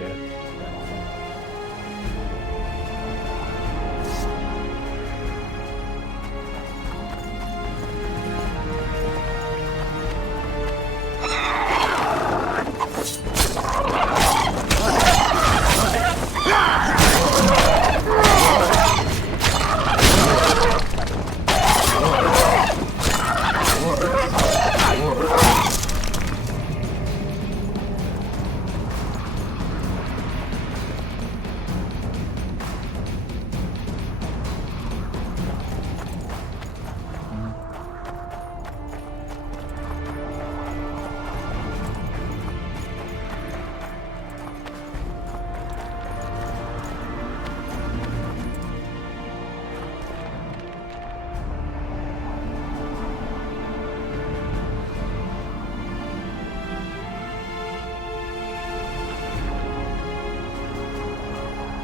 el.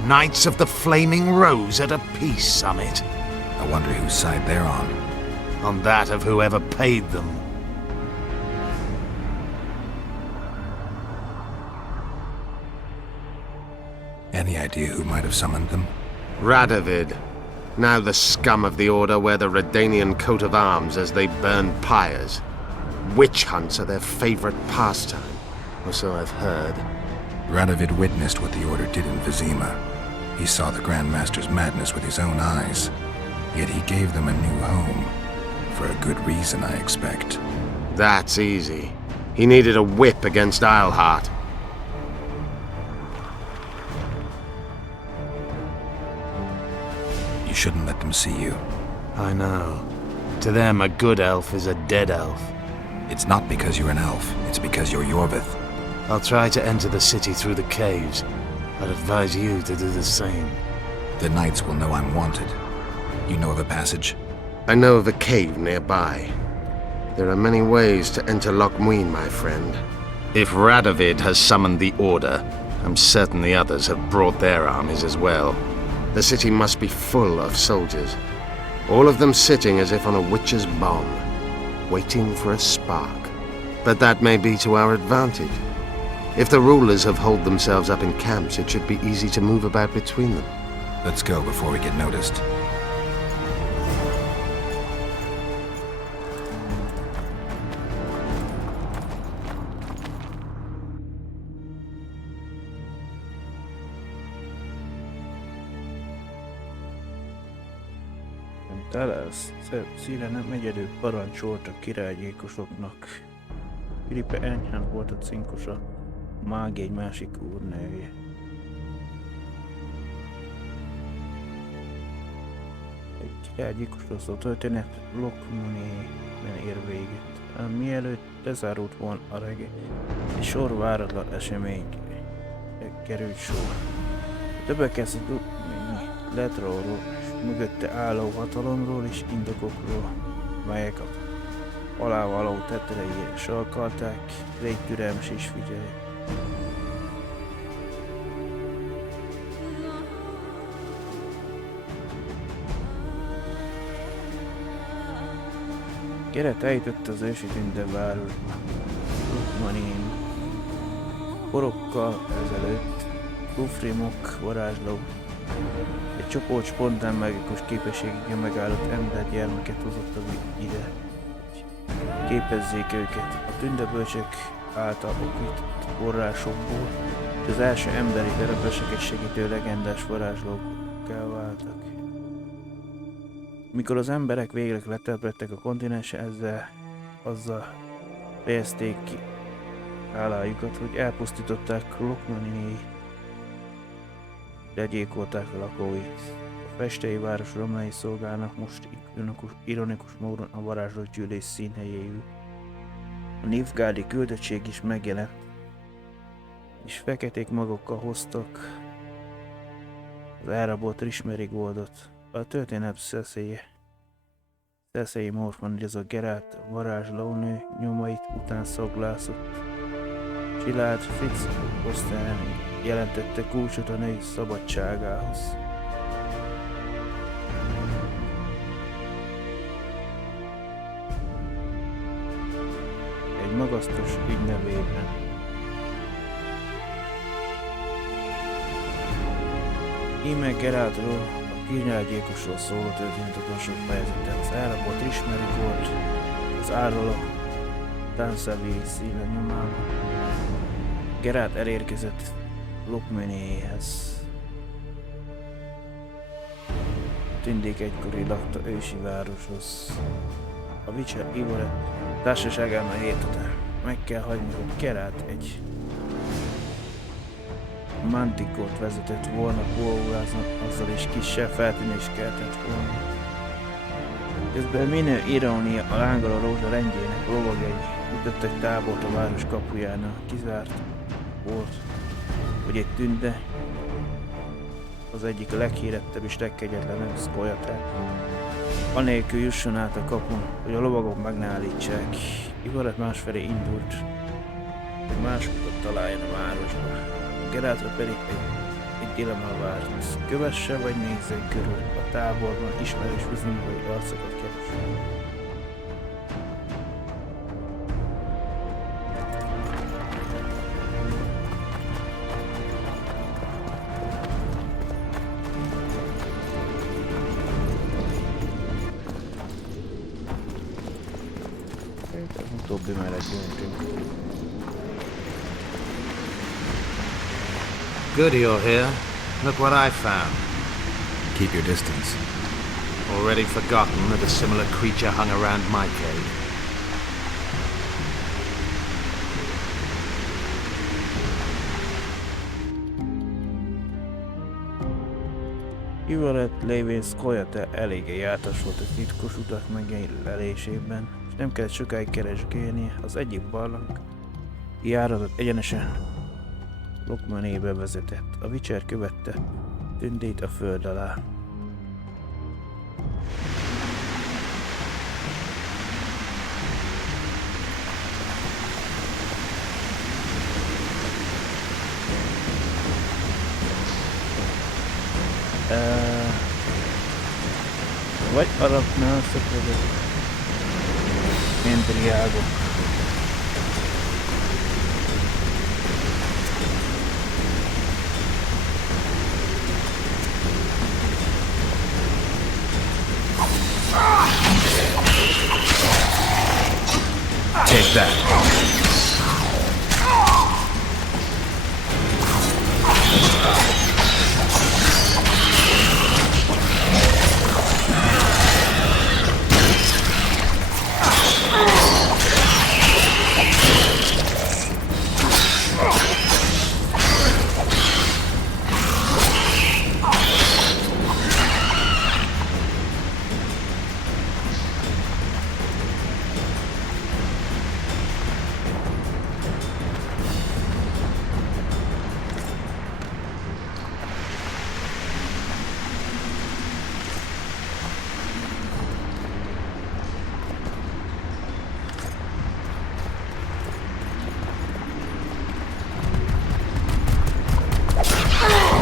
Knights of the Flaming Rose at a peace summit. I wonder whose side they're on. On that of whoever paid them. Any idea who might have summoned them? Radovid. Now the scum of the Order wear the Redanian coat of arms as they burn pyres. Witch hunts are their favorite pastime, or so I've heard. Radovid witnessed what the Order did in Vizima. He saw the Grand Master's madness with his own eyes. Yet he gave them a new home. For a good reason, I expect. That's easy. He needed a whip against Isleheart. You shouldn't let them see you. I know. To them, a good elf is a dead elf. It's not because you're an elf. It's because you're Yorvith. I'll try to enter the city through the caves. I'd advise you to do the same. The knights will know I'm wanted. You know of a passage? I know of a cave nearby. There are many ways to enter Loch Muin, my friend. If Radovid has summoned the Order, I'm certain the others have brought their armies as well. The city must be full of soldiers, all of them sitting as if on a witch's bomb, waiting for a spark. But that may be to our advantage. If the rulers have holed themselves up in camps, it should be easy to move about between them. Let's go before we get noticed. Találsz, Szíre nem egyedül parancsolt a királygyilkosoknak. Filipe Enyhán volt a cinkosa, Mág egy másik úrnője. Egy királygyilkosról szó történet Loch Muinben ér véget. Mielőtt lezárult volna a reggel, egy sor váratlan esemény került sor. Többek között tudni Letróról, mögötte álló hatalomról és indokokról, melyek alávaló tettereire sarkalták, légy türelmes és figyelj. Gerett eljutott az ősi tündevárosba, Lukmanin. Korokkal ezelőtt Ufrimok varázsló egy csoport spontán mágikus képességekkel megállott embergyermeket hozott ide. Képezzék őket a tündebölcsök által okított forrásokból, és az első emberi terepeseket segítő legendás varázslókká váltak. Mikor az emberek végleg letelepedtek a kontinensen, azzal fejezték ki hálájukat, hogy elpusztították Loch Muin, legyilkolták a lakóit. A festei város romjai szolgálnak most ironikus módon a varázsló gyűlés színhelyéül. A Nilfgaardi küldöttség is megjelent, és feketék magukkal hoztak az elrabolt Rismerigoldot. A történet Szeszélyi Morfman, ez a Geralt varázslónő nyomait után szoglászott. Szilárd Fritz Osztán jelentette kulcsot a női szabadságához. Egy magasztos ügy nevében. Íme Geráltról, a királygyilkosról szóló történet utolsó fejezetet. Elrabolt ismerik volt az árról a tánszavi szíve nyomában. Gerált elérkezett Lokménéhez. Tündék egykori lakta ősi városhoz. A Witcher i.BL társaságában értete. Meg kell hagyni, hogy Gerált egy mantikort vezetett volna pólórázni, azzal is kisebb feltűnést keltett volna. Közben minő irónia a lángoló rózsa rendjének lovagjai ütöttek tábort a város kapujánál. Kizárt volt, hogy egy tünde az egyik a leghírettebb és legkegyetlenebb szkolyatel. Anélkül jusson át a kapun, hogy a lovagok meg ne állítsák. i.BL másfelé indult, hogy más utat találjon a városba. Geráltra pedig egy dilemma várt. Kövesse vagy nézzen körül a táborban ismerős vizimbai arcokat keres. Utóbbi mellett döntünk. Good you're here. Look what I found. Keep your distance. Already forgotten that a similar creature hung around my cave. i.BL lévén Skolyate eléggé jártas volt a titkos utak megjelölésében, és nem kellett sokáig keresgélni. Az egyik barlang járatot egyenesen Lokménébe vezetett. A Witcher követte Tündét a föld alá. Vagy arapnál szakadott embriágok. Take that.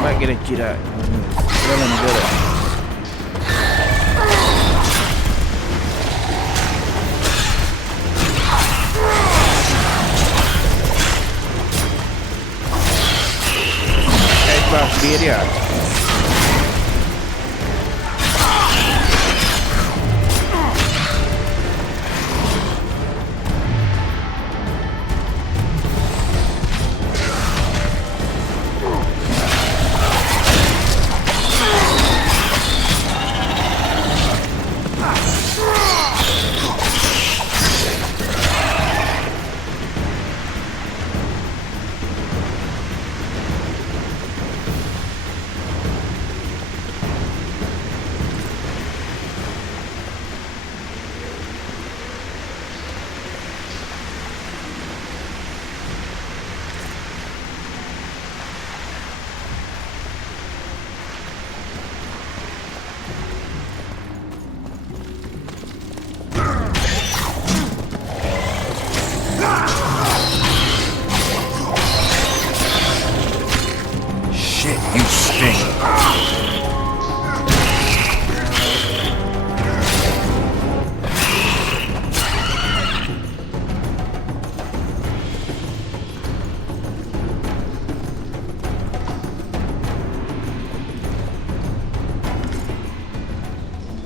Megint egy király. Velem a gyere. Egymást bírják?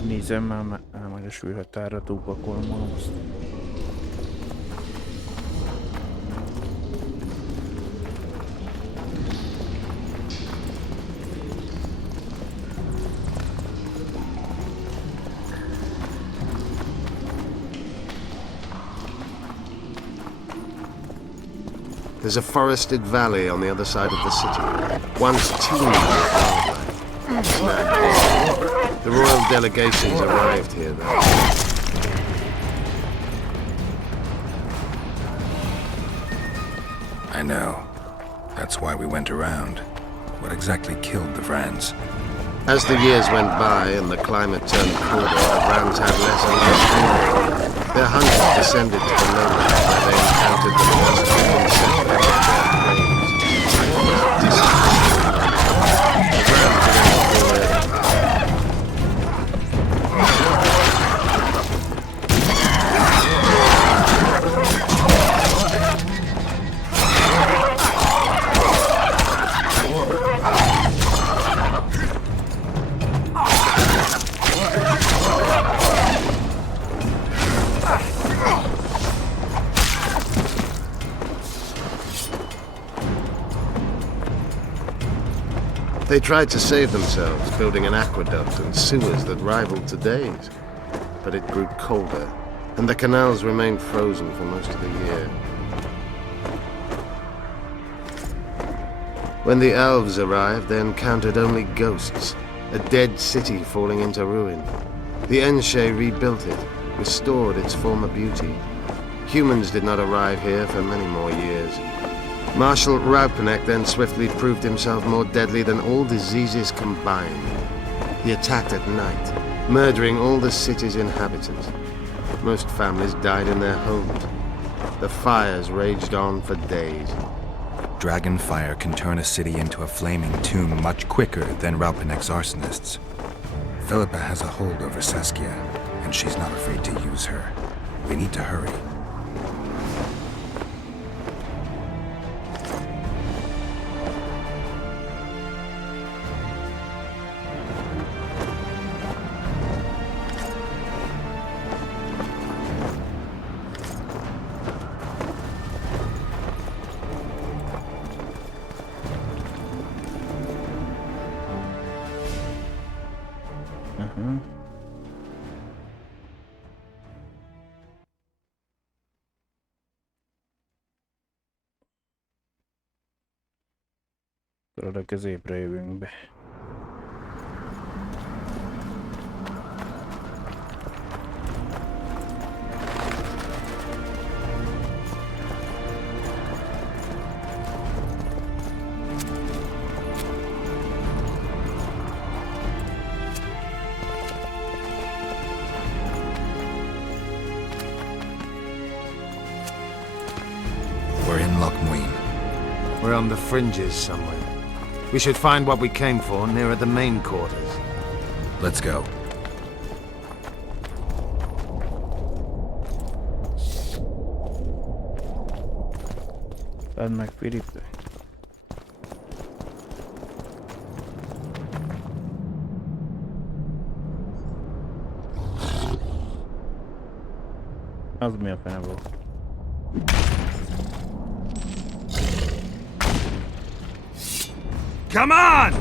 Nézem már, meg a súlyhatára túlpakolom azt. There's a forested valley on the other side of the city, once teeming with wildlife. The royal delegations arrived here, though. I know. That's why we went around. What exactly killed the Vrans? As the years went by and the climate turned colder, the Vrans had less and less food. Their hunters descended to the lowlands where they encountered the first human settlement of their graves. The Vrans They tried to save themselves, building an aqueduct and sewers that rivaled today's. But it grew colder, and the canals remained frozen for most of the year. When the elves arrived, they encountered only ghosts, a dead city falling into ruin. The Enshe rebuilt it, restored its former beauty. Humans did not arrive here for many more years. Marshal Raupenek then swiftly proved himself more deadly than all diseases combined. He attacked at night, murdering all the city's inhabitants. Most families died in their homes. The fires raged on for days. Dragon fire can turn a city into a flaming tomb much quicker than Raupenek's arsonists. Philippa has a hold over Saskia, and she's not afraid to use her. We need to hurry. Tudod, a középre jövünk be. We're in Lochmuin. We're on the fringes somewhere. We should find what we came for nearer the main quarters. Let's go. Add meg Filipe. Az mi a fene volt? Come on!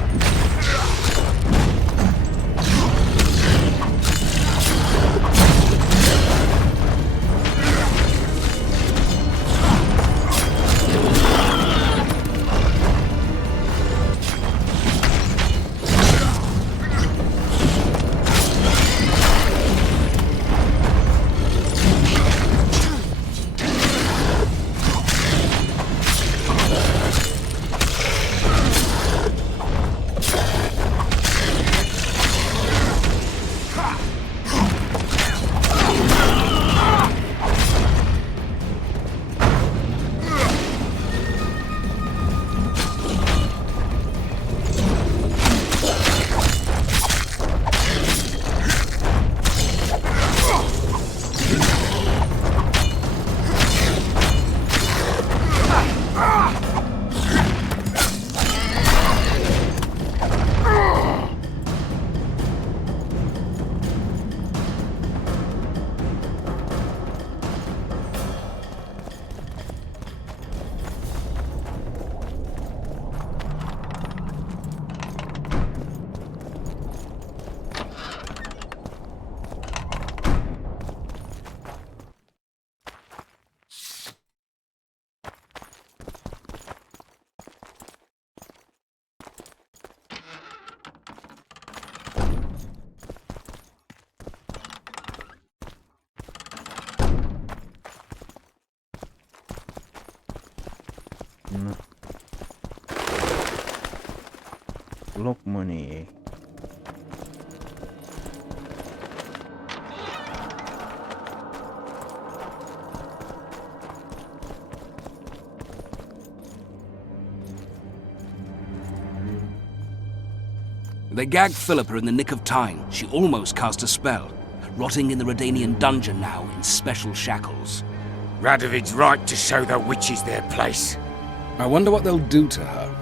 Lokmanié. They gagged Philippa in the nick of time. She almost cast a spell. Rotting in the Redanian dungeon now in special shackles. Radovid's right to show the witches their place. I wonder what they'll do to her.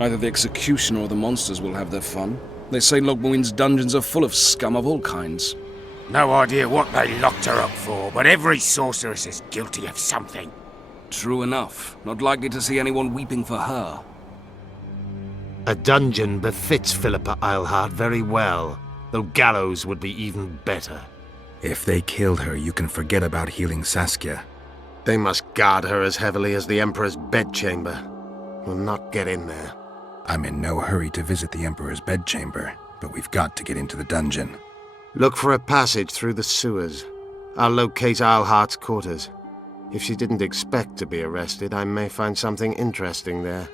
Either the executioner or the monsters will have their fun. They say Logmuin's dungeons are full of scum of all kinds. No idea what they locked her up for, but every sorceress is guilty of something. True enough. Not likely to see anyone weeping for her. A dungeon befits Philippa Eilhart very well, though gallows would be even better. If they killed her, you can forget about healing Saskia. They must guard her as heavily as the Emperor's bedchamber. We'll not get in there. I'm in no hurry to visit the Emperor's bedchamber, but we've got to get into the dungeon. Look for a passage through the sewers. I'll locate Eilhart's quarters. If she didn't expect to be arrested, I may find something interesting there.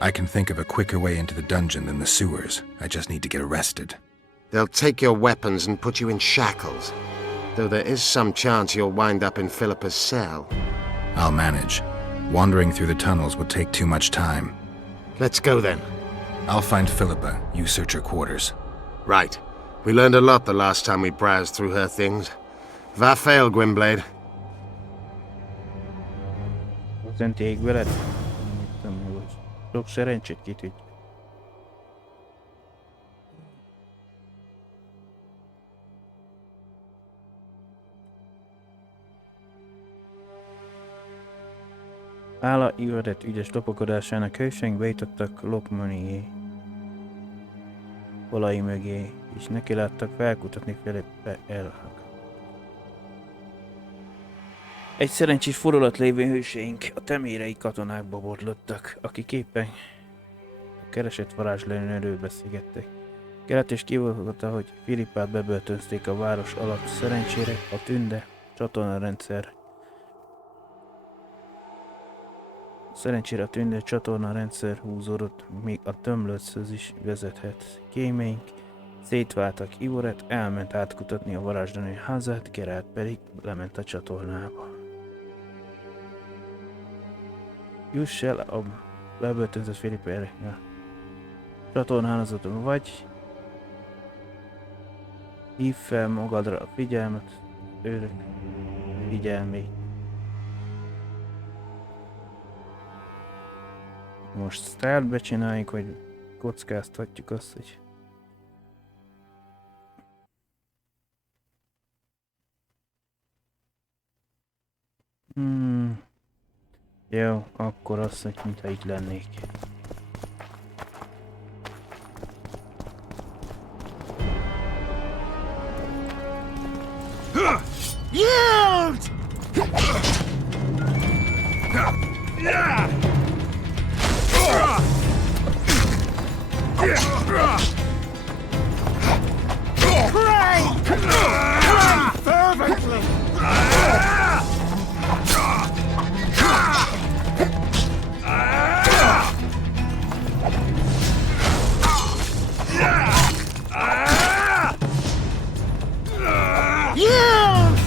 I can think of a quicker way into the dungeon than the sewers. I just need to get arrested. They'll take your weapons and put you in shackles, though there is some chance you'll wind up in Philippa's cell. I'll manage. Wandering through the tunnels would take too much time. Let's go then. I'll find Philippa. You search her quarters. Right. We learned a lot the last time we browsed through her things. Va fail, Gwynblade. Szent ég veled? Sok szerencsét kitűnt. Álla Ivadet ügyes lopakodásának hőseink bejutottak Lokmanié falai mögé, és neki láttak felkutatni Philippa Eilhart. Egy szerencsés fordulat lévén hőseink a temérei katonákba botlottak, akik éppen a keresett varázslőn erőbe szigettek. Kelet és kivonatta, hogy Philippát bebörtönzték a város alatt. Szerencsére a tünde csatornarendszer húzódott, még a tömlöchhöz is vezethet. Kémeink szétváltak, Ivoret elment átkutatni a varázslónő házát, Geralt pedig lement a csatornába. Juss el a bebörtönzött Philippa Eilhart csatornahálózaton, vagy hívd fel magadra a figyelmet, őrök figyelmét. Most startbe csináljuk, hogy kockáztatjuk azt, hogy jó, akkor azt, hogy mintha itt lennék. Yield! Pray! Pray fervently! Yield!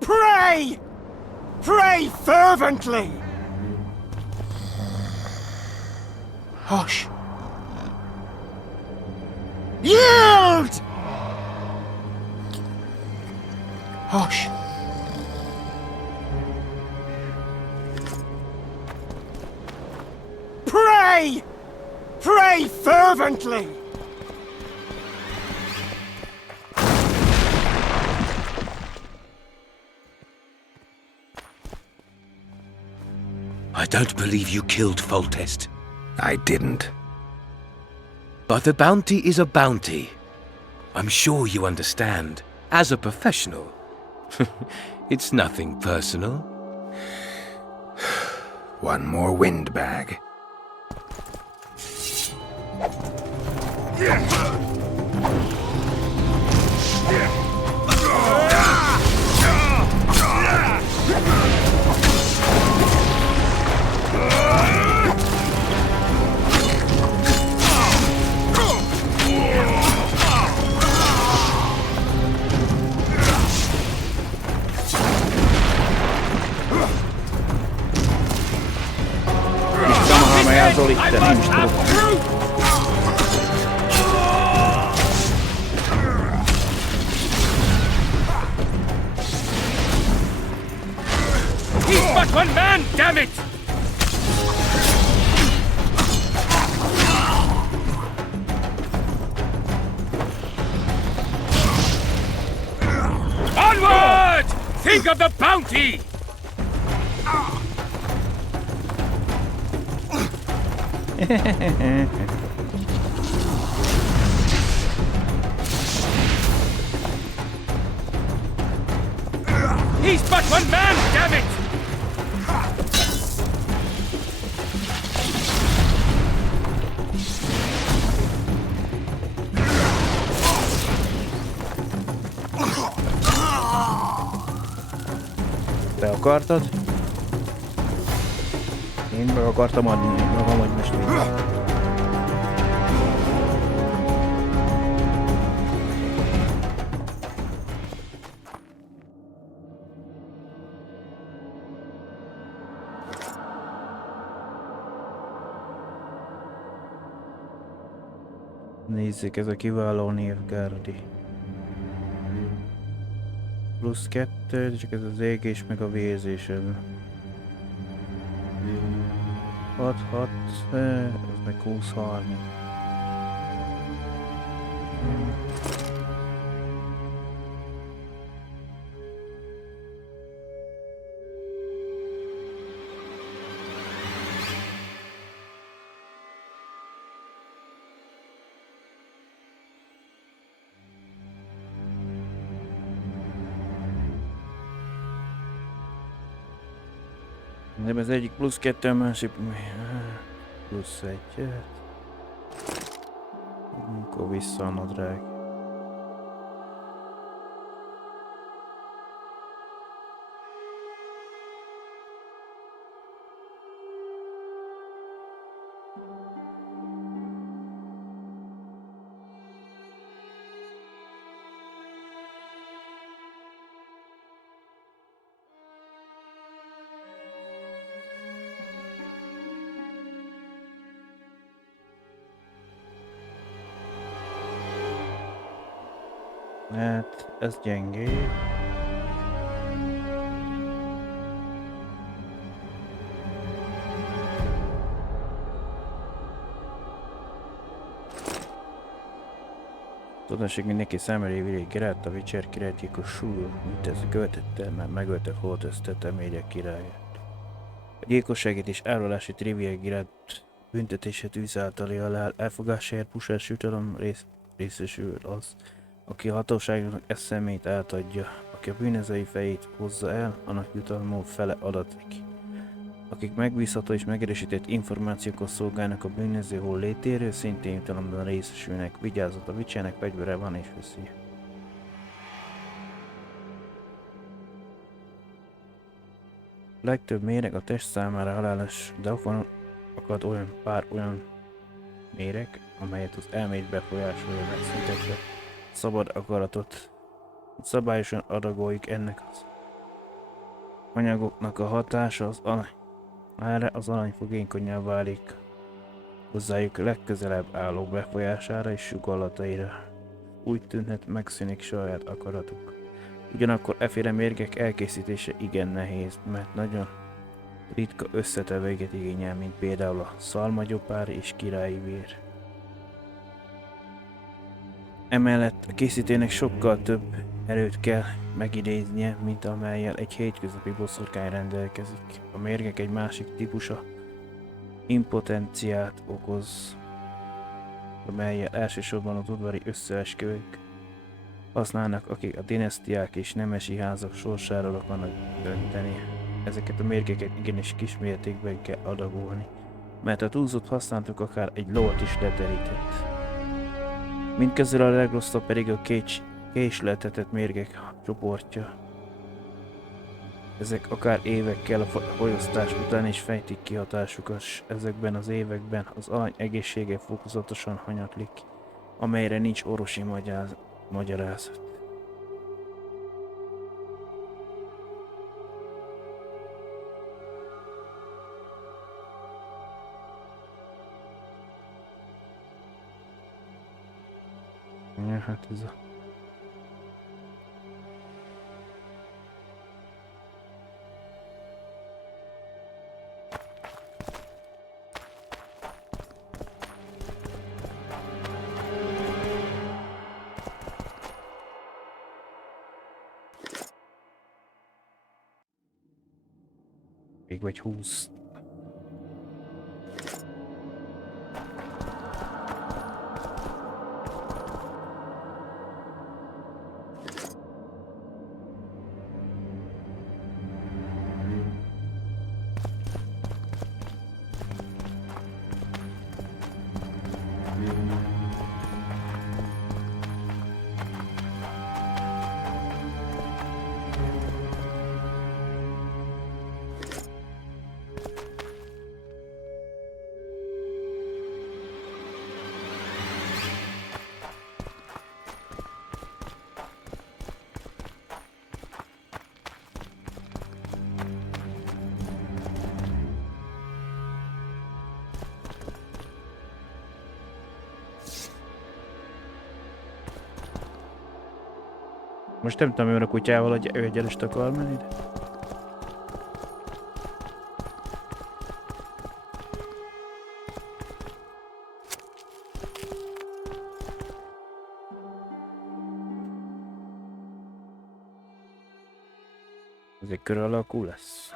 Pray! Pray fervently! Hush! Yield! Hush! Pray! pray fervently! I don't believe you killed Foltest. I didn't. But a bounty is a bounty. I'm sure you understand. As a professional, it's nothing personal. One more windbag. Az itt, nem is tudok. He's but one man, damn it! Onward! Think of the bounty! He's but one man, damn it! Te akartad? Én meg akartam adni magam, hogy most még. Nézzük, ez a kiváló névgárdi. Plusz 2, csak ez az égés meg a vérzésem. 6, ez meg 20, 30. Nem, ez egyik plusz 2, a másik plusz 1. Akkor vissza a nadrág. Hát, ez gyengébb. Tudnoség mindenki számára évig Geralt a Witcher királygyilkos súlyú, mint ez követette, mert megölte Foltestet, a médiek királyát. A gyilkosságét és árulási triviál Geralt büntetését űz általi alá elfogásáért pusás jutalom részesül az, aki a hatóságnak eszemét átadja, aki a bűnözői fejét hozza el, annak jutalmú fele adatik. Akik megbízható és megerősített információkkal szolgálnak a bűnöző hol létéről, szintén jutalomban részesülnek. Vigyázat, a Witchernek fegyvere van és veszi. Legtöbb méreg a test számára halálos, de van akad olyan méreg, amelyet az elmét befolyásolja megszüntetve szabad akaratot. Szabályosan adagoljuk ennek az anyagoknak a hatása az arany fogékonnyá válik hozzájuk legközelebb álló befolyására és sugallataira. Úgy tűnhet, megszűnik saját akaratuk. Ugyanakkor efféle mérgek elkészítése igen nehéz, mert nagyon ritka összetevőket igényel, mint például a szalmagyopár és királyi vér. Emellett a készítőnek sokkal több erőt kell megidéznie, mint amellyel egy hétköznapi boszorkány rendelkezik. A mérgek egy másik típusa impotenciát okoz, amellyel elsősorban az udvari összeesküvők használnak, akik a dinasztiák és nemesi házak sorsáról akarnak dönteni. Ezeket a mérgeket igenis kismértékben kell adagolni, mert a túlzott használatuk akár egy lovat is leterített. Mindközül a legrosszabb pedig a késleltetett mérgek csoportja. Ezek akár évekkel a fogyasztás után is fejtik ki hatásukat, s ezekben az években az alany egészsége fokozatosan hanyatlik, amelyre nincs orvosi magyarázat. Ja, hát ez a... Még vagy 20. Most nem tudom, hogy a kutyával, hogy ő egyenest akar menni, de... Ez egy kör alakú lesz.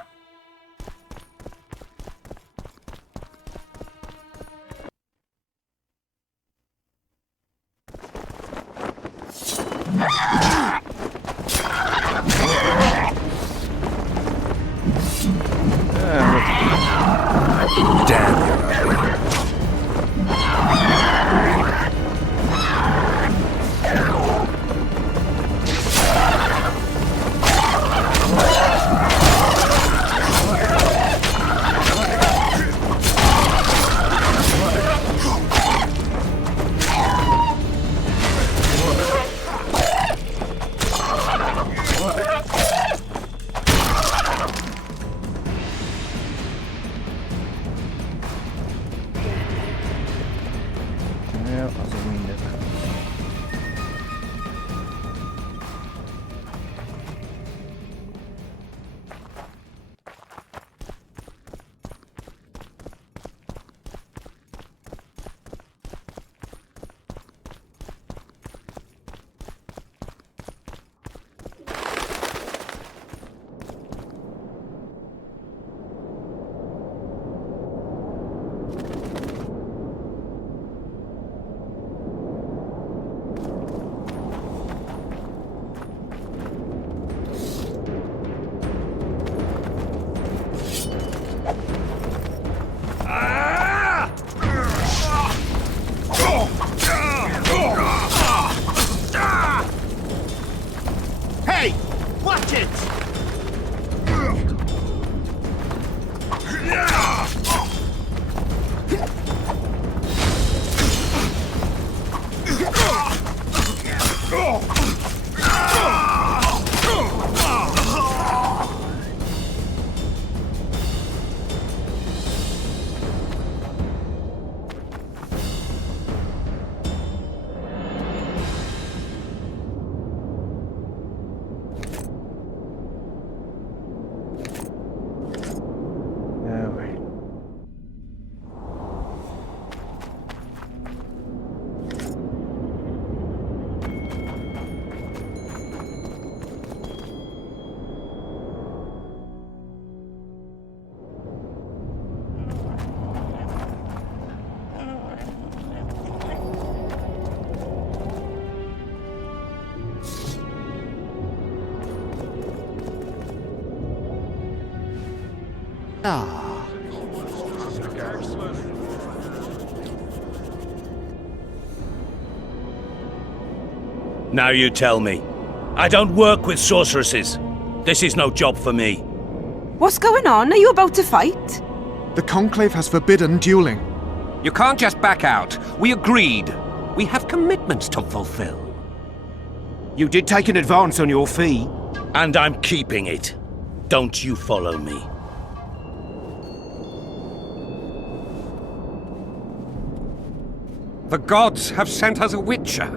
Now you tell me. I don't work with sorceresses. This is no job for me. What's going on? Are you about to fight? The Conclave has forbidden dueling. You can't just back out. We agreed. We have commitments to fulfill. You did take an advance on your fee. And I'm keeping it. Don't you follow me. The gods have sent us a witcher.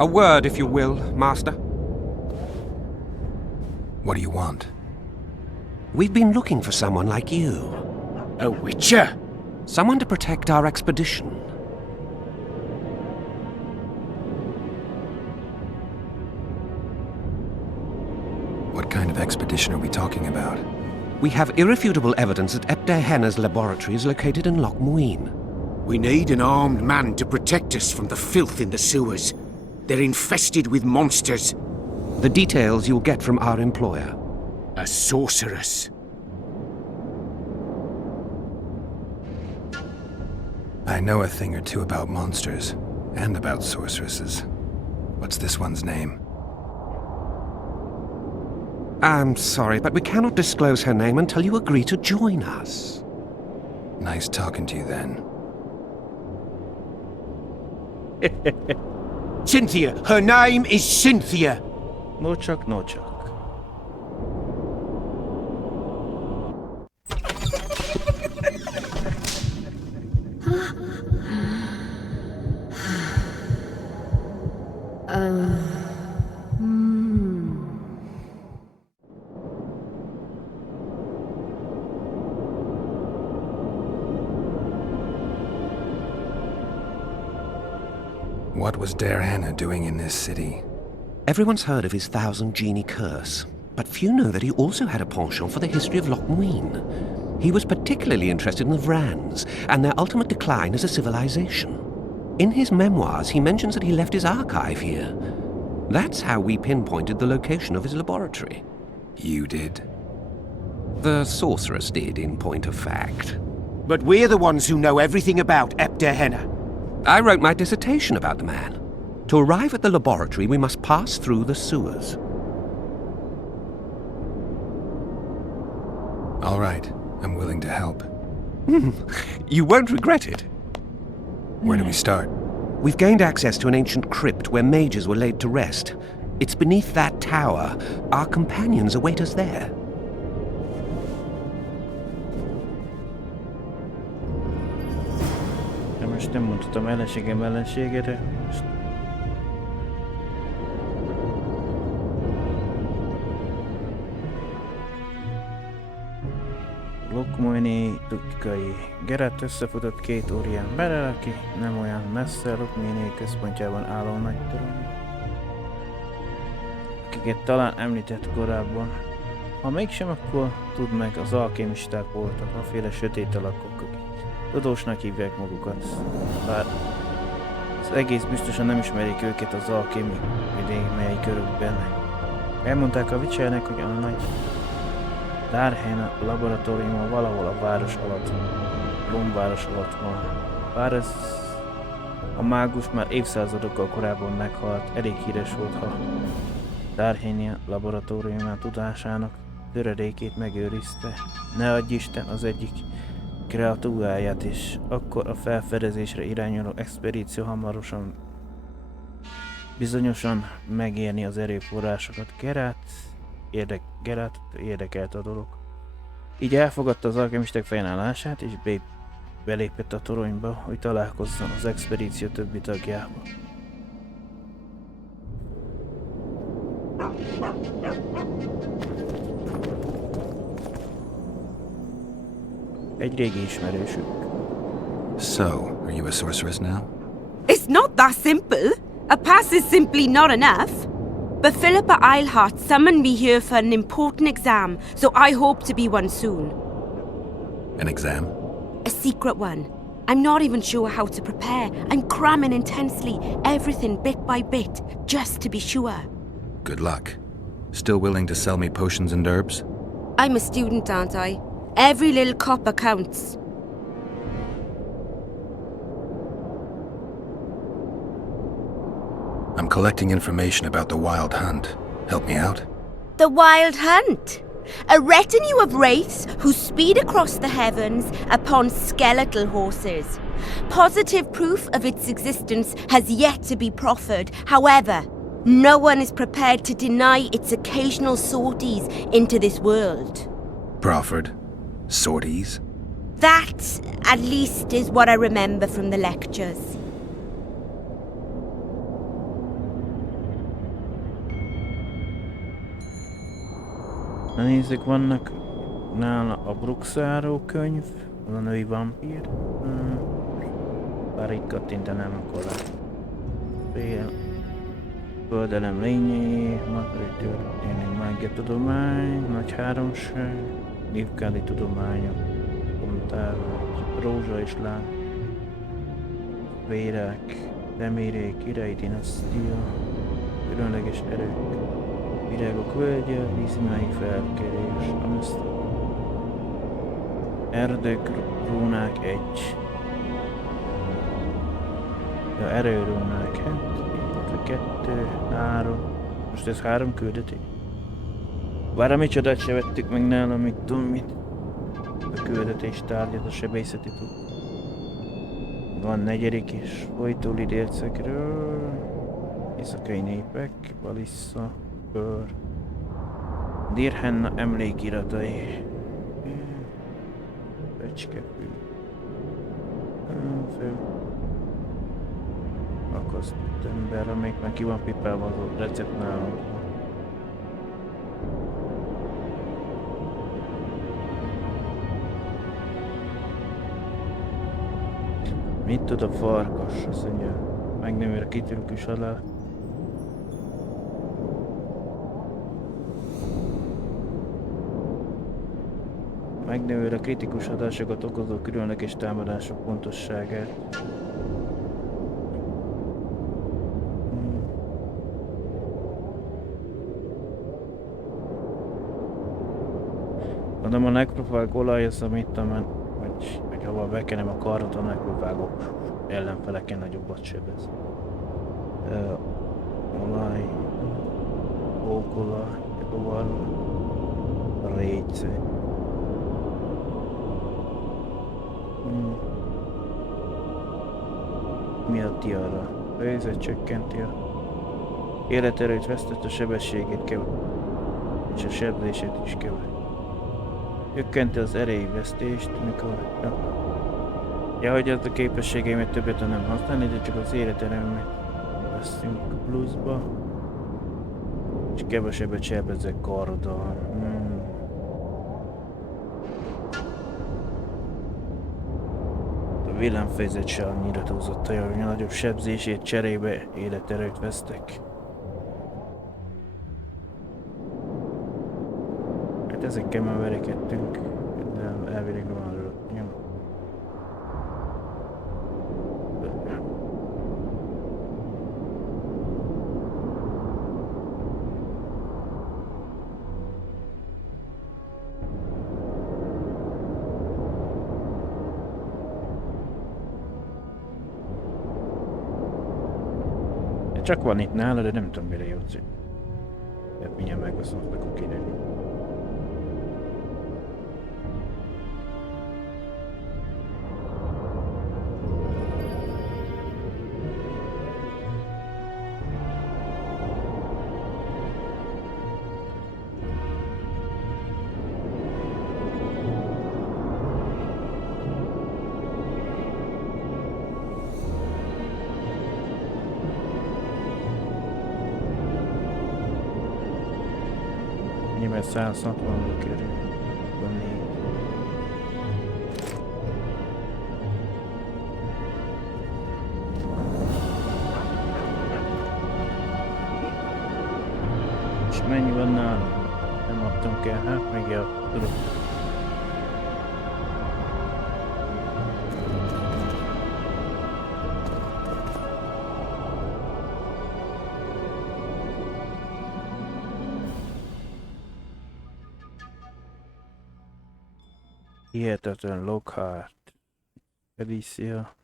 A word, if you will, Master. What do you want? We've been looking for someone like you. A witcher? Someone to protect our expedition. What kind of expedition are we talking about? We have irrefutable evidence that i.BL laboratory is located in Loch Muin. We need an armed man to protect us from the filth in the sewers. They're infested with monsters. The details you'll get from our employer. A sorceress. I know a thing or two about monsters, and about sorceresses. What's this one's name? I'm sorry, but we cannot disclose her name until you agree to join us. Nice talking to you then. Cynthia! Her name is Cynthia! No csak, no csak. What was Diana doing in this city? Everyone's heard of his 1,000 genie curse, but few know that he also had a penchant for the history of Loch Muin. He was particularly interested in the Vrans and their ultimate decline as a civilization. In his memoirs, he mentions that he left his archive here. That's how we pinpointed the location of his laboratory. You did? The sorceress did, in point of fact. But we're the ones who know everything about i.BL. I wrote my dissertation about the man. To arrive at the laboratory, we must pass through the sewers. All right, I'm willing to help. You won't regret it. Where do we start? We've gained access to an ancient crypt where mages were laid to rest. It's beneath that tower. Our companions await us there. De most nem mondhatom ellenségére. Most... Loch Muini tukkai Gerett összefutott két órián belel, aki nem olyan messze Loch Muini központjában álló nagy torony, akiket talán említett korábban. Ha mégsem, akkor tudd meg, az alkémisták voltak, aféle sötét alakok, akik tudósnak hívják magukat. Bár az egész biztosan nem ismerik őket az alkémiai körükben. Elmondták a Witchernek, hogy a nagy Darhena laboratóriuma valahol a város alatt, lombváros alatt van. Bár ez a mágus már évszázadokkal korábban meghalt, elég híres volt, ha Darhena laboratóriumán tudásának töredékét megőrizte. Ne adj Isten az egyik kreatúráját is, akkor a felfedezésre irányuló expedíció hamarosan bizonyosan megérni az erőforrásokat. Geralt érdekelt a dolog. Így elfogadta az alkemisták fennállását, és belépett a toronyba, hogy találkozzon az expedíció többi tagjával. Egy régi ismerősük. So, are you a sorceress now? It's not that simple. A pass is simply not enough. But Philippa Eilhart summoned me here for an important exam, so I hope to be one soon. An exam? A secret one. I'm not even sure how to prepare. I'm cramming intensely, everything bit by bit, just to be sure. Good luck. Still willing to sell me potions and herbs? I'm a student, aren't I? Every little copper counts. I'm collecting information about the Wild Hunt. Help me out? The Wild Hunt! A retinue of wraiths who speed across the heavens upon skeletal horses. Positive proof of its existence has yet to be proffered. However, no one is prepared to deny its occasional sorties into this world. Proffered? Sorties? That, at least, is what I remember from the lectures. Na nézzük, vannak nála a Bruxáró könyv, az a női vampír. Bár így kattintanám, akkor fél. Földelem lényé, makrai történelmi mágia tudomány, nagy háromság, nívkáli tudományok, kontárok, rózsa és láng, vérák, remérék, királyi dinasztia, különleges erők, virágok völgye, vízimái felkerés, erdők, rónák egy. Ja, erőrónák, hát, 2, 3, most ez 3 küldetés. Bár a micsodát se vettük meg nálam, mit tudom mit. A küldetés tárgyat, a sebészeti tud. Van 4. is, folytól idércekről, éjszakai népek, Balissa, Bőr, Dirhenna emlékiratai, Becskefű, fő, akaszt ember, amelyik már ki van pipálva az recept nálunk. Mit tud a farkas? Azt mondja, megnőr a kitűrőküs alá. Megnövőr a kritikus hatásokat okozó különleges támadások pontosságát. Mondom, a nekrovág olaj az, amit hogy hova bekenem a karot, a nekrovágok ellenfeleken nagyobbat sebez. Olaj, ókolaj, rovar, régyző. Mi a tiara? Röjzet csökkenti a életerőt, vesztett, a sebességét kever, és a sebzését is kever. Csökkenti az erejvesztést, mikor... Ja, hogy az a képességeimet többet nem használni, de csak az életerőmet veszünk pluszba. És kevesebbet sebezek karddal. A villámfejzet se annyira túlzott, hogy a nagyobb sebzését cserébe életerőt vesztek. Hát ezekkel már verekedtünk, de elvileg van arról nyom. Csak van itt nála, de nem tudom mire jutni. Tehát mindjárt megveszem, akkor kiderül. Nyilván 160-ba kerül. Van 4. És mennyi van nálam? Nem adtam kell, hát meg tudok. Hihetetlen Lockhart. Felicia.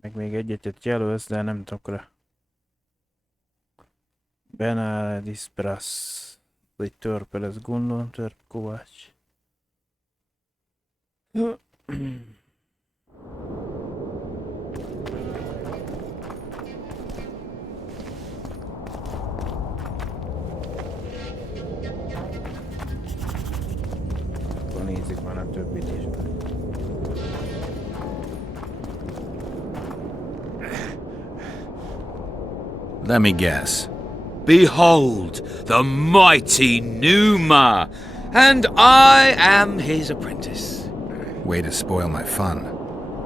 Meg még egyet jelölsz, de nem tudok rá. Benedis Brass. Egy törpe lesz, gondolom, törp Kovács. Akkor nézzük már a többit is. Let me guess. Behold, the mighty Numa, and I am his apprentice. Way to spoil my fun.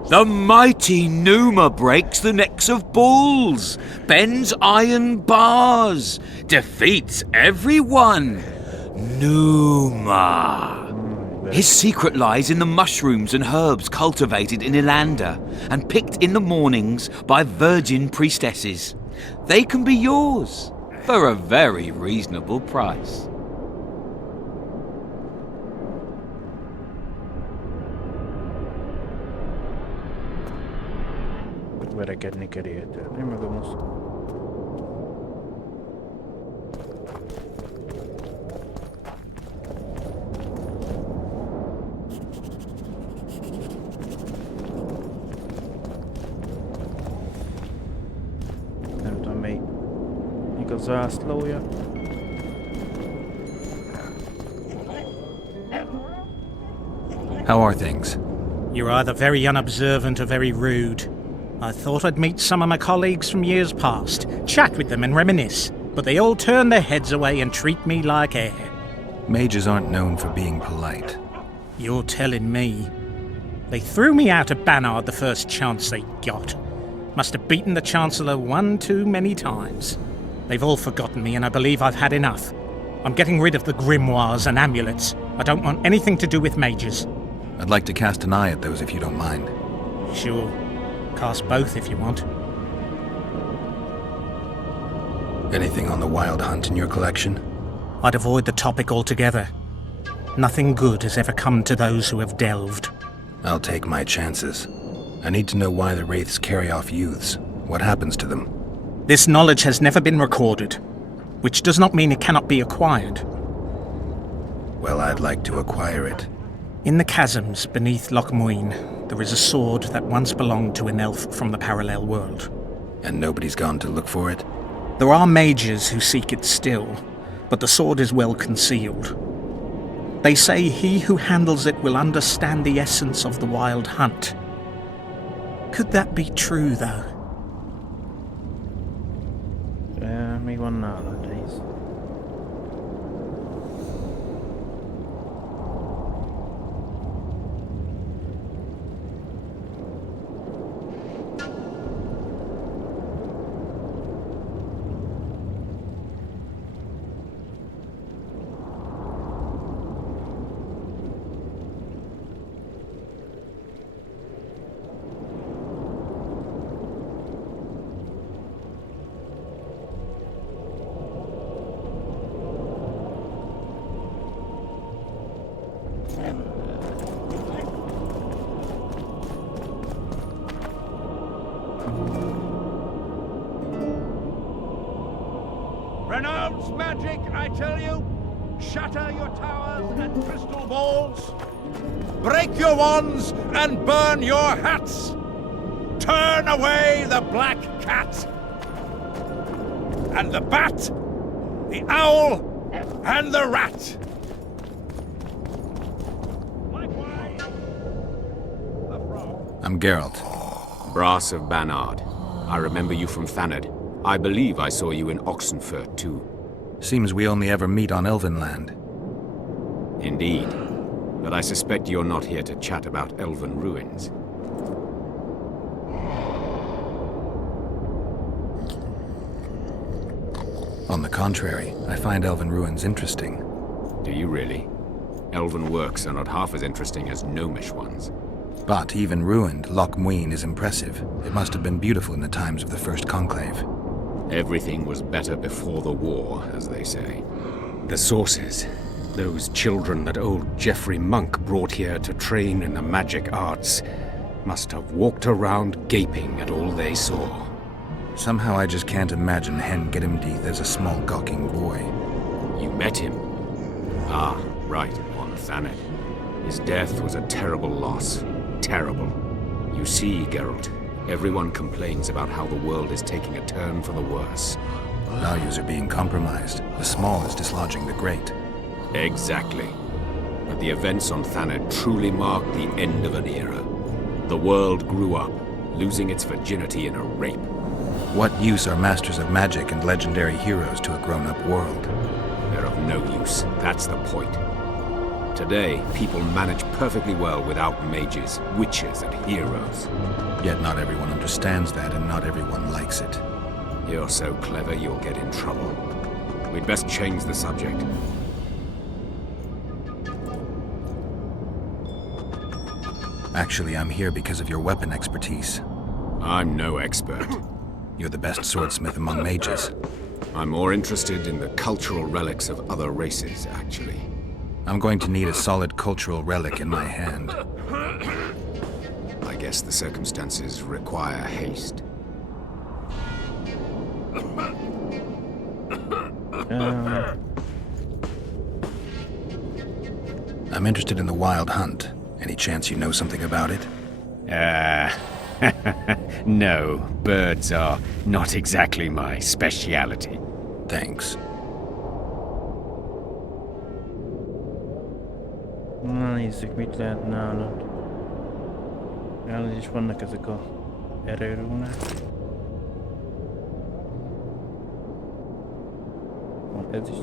The mighty Numa breaks the necks of bulls, bends iron bars, defeats everyone. Numa. His secret lies in the mushrooms and herbs cultivated in Ilanda and picked in the mornings by virgin priestesses. They can be yours for a very reasonable price. Verekedni kell érte. Én meg a musz. Nem tudom melyik a zászlója. How are things? You're either very unobservant or very rude. I thought I'd meet some of my colleagues from years past, chat with them and reminisce, but they all turn their heads away and treat me like air. Mages aren't known for being polite. You're telling me. They threw me out of Banard the first chance they got. Must have beaten the Chancellor one too many times. They've all forgotten me and I believe I've had enough. I'm getting rid of the grimoires and amulets. I don't want anything to do with mages. I'd like to cast an eye at those if you don't mind. Sure. Cast both if you want. Anything on the Wild Hunt in your collection? I'd avoid the topic altogether. Nothing good has ever come to those who have delved. I'll take my chances. I need to know why the Wraiths carry off youths. What happens to them? This knowledge has never been recorded, which does not mean it cannot be acquired. Well, I'd like to acquire it. In the chasms beneath Loch Muin, there is a sword that once belonged to an elf from the parallel world. And nobody's gone to look for it? There are mages who seek it still, but the sword is well concealed. They say he who handles it will understand the essence of the Wild Hunt. Could that be true, though? Még van nálad rész. Renounce magic, I tell you! Shatter your towers and crystal balls! Break your wands and burn your hats! Turn away the black cat! And the bat, the owl, and the rat! Likewise, the frog. I'm Geralt. Brass of Banard. I remember you from Thanad. I believe I saw you in Oxenfurt, too. Seems we only ever meet on Elvenland. Indeed. But I suspect you're not here to chat about elven ruins. On the contrary, I find elven ruins interesting. Do you really? Elven works are not half as interesting as gnomish ones. But even ruined, Loch Muin is impressive. It must have been beautiful in the times of the First Conclave. Everything was better before the war, as they say. The sources. Those children that old Geoffrey Monk brought here to train in the magic arts must have walked around gaping at all they saw. Somehow I just can't imagine Hen Gedimdeath as a small gawking boy. You met him? Ah, right, on Thanet. His death was a terrible loss. Terrible. You see, Geralt, everyone complains about how the world is taking a turn for the worse. Values are being compromised. The small is dislodging the great. Exactly. But the events on Thanet truly marked the end of an era. The world grew up, losing its virginity in a rape. What use are masters of magic and legendary heroes to a grown-up world? They're of no use, that's the point. Today, people manage perfectly well without mages, witches, and heroes. Yet not everyone understands that, and not everyone likes it. You're so clever, you'll get in trouble. We'd best change the subject. Actually, I'm here because of your weapon expertise. I'm no expert. You're the best swordsmith among mages. I'm more interested in the cultural relics of other races, actually. I'm going to need a solid cultural relic in my hand. I guess the circumstances require haste. I'm interested in the Wild Hunt. Any chance you know something about it? No, birds are not exactly my speciality. Thanks. Na nézzük, mit lehet nálad. Nálad is vannak ezek a erőrúnák. Van ez is.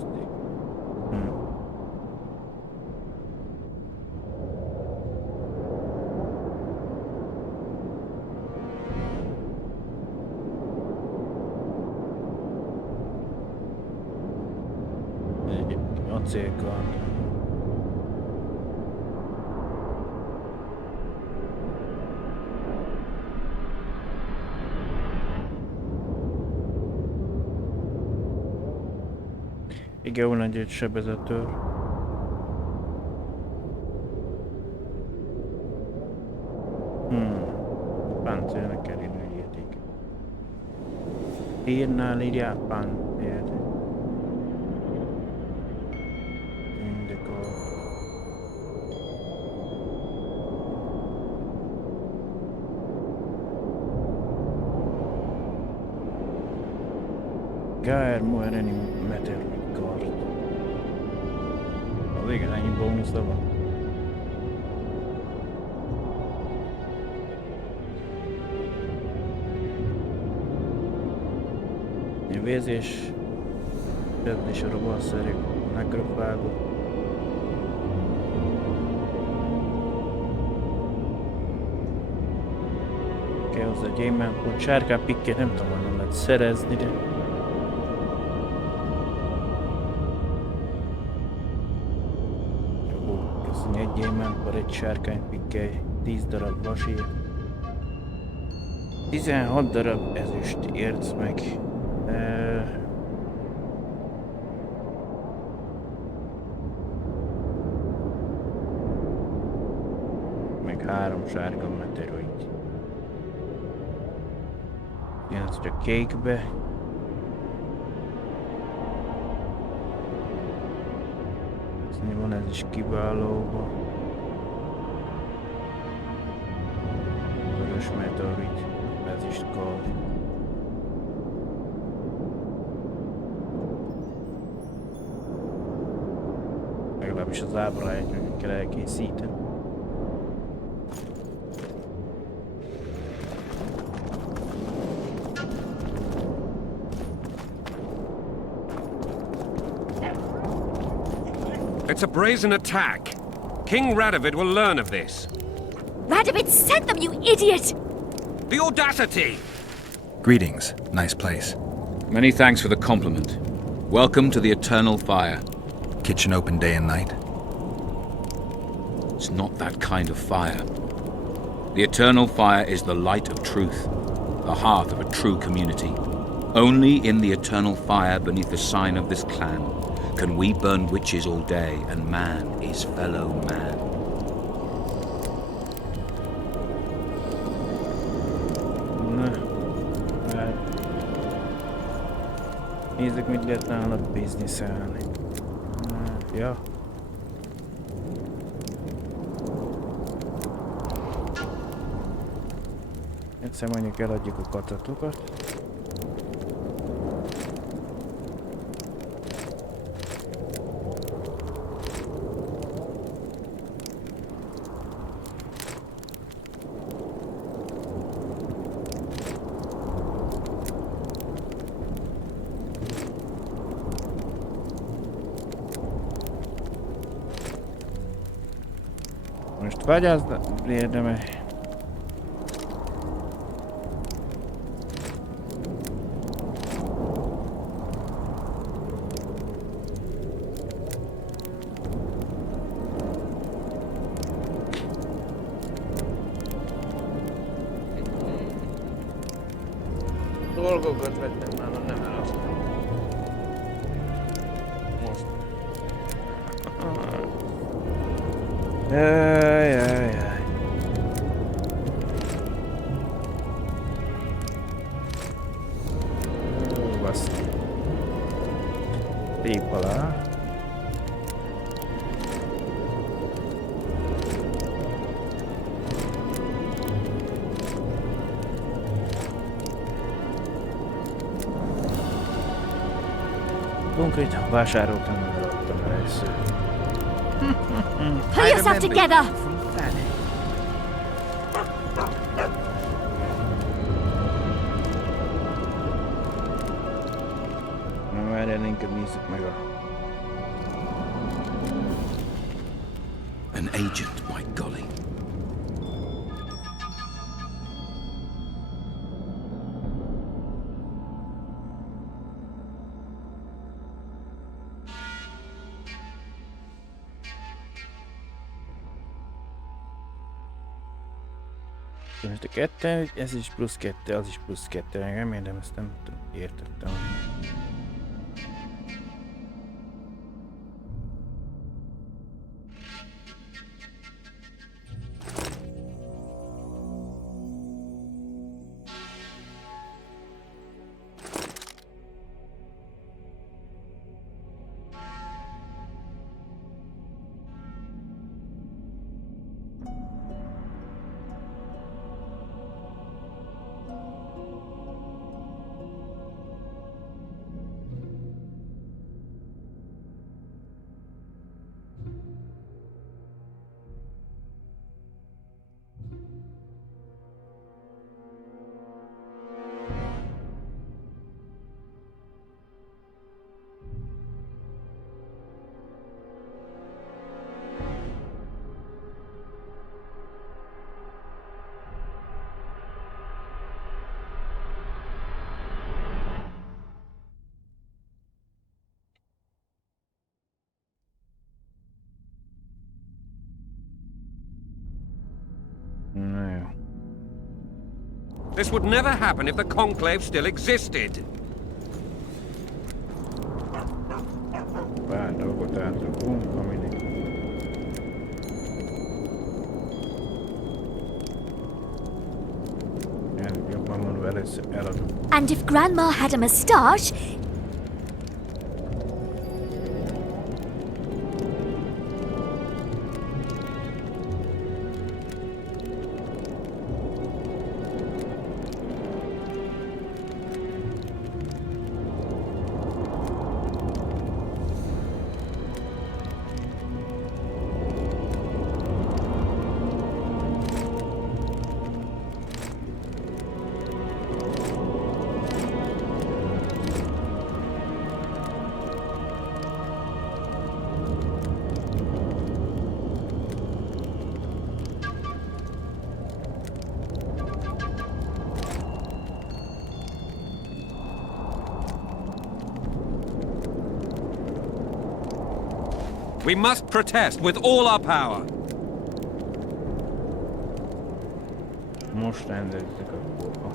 Egy acélkard. Igen, van egy sebezőtőr. Páncélnek kell írni, hogy érték. Írnál írjál páncélt. Indikó. Gaer Moereni Meteor. Az igen, ennyi bónusza van. A vézés, és a robbanszerű megröpvágó. Kell hozzá egy aimant pont, sárkán pikkét nem tudom, honnan lehet szerezni, de... Egy gyémántból egy sárkánypikkel, 10 darab vasír, 16 darab ezüst érc meg. Meg 3 sárga meteorit. Ilyen az csak kékbe. Van ez is kiválóban. Vörös meteorit, ez is kard. Legalábbis az ábráját meg kell elkészíteni. It's a brazen attack. King Radovid will learn of this. Radovid sent them, you idiot! The audacity! Greetings. Nice place. Many thanks for the compliment. Welcome to the Eternal Fire. Kitchen open day and night? It's not that kind of fire. The Eternal Fire is the light of truth, the hearth of a true community. Only in the Eternal Fire, beneath the sign of this clan, can we burn witches all day and man is fellow man? Nézzük, mit lehet nála bizniszelni. Ja. Egyszer mondjuk eladjuk a katatokat. Most vagy az érdemes. Dolgokat vettem nála, nem eladtam. Most. Jaj. Basz. Tép alá. Konkrétan vásároltam, nem eladtam először. Pull yourself together! Na várjál, inkább nézzük meg a... An agent, by golly. Most a kettő, ez is plusz 2, az is plusz 2, remélem ezt nem értettem. No. This would never happen if the Conclave still existed. Pár dolgot átrakunk, aminek... Jobban mondva először eladom. And if Grandma had a moustache... We must protest with all our power. Most rendezzük a kurva.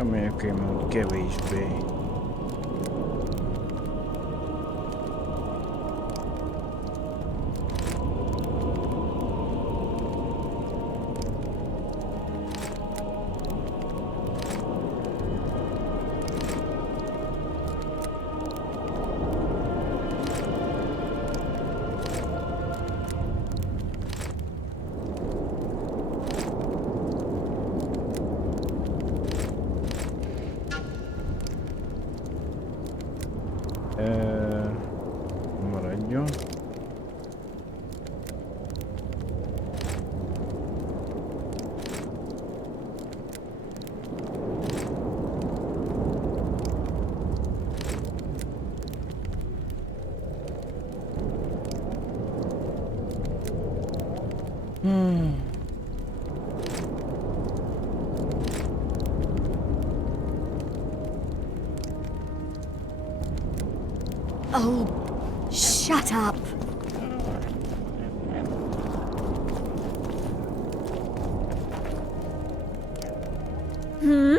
Remélem, hogy kevésbé. Maradjon. Oh, shut up. Hmm?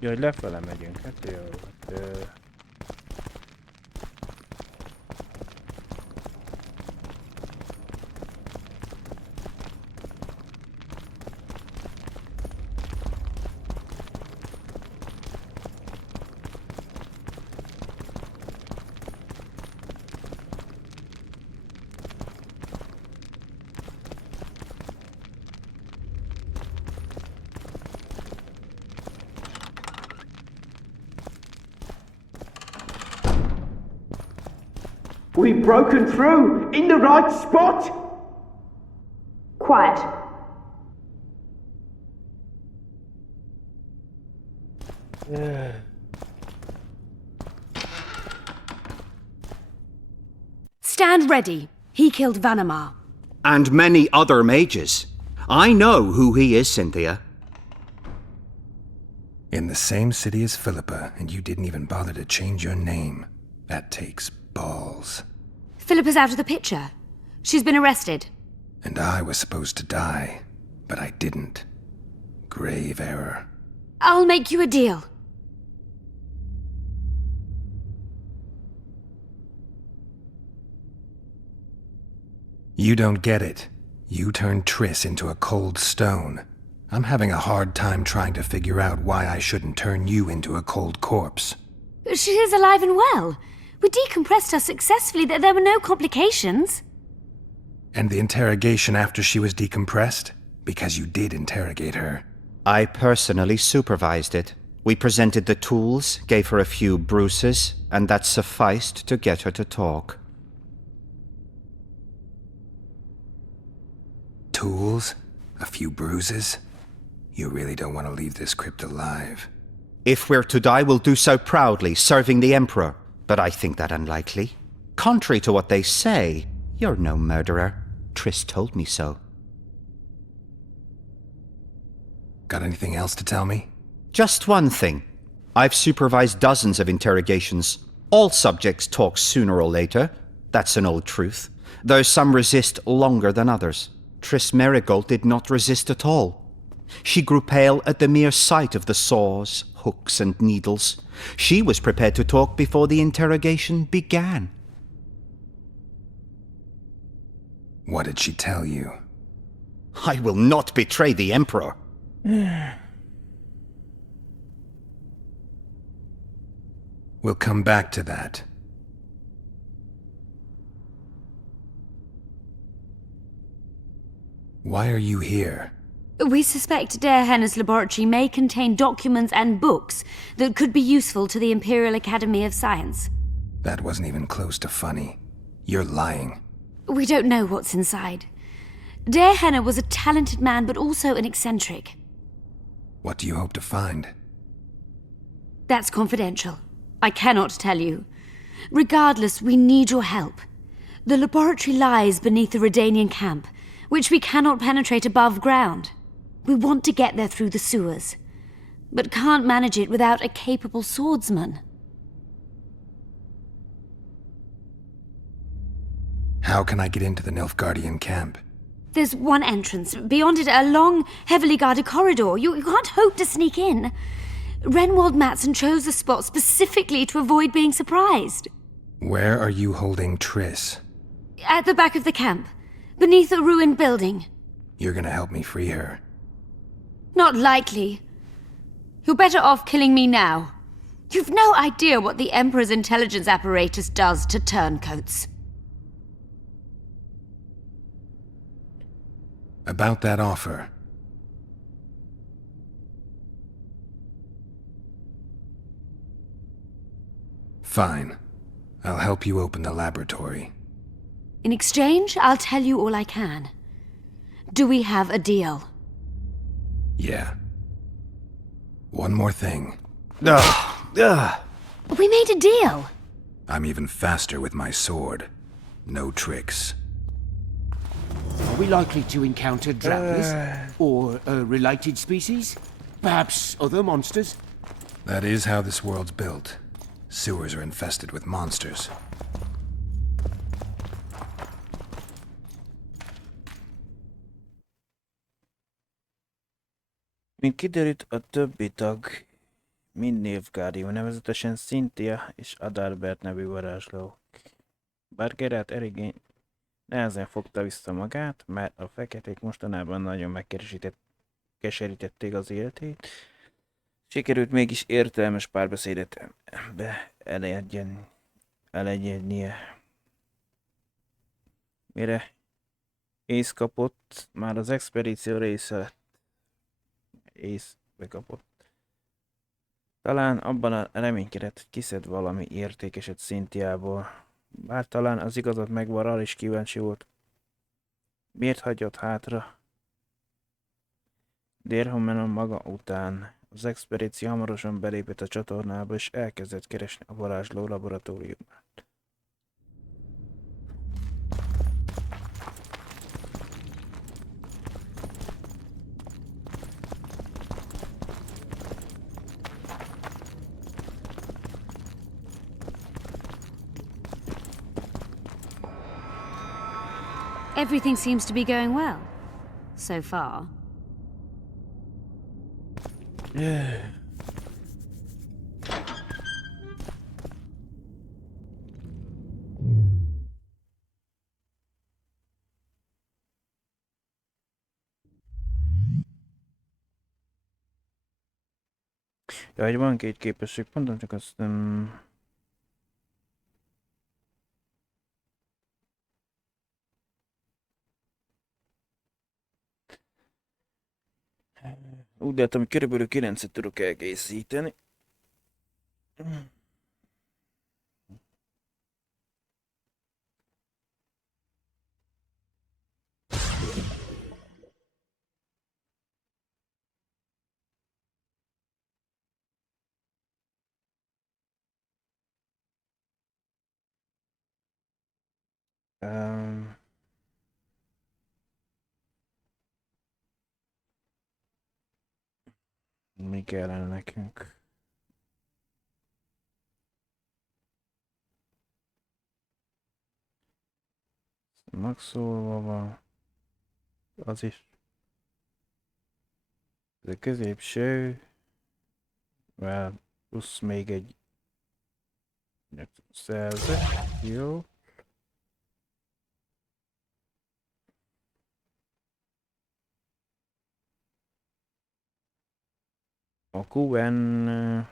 Ja, hogy lefele megyünk, hát jó. We've broken through! In the right spot! Quiet. Stand ready. He killed Vanamar. And many other mages. I know who he is, Cynthia. In the same city as Philippa, and you didn't even bother to change your name. That takes balls. Philippa's out of the picture. She's been arrested. And I was supposed to die, but I didn't. Grave error. I'll make you a deal. You don't get it. You turned Triss into a cold stone. I'm having a hard time trying to figure out why I shouldn't turn you into a cold corpse. She is alive and well. We decompressed her successfully. There were no complications. And the interrogation after she was decompressed? Because you did interrogate her. I personally supervised it. We presented the tools, gave her a few bruises, and that sufficed to get her to talk. Tools? A few bruises? You really don't want to leave this crypt alive. If we're to die, we'll do so proudly, serving the Emperor. But I think that unlikely. Contrary to what they say, you're no murderer. Triss told me so. Got anything else to tell me? Just one thing. I've supervised dozens of interrogations. All subjects talk sooner or later. That's an old truth. Though some resist longer than others. Triss Merigold did not resist at all. She grew pale at the mere sight of the saws, hooks, and needles. She was prepared to talk before the interrogation began. What did she tell you? I will not betray the Emperor. We'll come back to that. Why are you here? We suspect Der Henner's laboratory may contain documents and books that could be useful to the Imperial Academy of Science. That wasn't even close to funny. You're lying. We don't know what's inside. Dare Henner was a talented man, but also an eccentric. What do you hope to find? That's confidential. I cannot tell you. Regardless, we need your help. The laboratory lies beneath the Redanian camp, which we cannot penetrate above ground. We want to get there through the sewers, but can't manage it without a capable swordsman. How can I get into the Nilfgaardian camp? There's one entrance. Beyond it, a long, heavily guarded corridor. You can't hope to sneak in. Renwald Matson chose the spot specifically to avoid being surprised. Where are you holding Triss? At the back of the camp, beneath a ruined building. You're gonna help me free her. Not likely. You're better off killing me now. You've no idea what the Emperor's intelligence apparatus does to turncoats. About that offer. Fine. I'll help you open the laboratory. In exchange, I'll tell you all I can. Do we have a deal? Yeah. One more thing. We made a deal. I'm even faster with my sword. No tricks. Are we likely to encounter drapers? Or a related species? Perhaps other monsters? That is how this world's built. Sewers are infested with monsters. Mint kiderült, a többi tag mind Nilfgaardi, nevezetesen Cynthia és Adalbert nevű varázslók. Bár Geralt eléggé nehezen fogta vissza magát, mert a feketék mostanában nagyon megkeserítették az életét. Sikerült mégis értelmes párbeszédet elegyednie. Mire ész kapott, már az expedíció része lett. Ész bekapott. Talán abban a reménykedett, hogy kiszed valami értékeset Cynthiából. Bár talán az igazat megvan, arra is kíváncsi volt. Miért hagyott hátra? Dérhomenon maga után. Az expedíció hamarosan belépett a csatornába, és elkezdett keresni a varázsló laboratóriumát. Everything seems to be going well. So far. Ja, hogy van két képességpontom, csak azt nem... Úgy láttam, hogy körülbelül 9-et tudok elkészíteni. Mi kellene nekünk? Maxolva van. Az is. Ez a középső. Plusz még egy szerző. Jó. A QN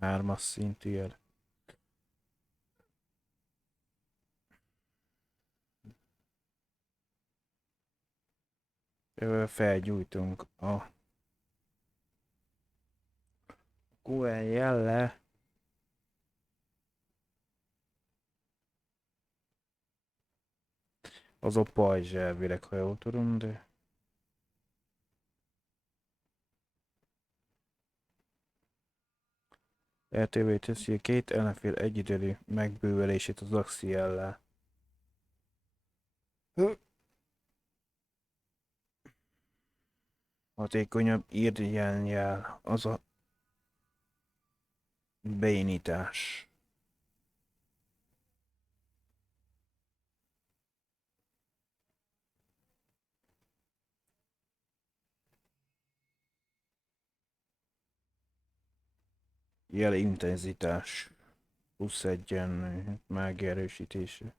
3-as szintű jel. Felgyújtunk a QN jelle. Az a pajzs elvileg, ha jól tudom, de... Lehetővé teszi a két ellenfél egyidejű megbővelését az axiállal. Hatékonyabb írjánjel az a beindítás. Jel intenzitás plusz egyen mágia erősítése.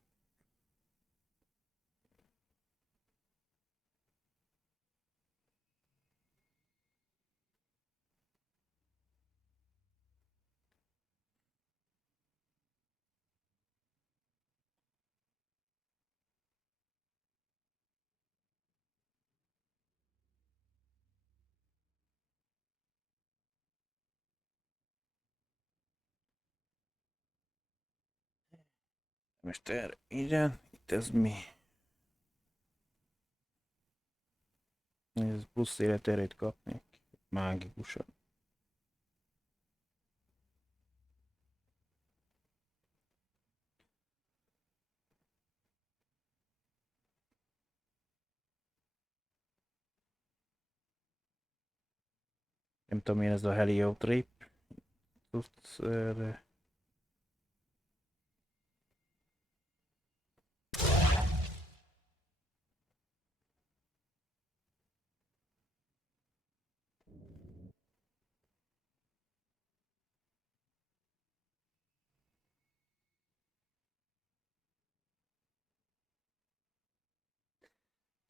Most erre, igen, itt ez mi? Ez plusz életerőt kapnék, mágikusan. Nem tudom én, ez a heliotrip. Tudsz erre.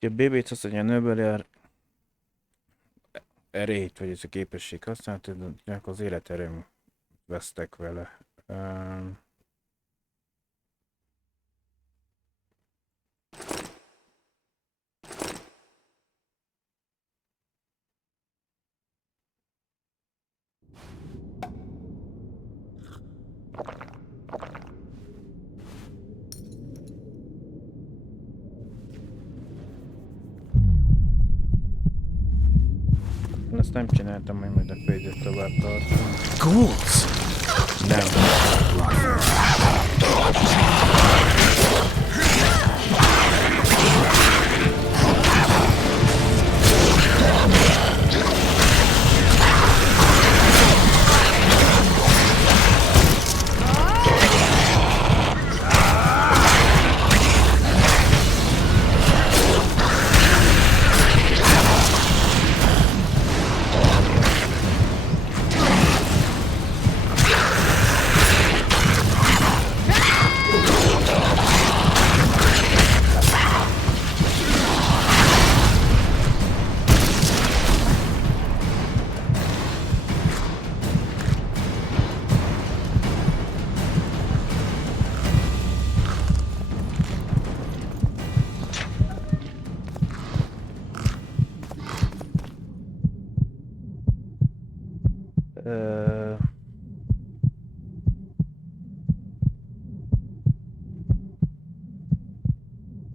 A BB-t használja növeli erejét, vagy ez a képesség használatát, az életerőm vesztek vele. Ezt nem csináltam, hogy majd a fejezet tovább tartom. Ghouls! Nem.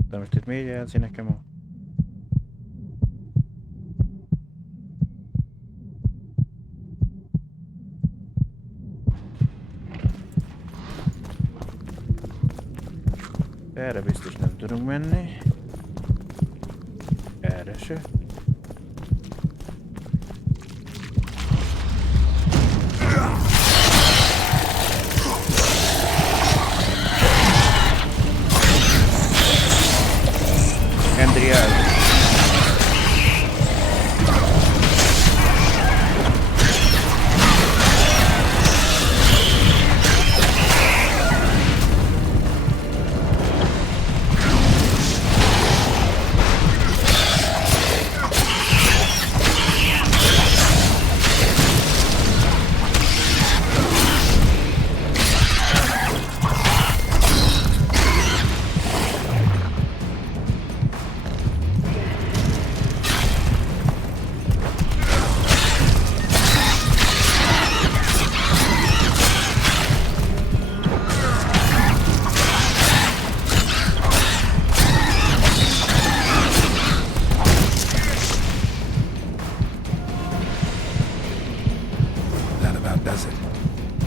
De most itt miért jelzi nekem a... Erre biztos nem tudunk menni. Erre se.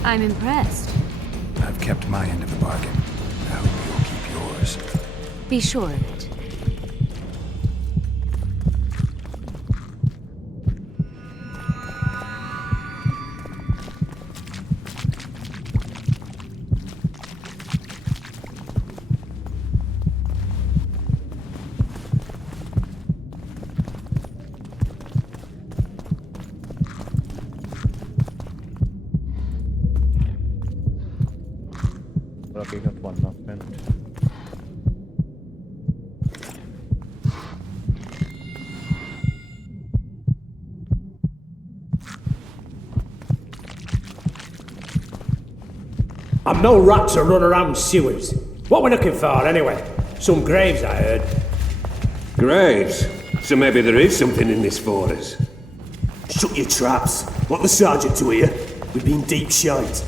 I'm impressed. I've kept my end of the bargain. I hope you'll keep yours. Be sure of it. Valakiket vannak fent. I'm no rat to run around sewers. What we looking for, anyway? Some graves, I heard. Graves? So maybe there is something in this for us. Shut your traps. Want the sergeant to hear? We've been deep shite.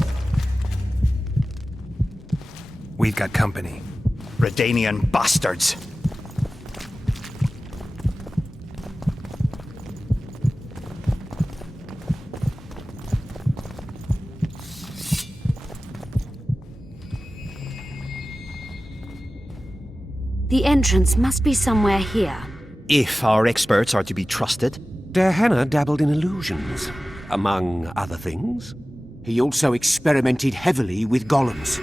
We've got company. Redanian bastards! The entrance must be somewhere here. If our experts are to be trusted. Der Henna dabbled in illusions, among other things. He also experimented heavily with golems.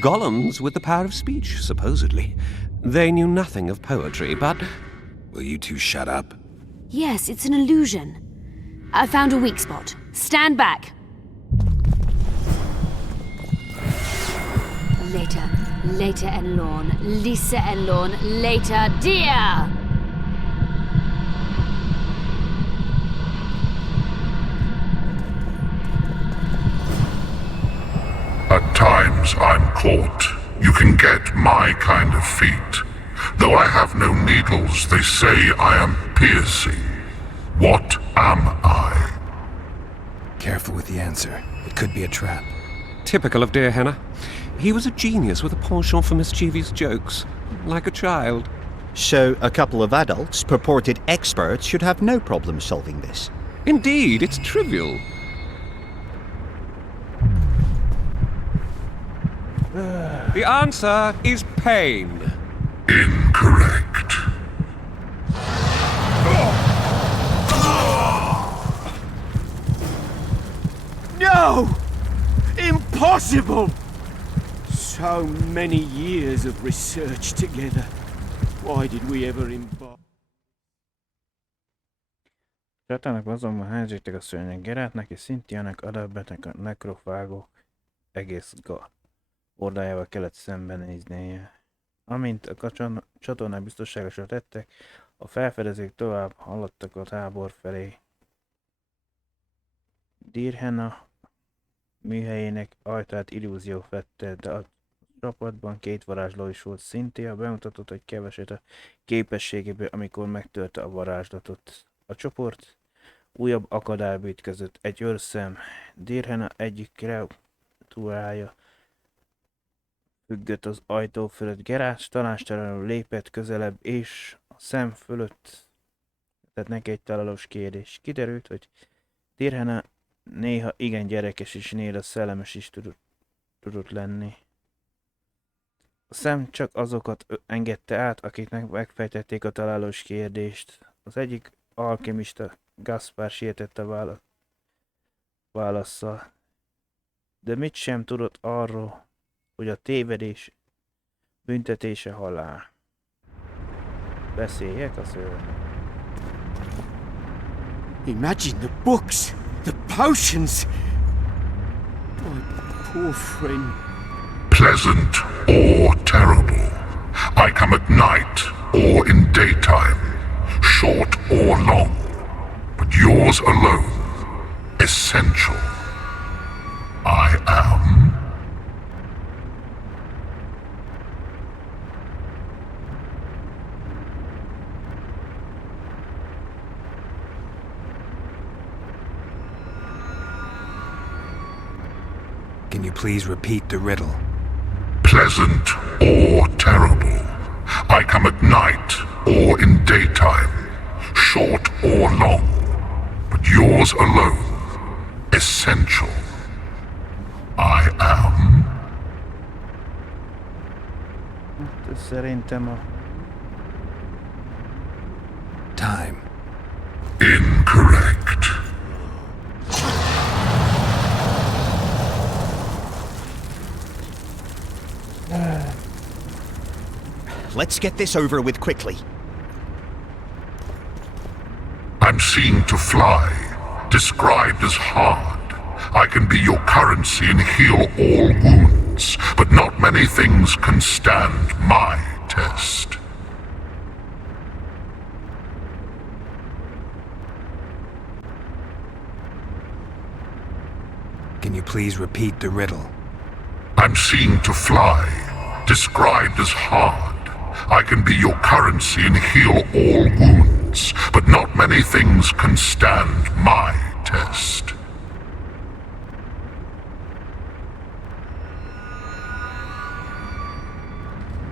Golems with the power of speech, supposedly. They knew nothing of poetry, but... Will you two shut up? Yes, it's an illusion. I found a weak spot. Stand back. Later en lawn. Lisa en lawn. Later, dear! At times I'm caught. You can get my kind of feat. Though I have no needles, they say I am piercing. What am I? Careful with the answer. It could be a trap. Typical of dear Henna. He was a genius with a penchant for mischievous jokes, like a child. So a couple of adults, purported experts, should have no problem solving this. Indeed, it's trivial. The answer is pain. Incorrect. No! Impossible! So many years of research together. Why did we ever embark? Csatának azonban helyezték a szörnyek Geráltnak és Cynthiának adalbetnek a nekrofágó egész ordájával kellett szembenéznie. Amint a csatornák biztonságosra tettek, a felfedezők tovább haladtak a tábor felé. Dirhena műhelyének ajtát illúzió vette, de a csapatban két varázsló is volt. Cynthia bemutatott, hogy keveset a képességéből, amikor megtörte a varázslatot. A csoport újabb akadályba ütközött. Egy őrszem, Dirhena egyik kreatúrája függött az ajtó fölött. Geralt tanástalanul lépett közelebb, és a szem fölött tett neki egy találós kérdés. Kiderült, hogy Dirhena néha igen gyerekes és néha szellemes is tudott lenni. A szem csak azokat engedte át, akiknek megfejtették a találós kérdést. Az egyik alkimista, Gaspar, sietett a válasszal, de mit sem tudott arról, hogy a tévedés büntetése halál. Beszéljek a szörny. Imagine the books, the potions. My poor friend. Pleasant or terrible. I come at night or in daytime, short or long, but yours alone, essential. I am. Can you please repeat the riddle? Pleasant or terrible. I come at night or in daytime, short or long, but yours alone, essential. I am? Szerintem a... Time. Incorrect. Let's get this over with quickly. I'm seen to fly, described as hard. I can be your currency and heal all wounds, but not many things can stand my test. Can you please repeat the riddle? I'm seen to fly, described as hard. I can be your currency and heal all wounds, but not many things can stand my test.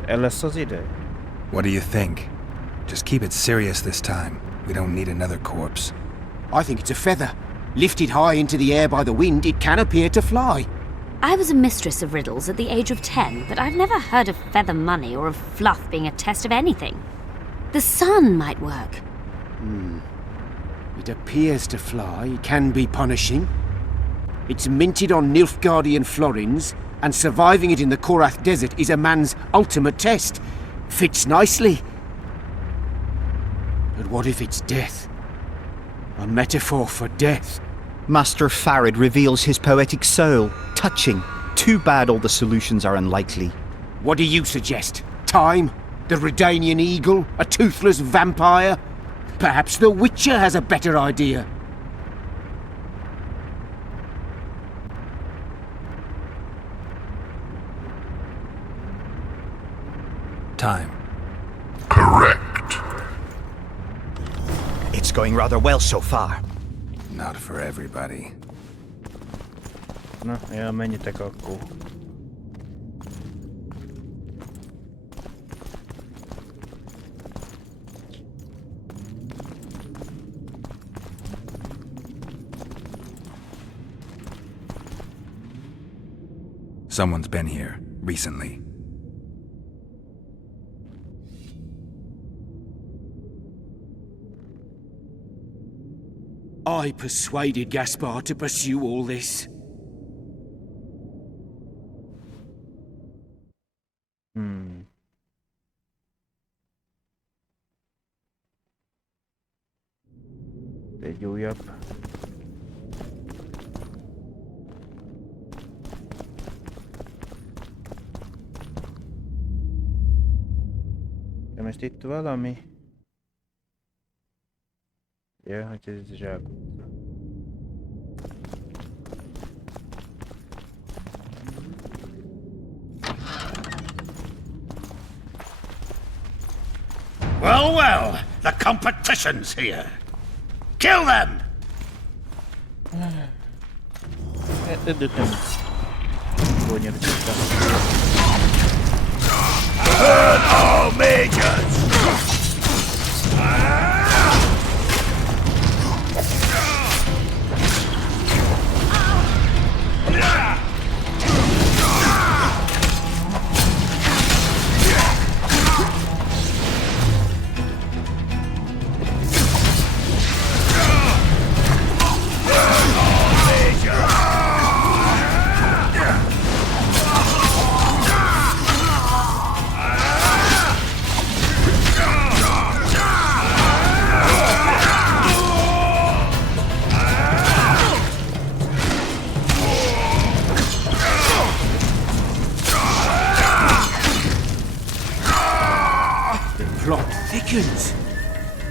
El lesz az idő? What do you think? Just keep it serious this time. We don't need another corpse. I think it's a feather. Lifted high into the air by the wind, it can appear to fly. I was a mistress of riddles at the age of 10, but I've never heard of feather money or of fluff being a test of anything. The sun might work. It appears to fly, it can be punishing. It's minted on Nilfgaardian florins, and surviving it in the Korath Desert is a man's ultimate test. Fits nicely. But what if it's death? A metaphor for death. Master Farid reveals his poetic soul. Touching. Too bad all the solutions are unlikely. What do you suggest? Time? The Redanian eagle? A toothless vampire? Perhaps the Witcher has a better idea. Time. Correct. It's going rather well so far. Not for everybody. Na, ja, menjetek akkor. Someone's been here recently. I persuaded Gaspar to pursue all this. Egy újabb. De most itt valami? Ja, hogy ez zsákutca. Well, well, the competition's here. Kill them! Burn all mages!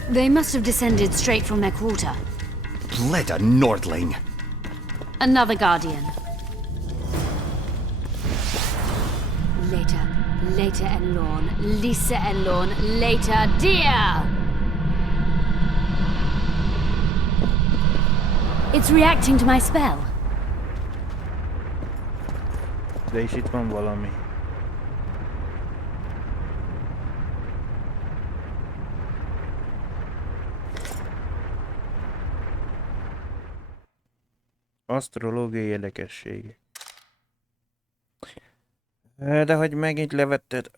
They must have descended straight from their quarter. Bleda Nordling. Another guardian. Later and Lorn. Lisa and Lorn. Later, dear! It's reacting to my spell. De is itt van valami. Asztrológiai érdekességek. De hogy megint levetted...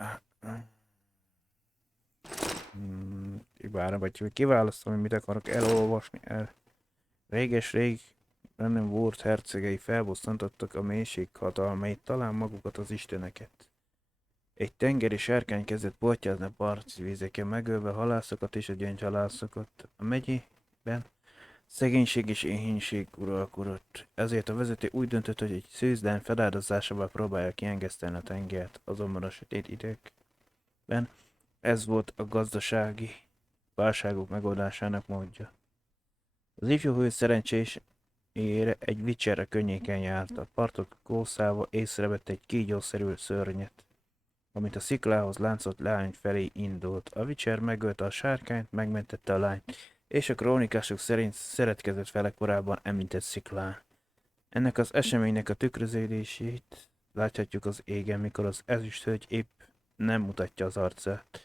Ibára vagy kiválasztom, hogy mit akarok elolvasni el. Réges-rég bennem volt hercegei felbosszantottak a mélység hatalmait, talán magukat az isteneket. Egy tengeri sárkány kezdett portyázni a parti vizeken, megölve halászokat és a gyöngyhalászokat. A megyében szegénység és éhínség uralkodott. Ezért a vezető úgy döntött, hogy egy szűzlány feláldozásával próbálja kiengesztelni a tengert. Azonban a sötét időkben ez volt a gazdasági válságok megoldásának módja. Az ifjú hő szerencsés ére egy vicserre könnyéken járt, a partok kószálva észrevett egy kígyószerű szörnyet, amit a sziklához láncolt leány felé indult. A vicser megölte a sárkányt, megmentette a lányt, és a krónikások szerint szeretkezett vele korábban említett sziklán. Ennek az eseménynek a tükröződését láthatjuk az égen, mikor az ezüsthölgy épp nem mutatja az arcát.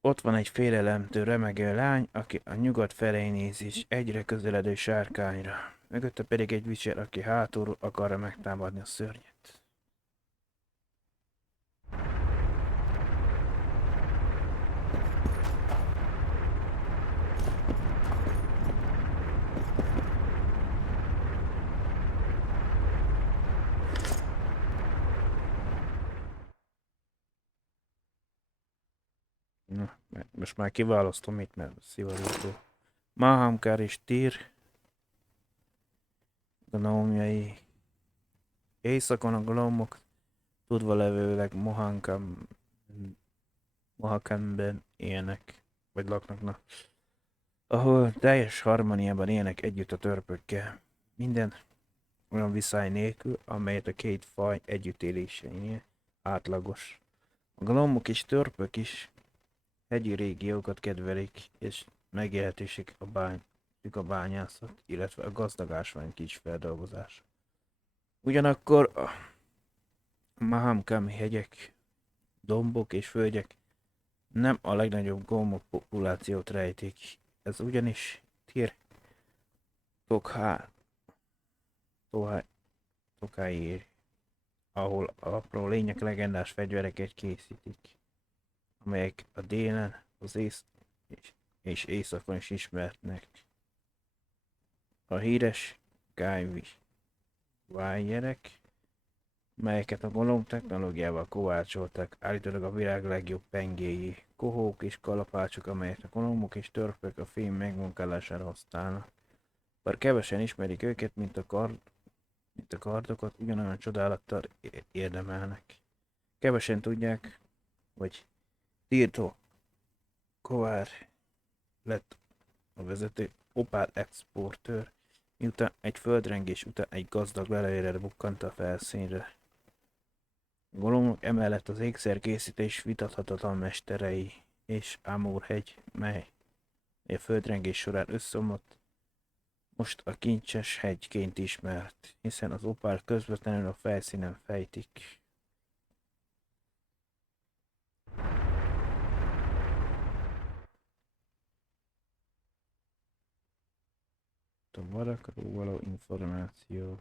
Ott van egy félelemtől remegő lány, aki a nyugat felé néz és egyre közeledő sárkányra. Mögötte pedig egy vicser, aki hátulról akarja megtámadni a szörnyet. Na, most már kiválasztom itt, mert szivárogó. Mahamkár és Tyr gnómjai. Éjszakon a gnómok tudva levőleg Mohakamben élnek, vagy laknak, na. Ahol teljes harmóniában élnek együtt a törpökkel. Minden olyan viszály nélkül, amelyet a két faj együttéléseinél átlagos. A gnómok és törpök is hegyi régiókat kedvelik, és megélhetésük a bányászat, illetve a gazdag ásvány kis feldolgozás. Ugyanakkor a Mahamkami hegyek, dombok és földek nem a legnagyobb gómok populációt rejtik. Ez ugyanis Tyr Tokáér, ahol apró lények legendás fegyvereket készítik, amelyek a délen, az és északon is ismertnek. A híres gájványerek, melyeket a golom technológiával kovácsoltak, állítólag a világ legjobb pengéi, kohók és kalapácsok, amelyet a golomok és törpök a fém megmunkálására használnak. Bár kevesen ismerik őket, mint a kardokat, ugyanolyan csodálattal érdemelnek. Kevesen tudják, hogy Tirto Kovár lett a vezető opál exportőr, miután egy földrengés után egy gazdag lelőre bukkant a felszínre. A golomok emellett az ékszerkészítés vitathatatlan mesterei, és Ámúr-hegy, mely a földrengés során összeomlott, most a kincses hegyként ismert, hiszen az opál közvetlenül a felszínen fejtik. A varakról való információ.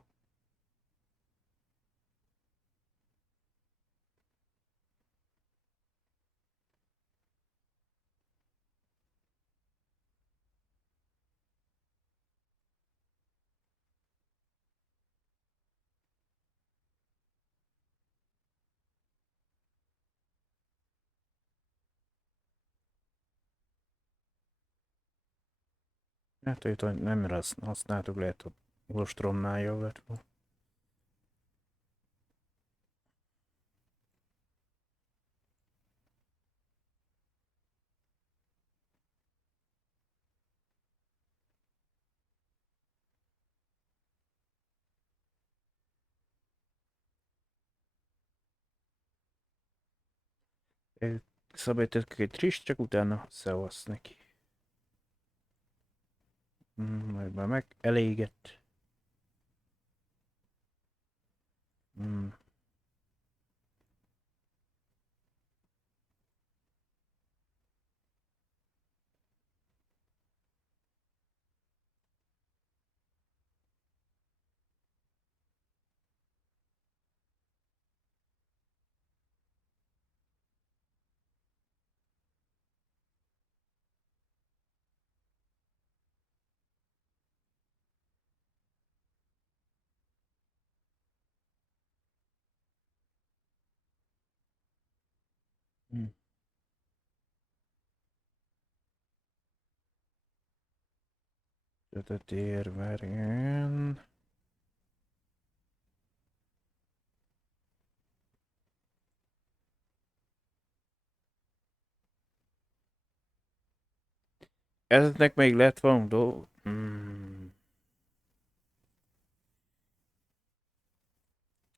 Hát hogy nem használtuk, lehet a ostromnál jobb lett volna. Szabálytörök egy trist, csak utána szevasz neki. Majd már meg elégett. Térverjen. Ezeknek még lett valami dolg.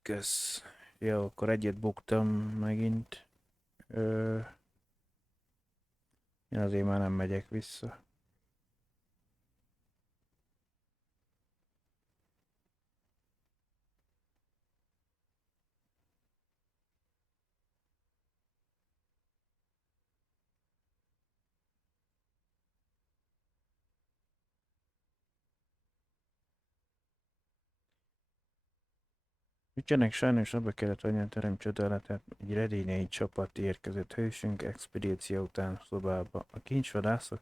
Kösz. Jó, akkor egyet buktam megint. Én azért már nem megyek vissza. Ügyenek sajnos abba kellett hagyni a terem csodálatát, egy redényei csapat érkezett hősünk expedíció után szobába. A kincsvadászok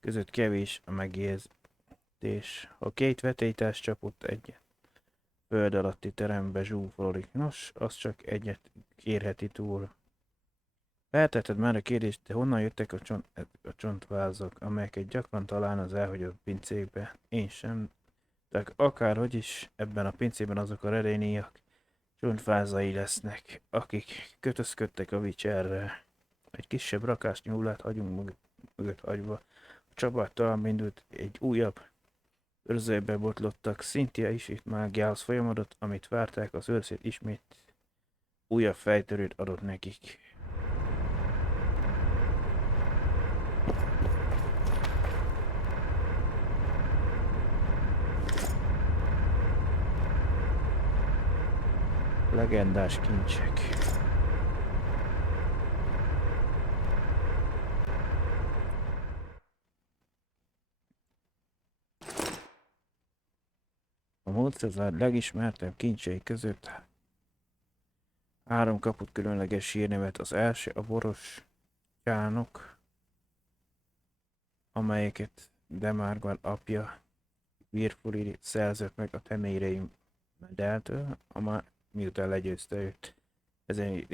között kevés a megértés. Ha két vetélytárs csapott egyet föld alatti terembe zsúfolodik, nos, az csak egyet kérheti túl. Feltetted már a kérdést, de honnan jöttek a csontvázak, amelyeket gyakran talán az elhagyott pincékbe? Én sem. De akárhogy is, ebben a pincében azok a redényiak csontvázai lesznek, akik kötözködtek a vicserre. Egy kisebb rakás nyúlát hagyunk mögött hagyva. A csapat talán indult, egy újabb őrzőbe botlottak. Cynthia is itt mágiához folyamodott, amit várták, az őrzét ismét újabb fejtörőt adott nekik. Legendás kincsek. A módszerzár legismertebb kincsei között 3 kapott különleges hírnevet. Az első a boros tyánok, amelyeket Demárgan apja Virfuri szerzett meg a temérei medeltől, miután legyőzte őt. Ez egy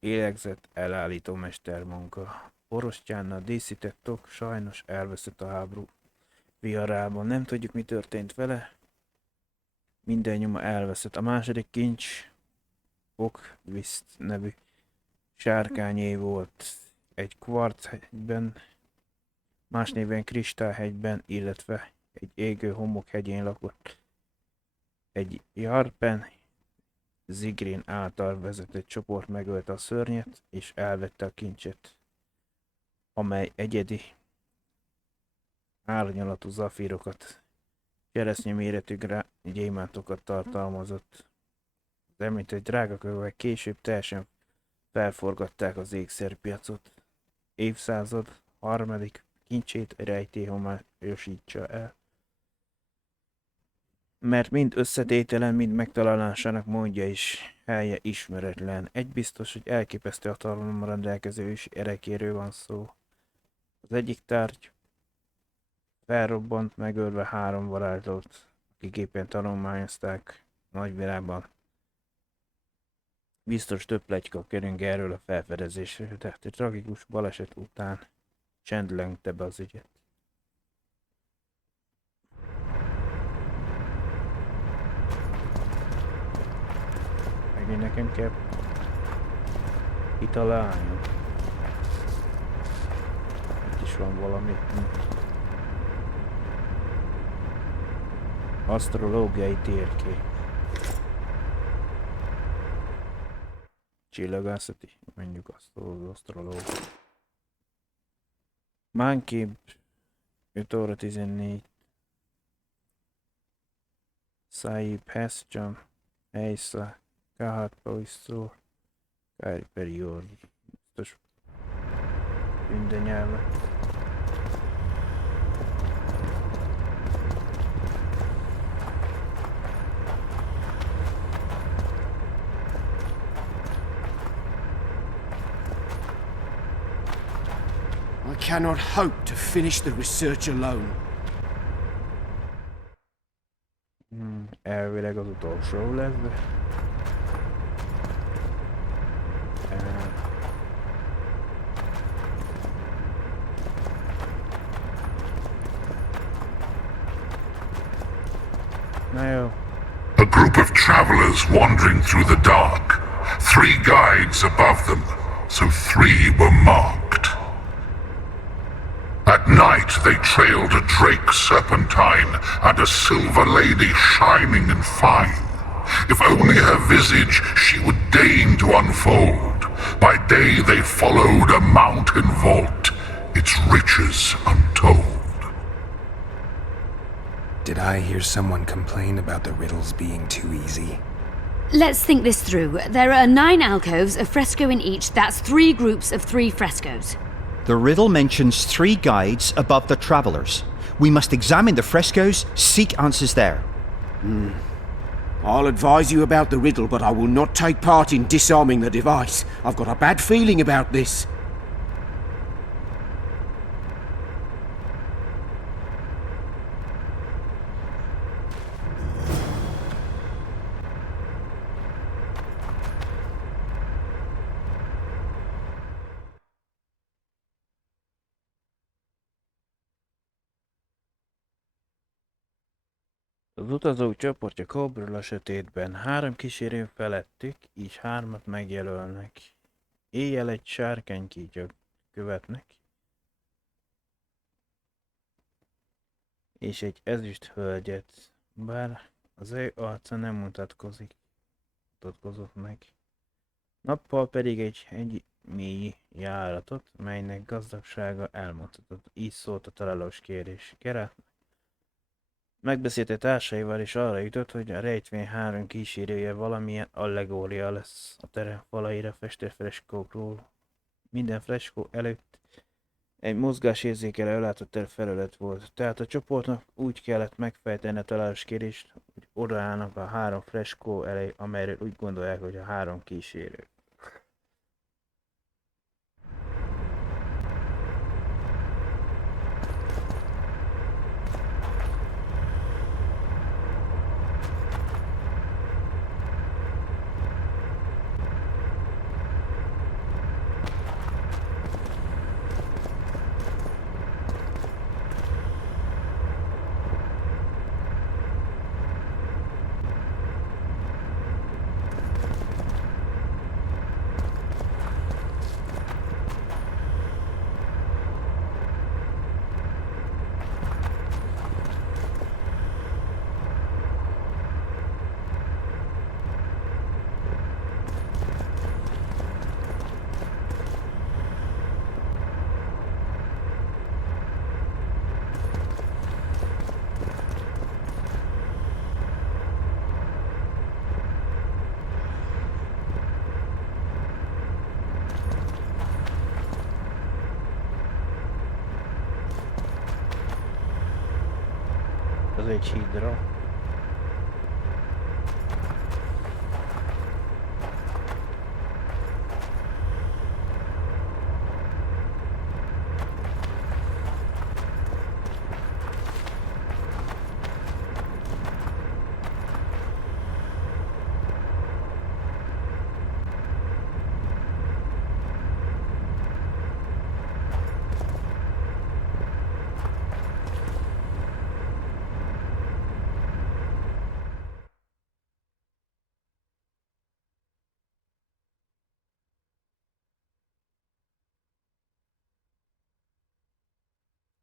lélegzett elállító mestermunka. Borostyánnal díszített tok sajnos elveszett a háború viharában. Nem tudjuk, mi történt vele. Minden nyoma elveszett. A második kincs Okviszt nevű sárkányé volt. Egy kvarchegyben, más néven Kristályhegyben, illetve egy égő homokhegyén lakott. Egy Jarpen Zigrin által vezetett csoport megölte a szörnyet, és elvette a kincset, amely egyedi árnyalatú zafírokat, cseresznye méretű gyémántokat tartalmazott. Az említett drágakövek később teljesen felforgatták az ékszerpiacot. Évszázad harmadik kincsét rejtélyhomályosítsa el. Mert mind összetételen, mind megtalálásának módja is helye ismeretlen. Egy biztos, hogy elképesztő hatalommal rendelkező ősi erekéről van szó. Az egyik tárgy felrobbant, megölve 3 varázslót, akik éppen tanulmányozták nagyvilágban. Biztos több pletyka kerünk erről a felfedezésről, tehát egy tragikus baleset után csend lengte be az ügyet. Megint nekem kell kitalálni. Itt is van valami. Asztrológiai térkép. Csillagászati, mondjuk azt az asztrológ. Mánkép 5 óra 14. Saib Hesjam, Eisa, Kahat Pauiszó, Kári Perior. Biztos minden nyelven. I cannot hope to finish the research alone. Elvileg az utolsó lesz, de... group of travelers wandering through the dark. 3 guides above them, so 3 were marked. At night they trailed a drake serpentine and a silver lady shining and fine. If only her visage she would deign to unfold. By day they followed a mountain vault, its riches untold. Did I hear someone complain about the riddles being too easy? Let's think this through. There are 9 alcoves, a fresco in each. That's 3 groups of 3 frescoes. The riddle mentions 3 guides above the travelers. We must examine the frescoes, seek answers there. I'll advise you about the riddle, but I will not take part in disarming the device. I've got a bad feeling about this. Az utazók csoportja kóborol a sötétben. 3 kísérő felettük, így 3-at megjelölnek. Éjjel egy sárkánykígyót követnek. És egy ezüst hölgyet, bár az ő arca nem mutatkozott meg. Nappal pedig egy mély járatot, melynek gazdagsága elmondhatott. Így szólt a találós kérés. Geralt megbeszélte társaival, és arra jutott, hogy a rejtvény 3 kísérője valamilyen allegória lesz a terem falaira festett freskókról. Minden freskó előtt egy mozgásérzékelő ellátott felület volt, tehát a csoportnak úgy kellett megfejteni a találós kérést, hogy odaállnak a 3 freskó elé, amelyről úgy gondolják, hogy a 3 kísérő. Az egy hídra.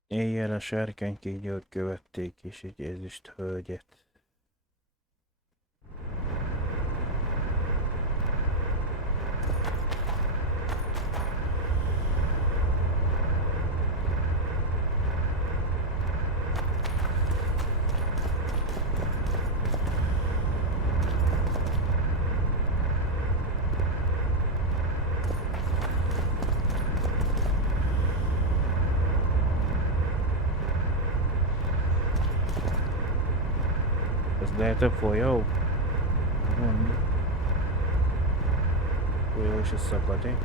Éjjel a sárkánykígyót követték, és egy ezüst hölgyet. Ez lehet a folyó? Mondjuk. Folyó és a szakadék.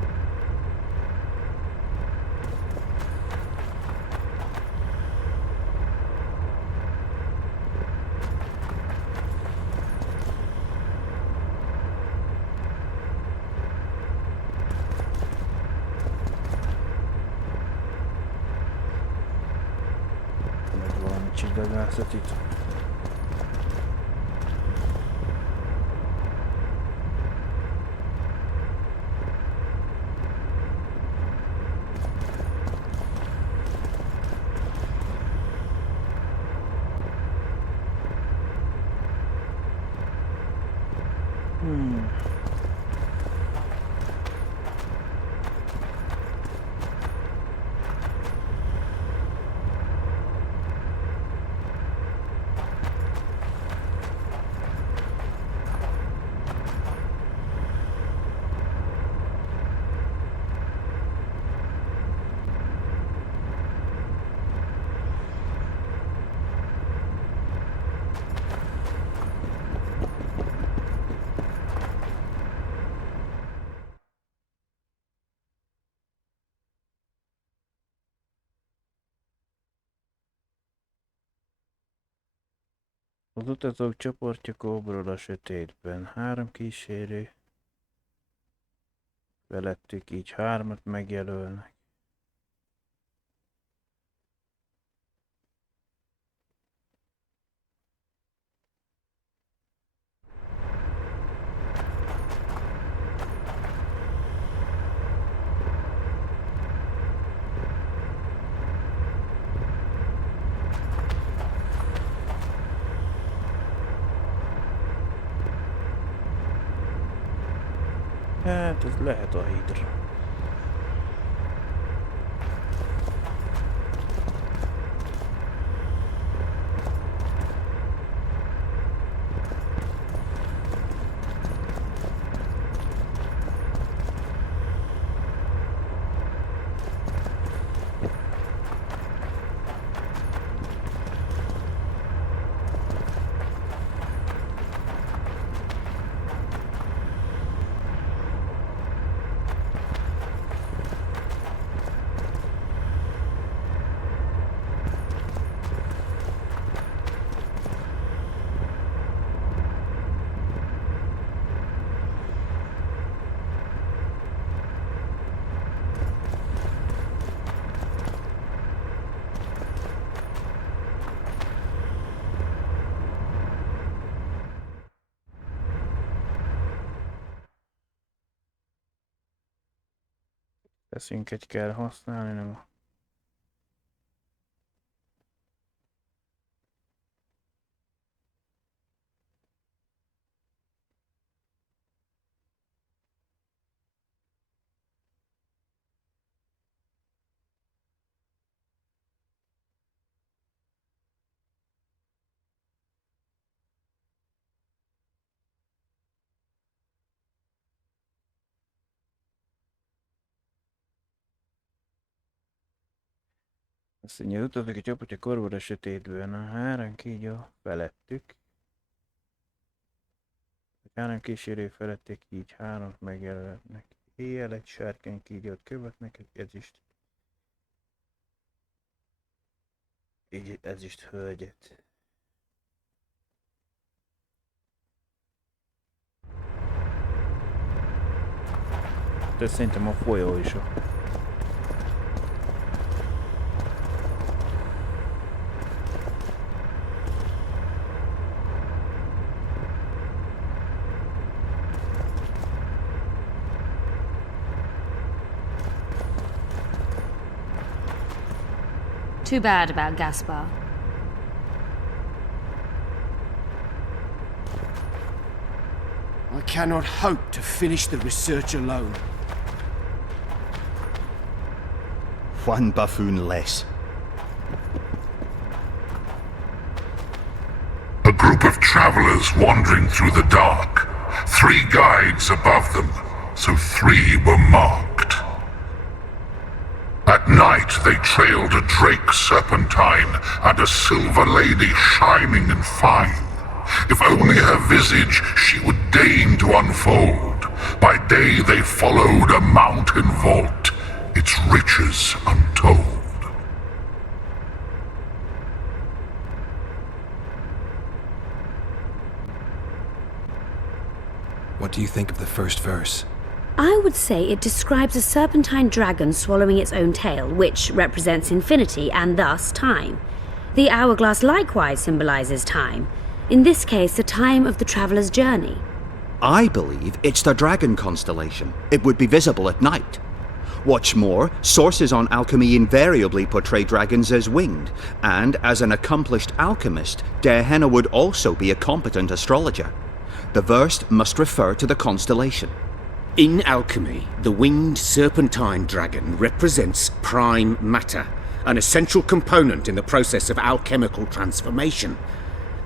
Meg valami csillagászat itt. Az utazók csoportja kóborol a sötétben. 3 kísérő felettük, így 3-at megjelölnek. Hát ez lehet a hidra. Feszünket kell használni, nem? Azt mondja, az utazók a csoportja kóborol a sötétben. A 3 kígyó felettük. 3 kísérő felették, így 3-at megjelölnek. Éjjel egy sárkány kígyót követnek, egy ezüst. Így ezüst hölgyet. De szerintem a folyó is a... Too bad about Gaspar. I cannot hope to finish the research alone. One buffoon less. A group of travelers wandering through the dark. 3 guides above them, so 3 were marked. At night they trailed a drake serpentine and a silver lady shining and fine. If only her visage she would deign to unfold. By day they followed a mountain vault, its riches untold. What do you think of the first verse? I would say it describes a serpentine dragon swallowing its own tail, which represents infinity and thus time. The hourglass likewise symbolizes time. In this case, the time of the traveller's journey. I believe it's the dragon constellation. It would be visible at night. What's more, sources on alchemy invariably portray dragons as winged, and as an accomplished alchemist, Dehenna would also be a competent astrologer. The verse must refer to the constellation. In alchemy, the winged serpentine dragon represents prime matter, an essential component in the process of alchemical transformation.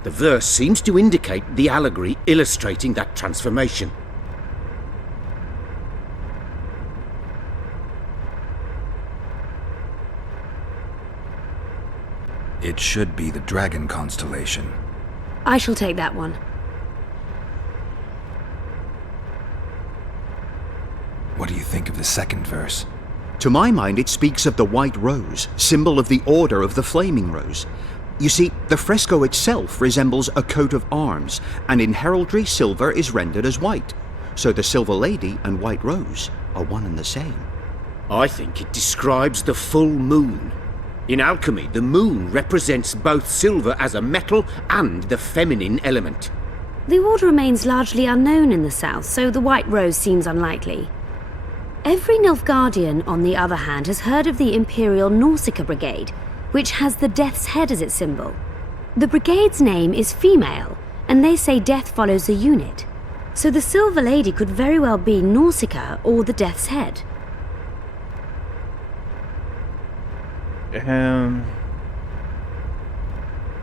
The verse seems to indicate the allegory illustrating that transformation. It should be the dragon constellation. I shall take that one. What do you think of the second verse? To my mind, it speaks of the white rose, symbol of the Order of the Flaming Rose. You see, the fresco itself resembles a coat of arms, and in heraldry silver is rendered as white. So the Silver Lady and White Rose are one and the same. I think it describes the full moon. In alchemy, the moon represents both silver as a metal and the feminine element. The order remains largely unknown in the south, so the White Rose seems unlikely. Every Nilfgaardian, on the other hand, has heard of the Imperial Nausicaa Brigade, which has the Death's Head as its symbol. The brigade's name is female, and they say death follows the unit. So the Silver Lady could very well be Nausicaa or the Death's Head.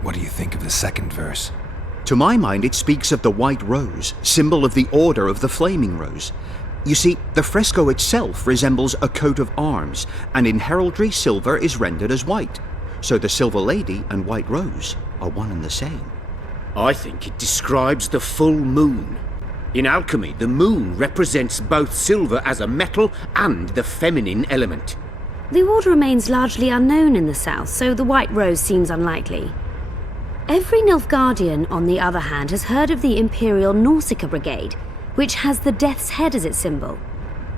What do you think of the second verse? To my mind, it speaks of the White Rose, symbol of the Order of the Flaming Rose. You see, the fresco itself resembles a coat of arms, and in heraldry silver is rendered as white. So the Silver Lady and White Rose are one and the same. I think it describes the full moon. In alchemy, the moon represents both silver as a metal and the feminine element. The order remains largely unknown in the south, so the White Rose seems unlikely. Every Nilfgaardian, on the other hand, has heard of the Imperial Nausicaa Brigade, which has the Death's Head as its symbol.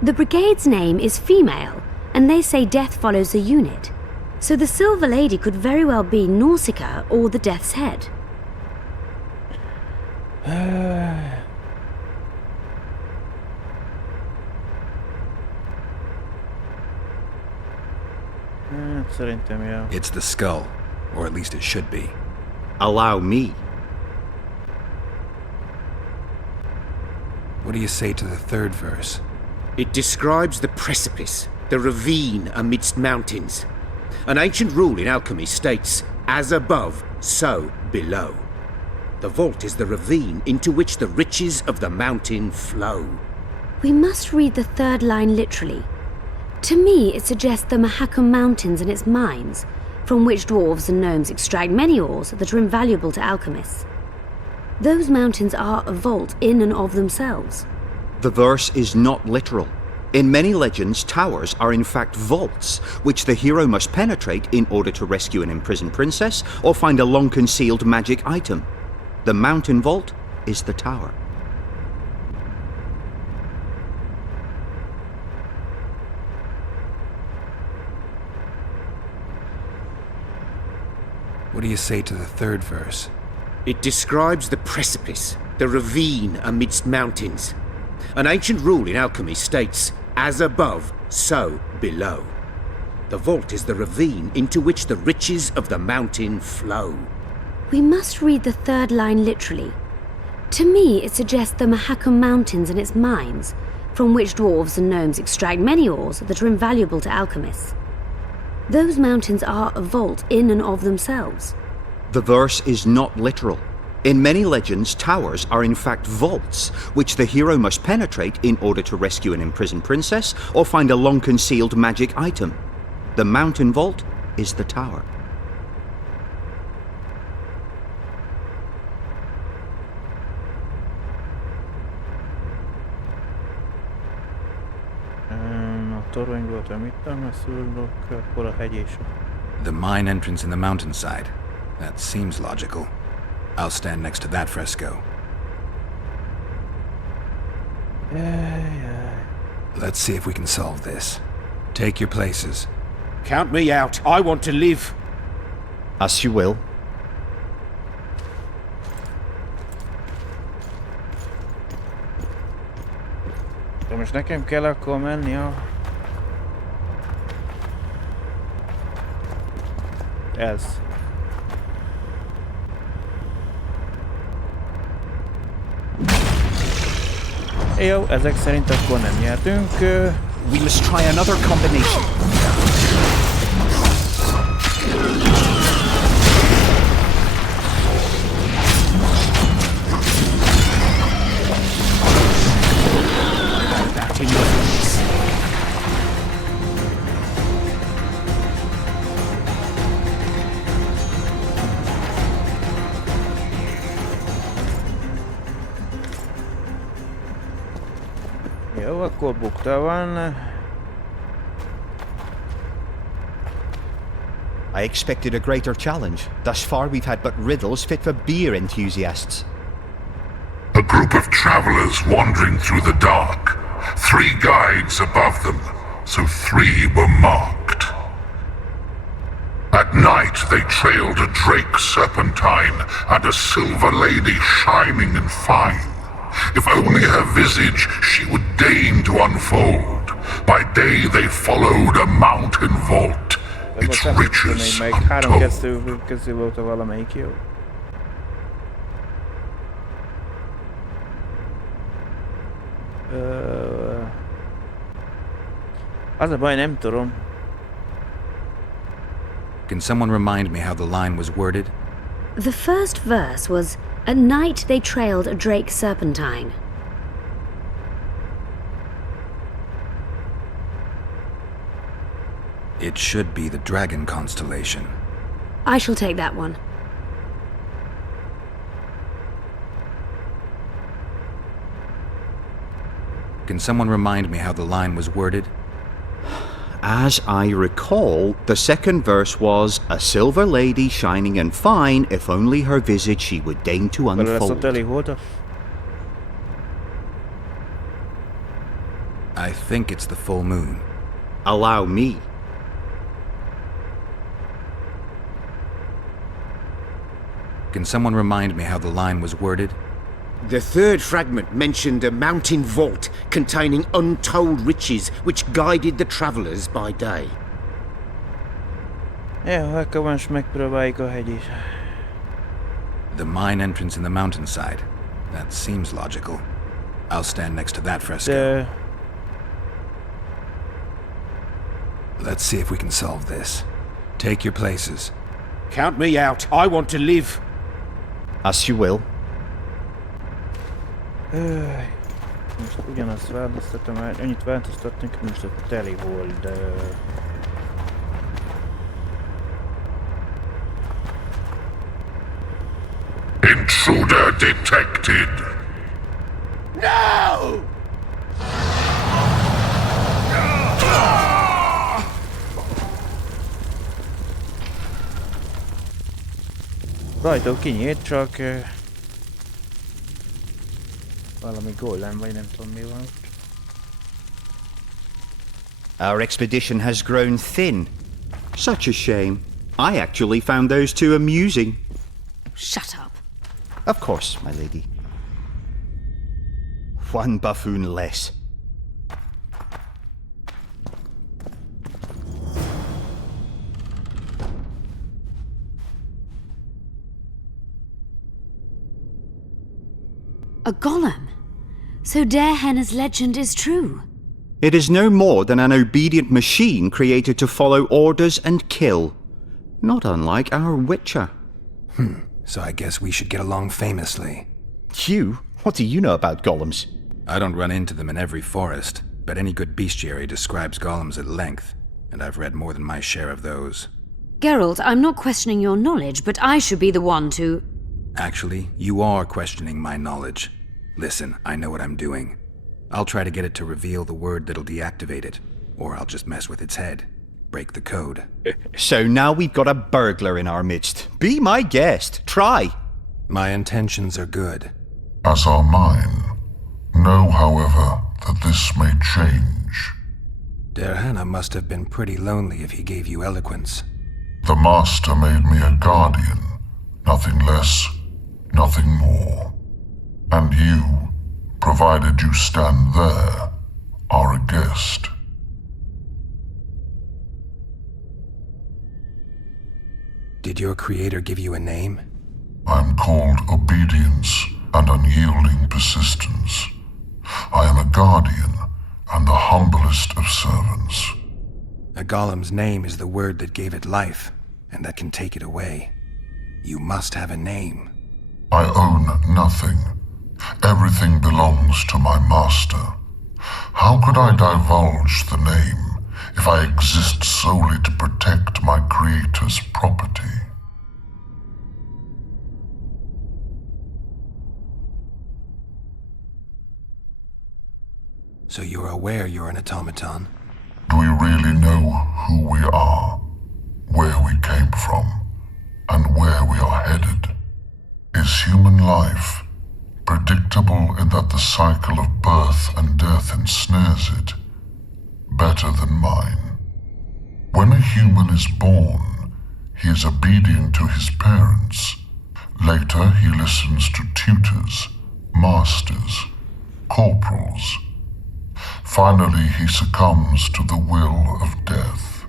The brigade's name is female, and they say death follows the unit. So the Silver Lady could very well be Nausicaa or the Death's Head. It's the skull, or at least it should be. Allow me. What do you say to the third verse? It describes the precipice, the ravine amidst mountains. An ancient rule in alchemy states, as above, so below. The vault is the ravine into which the riches of the mountain flow. We must read the third line literally. To me, it suggests the Mahakam Mountains and its mines, from which dwarves and gnomes extract many ores that are invaluable to alchemists. Those mountains are a vault in and of themselves. The verse is not literal. In many legends, towers are in fact vaults, which the hero must penetrate in order to rescue an imprisoned princess or find a long-concealed magic item. The mountain vault is the tower. What do you say to the third verse? It describes the precipice, the ravine amidst mountains. An ancient rule in alchemy states, as above, so below. The vault is the ravine into which the riches of the mountain flow. We must read the third line literally. To me, it suggests the Mahakam Mountains and its mines, from which dwarves and gnomes extract many ores that are invaluable to alchemists. Those mountains are a vault in and of themselves. The verse is not literal. In many legends, towers are in fact vaults, which the hero must penetrate in order to rescue an imprisoned princess or find a long-concealed magic item. The mountain vault is the tower. The mine entrance in the mountainside. That seems logical. I'll stand next to that fresco. Let's see if we can solve this. Take your places. Count me out. I want to live. As you will. De most nekem kell akkor menni a... Ez. Jó, ezek szerint akkor nem nyertünk. We must try another combination. That in your face. Jó, akkor bukta van. I expected a greater challenge. Thus far we've had but riddles fit for beer enthusiasts. A group of travelers wandering through the dark. 3 guides above them, so 3 were marked. At night they trailed a drake serpentine and a silver lady shining and fine. If only her visage she would deign to unfold. By day they followed a mountain vault, its riches untold. Közül óta valamelyik jó. Az a baj, nem tudom. Can someone remind me how the line was worded? The first verse was, "At night they trailed a drake serpentine." It should be the dragon constellation. I shall take that one. Can someone remind me how the line was worded? As I recall, the second verse was, "A silver lady shining and fine, if only her visage she would deign to unfold." I think it's the full moon. Allow me. Can someone remind me how the line was worded? The third fragment mentioned a mountain vault containing untold riches which guided the travellers by day. Jó, akkor most megpróbáljuk a hegyit. The mine entrance in the mountainside. That seems logical. I'll stand next to that fresco. Let's see if we can solve this. Take your places. Count me out. I want to live. As you will. Most ugyanazt változtatom el, annyit változtattunk, hogy most ott teli volt, de... Intruder detected! No! Rajtó kinyílt, csak... valami golem, vagy nem tudom mi van. Our expedition has grown thin. Such a shame. I actually found those two amusing. Shut up. Of course, my lady. One buffoon less. A golem? So Darehenna's legend is true? It is no more than an obedient machine created to follow orders and kill. Not unlike our Witcher. So I guess we should get along famously. You? What do you know about golems? I don't run into them in every forest, but any good bestiary describes golems at length, and I've read more than my share of those. Geralt, I'm not questioning your knowledge, but I should be the one to... Actually, you are questioning my knowledge. Listen, I know what I'm doing. I'll try to get it to reveal the word that'll deactivate it, or I'll just mess with its head. Break the code. So now we've got a burglar in our midst. Be my guest. Try. My intentions are good. As are mine. Know, however, that this may change. Darehenna must have been pretty lonely if he gave you eloquence. The Master made me a guardian. Nothing less, nothing more. And you, provided you stand there, are a guest. Did your creator give you a name? I'm called obedience and unyielding persistence. I am a guardian and the humblest of servants. A golem's name is the word that gave it life, and that can take it away. You must have a name. I own nothing. Everything belongs to my master. How could I divulge the name if I exist solely to protect my creator's property? So you're aware you're an automaton? Do we really know who we are? where we came from, and where we are headed. Is human life predictable in that the cycle of birth and death ensnares it, better than mine? When a human is born, he is obedient to his parents. Later, he listens to tutors, masters, corporals. Finally, he succumbs to the will of death.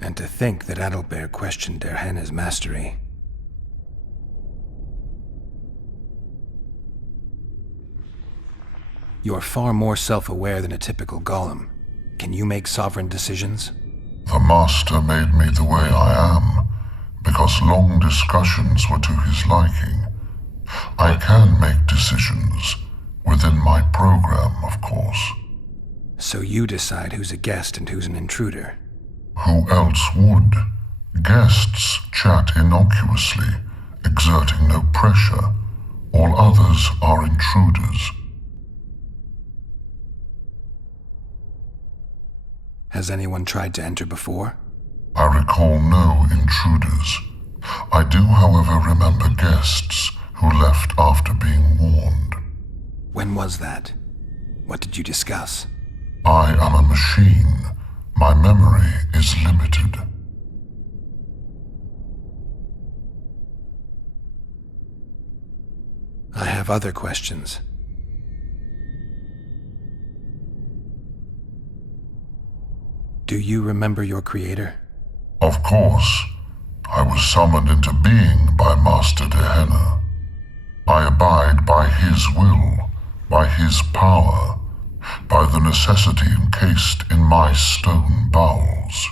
And to think that Adalbert questioned Derhenna's mastery. You're far more self-aware than a typical golem. Can you make sovereign decisions? The master made me the way I am, because long discussions were to his liking. I can make decisions, within my program, of course. So you decide who's a guest and who's an intruder? Who else would? Guests chat innocuously, exerting no pressure. All others are intruders. Has anyone tried to enter before? I recall no intruders. I do, however, remember guests who left after being warned. When was that? What did you discuss? I am a machine. My memory is limited. I have other questions. Do you remember your creator? Of course. I was summoned into being by Master Derhenna. I abide by his will, by his power, by the necessity encased in my stone bowels.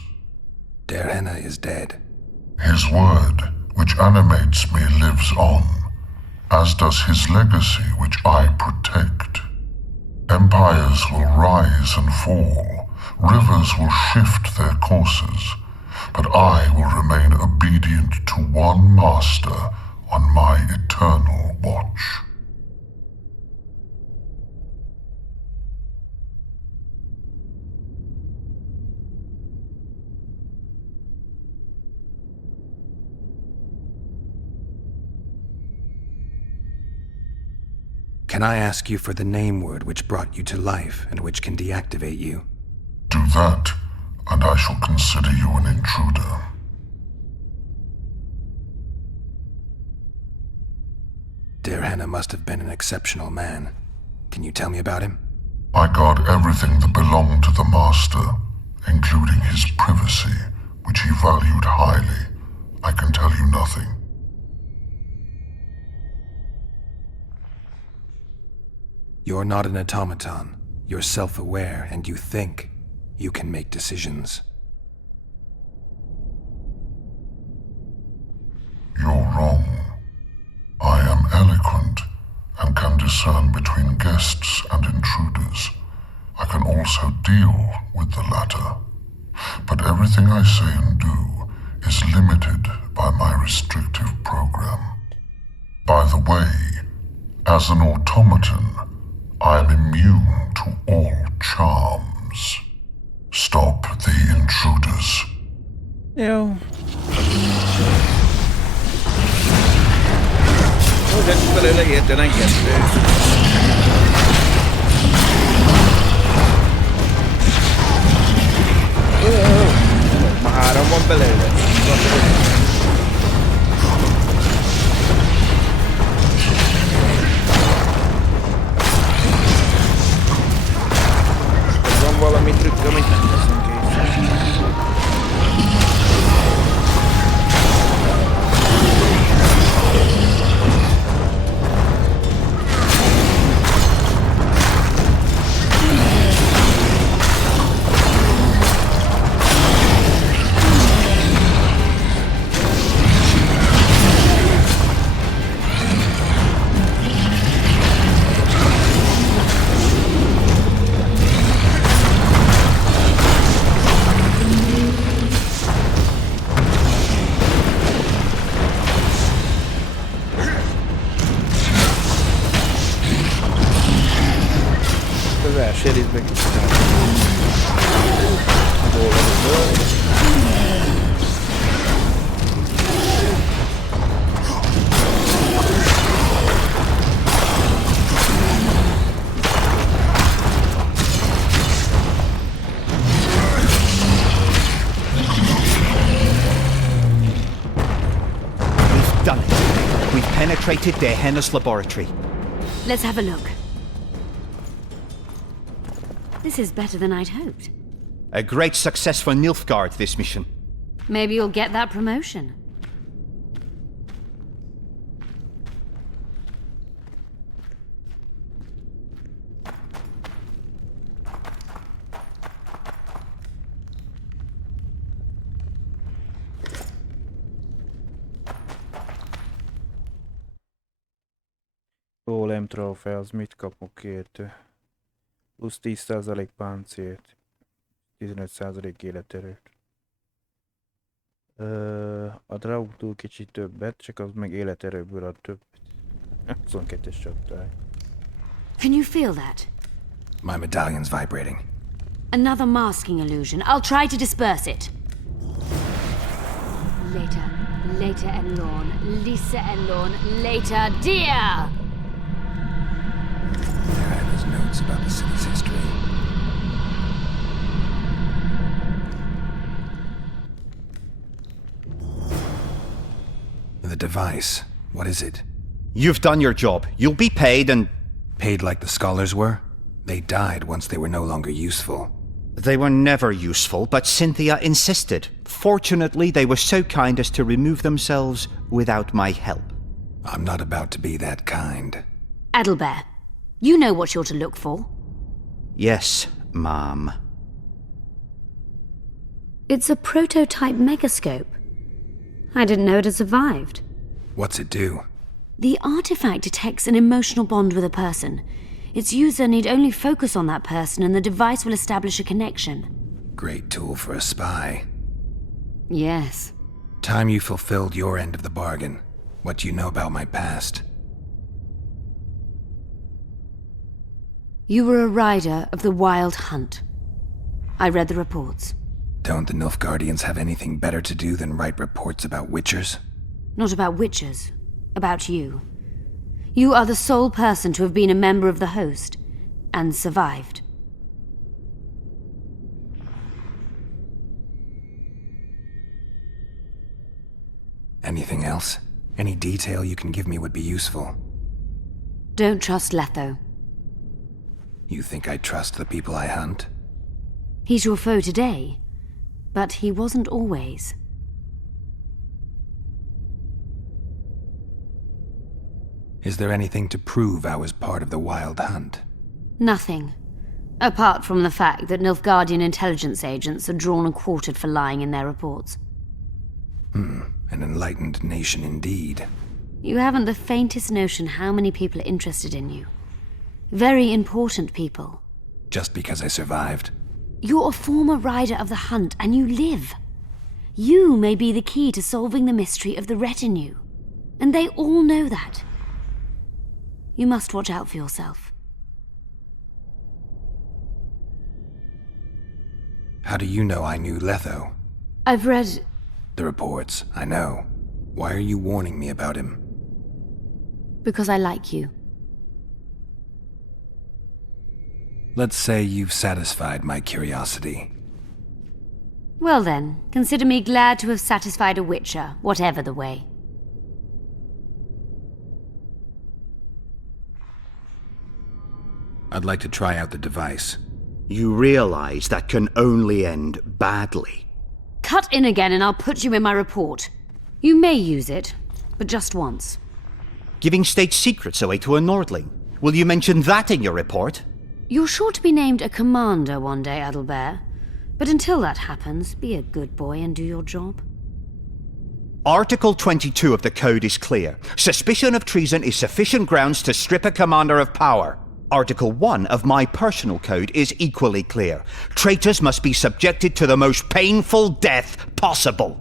Derhenna is dead. His word, which animates me, lives on, as does his legacy, which I protect. Empires will rise and fall, rivers will shift their courses, but I will remain obedient to one master on my eternal watch. Can I ask you for the name word which brought you to life and which can deactivate you? Do that, and I shall consider you an intruder. Derhenna must have been an exceptional man. Can you tell me about him? I guard everything that belonged to the Master, including his privacy, which he valued highly. I can tell you nothing. You're not an automaton. You're self-aware, and you think. You can make decisions. You're wrong. I am eloquent and can discern between guests and intruders. I can also deal with the latter. But everything I say and do is limited by my restrictive program. By the way, as an automaton, I am immune to all charms. Stop the intruders. Jo. Most belőle értelen kettő. Ma 3 van belőle. Van valami trükk, amit nem teszünk észre. infiltrated Dehenna's laboratory. Let's have a look. This is better than I'd hoped. A great success for Nilfgaard, this mission. Maybe you'll get that promotion. Golem trófea, az mit kapok érte? Plusz 10% páncélt. 15% életerőt. A Draug túl kicsit többet, csak az meg életerőből ad többet. 22-es csapdály. Can you feel that? My medallion's vibrating. Another masking illusion. I'll try to disperse it. Later Enlorn. Lisa Enlorn. Later, dear! There I have his notes about the city's history. The device. What is it? You've done your job. You'll be paid and... Paid like the scholars were? They died once they were no longer useful. They were never useful, but Cynthia insisted. Fortunately, they were so kind as to remove themselves without my help. I'm not about to be that kind. Adalbert, you know what you're to look for. Yes, Ma'am. It's a prototype megascope. I didn't know it had survived. What's it do? The artifact detects an emotional bond with a person. Its user need only focus on that person and the device will establish a connection. Great tool for a spy. Yes. Time you fulfilled your end of the bargain. What do you know about my past? You were a rider of the Wild Hunt. I read the reports. Don't the Nilfgaardians have anything better to do than write reports about witchers? Not about witchers. About you. You are the sole person to have been a member of the host, and survived. Anything else? Any detail you can give me would be useful. Don't trust Letho. You think I trust the people I hunt? He's your foe today, but he wasn't always. Is there anything to prove I was part of the Wild Hunt? Nothing. Apart from the fact that Nilfgaardian intelligence agents are drawn and quartered for lying in their reports. An enlightened nation indeed. You haven't the faintest notion how many people are interested in you. Very important people. Just because I survived? You're a former rider of the hunt, and you live. You may be the key to solving the mystery of the retinue. And they all know that. You must watch out for yourself. How do you know I knew Letho? I've read... The reports, I know. Why are you warning me about him? Because I like you. Let's say you've satisfied my curiosity. Well then, consider me glad to have satisfied a witcher, whatever the way. I'd like to try out the device. You realize that can only end badly. Cut in again and I'll put you in my report. You may use it, but just once. Giving state secrets away to a Nordling. Will you mention that in your report? You're sure to be named a commander one day, Adalbert. But until that happens, be a good boy and do your job. Article 22 of the Code is clear. Suspicion of treason is sufficient grounds to strip a commander of power. Article 1 of my personal code is equally clear. Traitors must be subjected to the most painful death possible.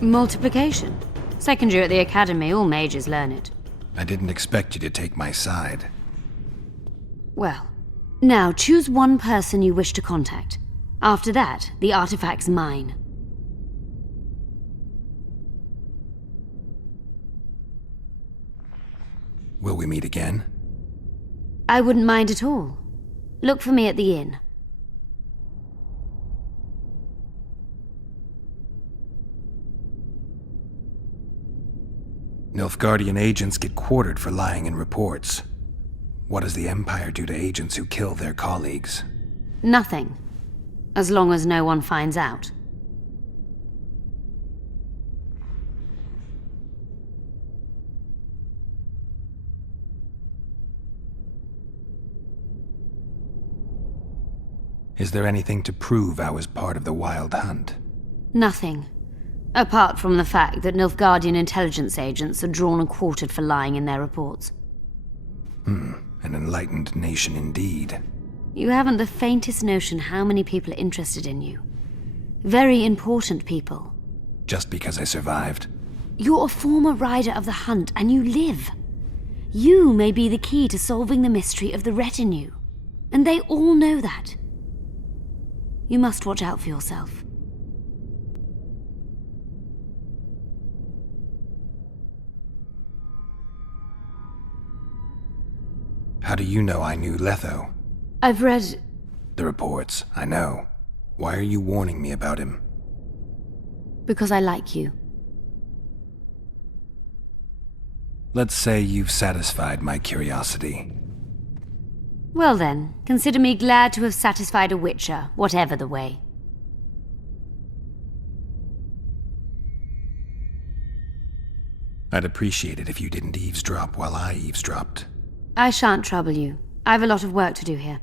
Multiplication. Second year at the academy, all mages learn it. I didn't expect you to take my side. Well, now choose one person you wish to contact. After that, the artifact's mine. Will we meet again? I wouldn't mind at all. Look for me at the inn. Nilfgaardian agents get quartered for lying in reports. What does the Empire do to agents who kill their colleagues? Nothing. As long as no one finds out. Is there anything to prove I was part of the Wild Hunt? Nothing. Apart from the fact that Nilfgaardian intelligence agents are drawn and quartered for lying in their reports. An enlightened nation indeed. You haven't the faintest notion how many people are interested in you. Very important people. Just because I survived? You're a former rider of the hunt, and you live. You may be the key to solving the mystery of the retinue. And they all know that. You must watch out for yourself. How do you know I knew Letho? I've read... The reports, I know. Why are you warning me about him? Because I like you. Let's say you've satisfied my curiosity. Well then, consider me glad to have satisfied a witcher, whatever the way. I'd appreciate it if you didn't eavesdrop while I eavesdropped. I shan't trouble you. I've a lot of work to do here.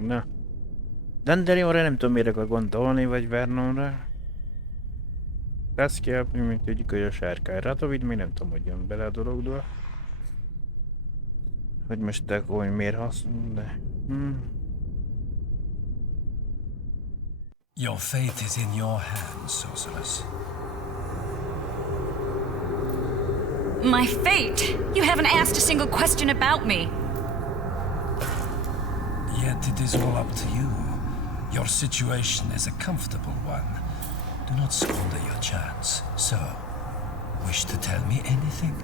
Na. Dandelióra nem tudom mire kell gondolni, vagy Vernonra. Saskia, mint tudjuk, hogy a sárkány. Radovid még nem tudom, hogy jön bele a dologba. Hogy most akkor miért hasznos, de... Your fate is in your hands, sorceress. My fate? You haven't asked a single question about me. Yet it is all up to you. Your situation is a comfortable one. Do not squander your chance. So, wish to tell me anything?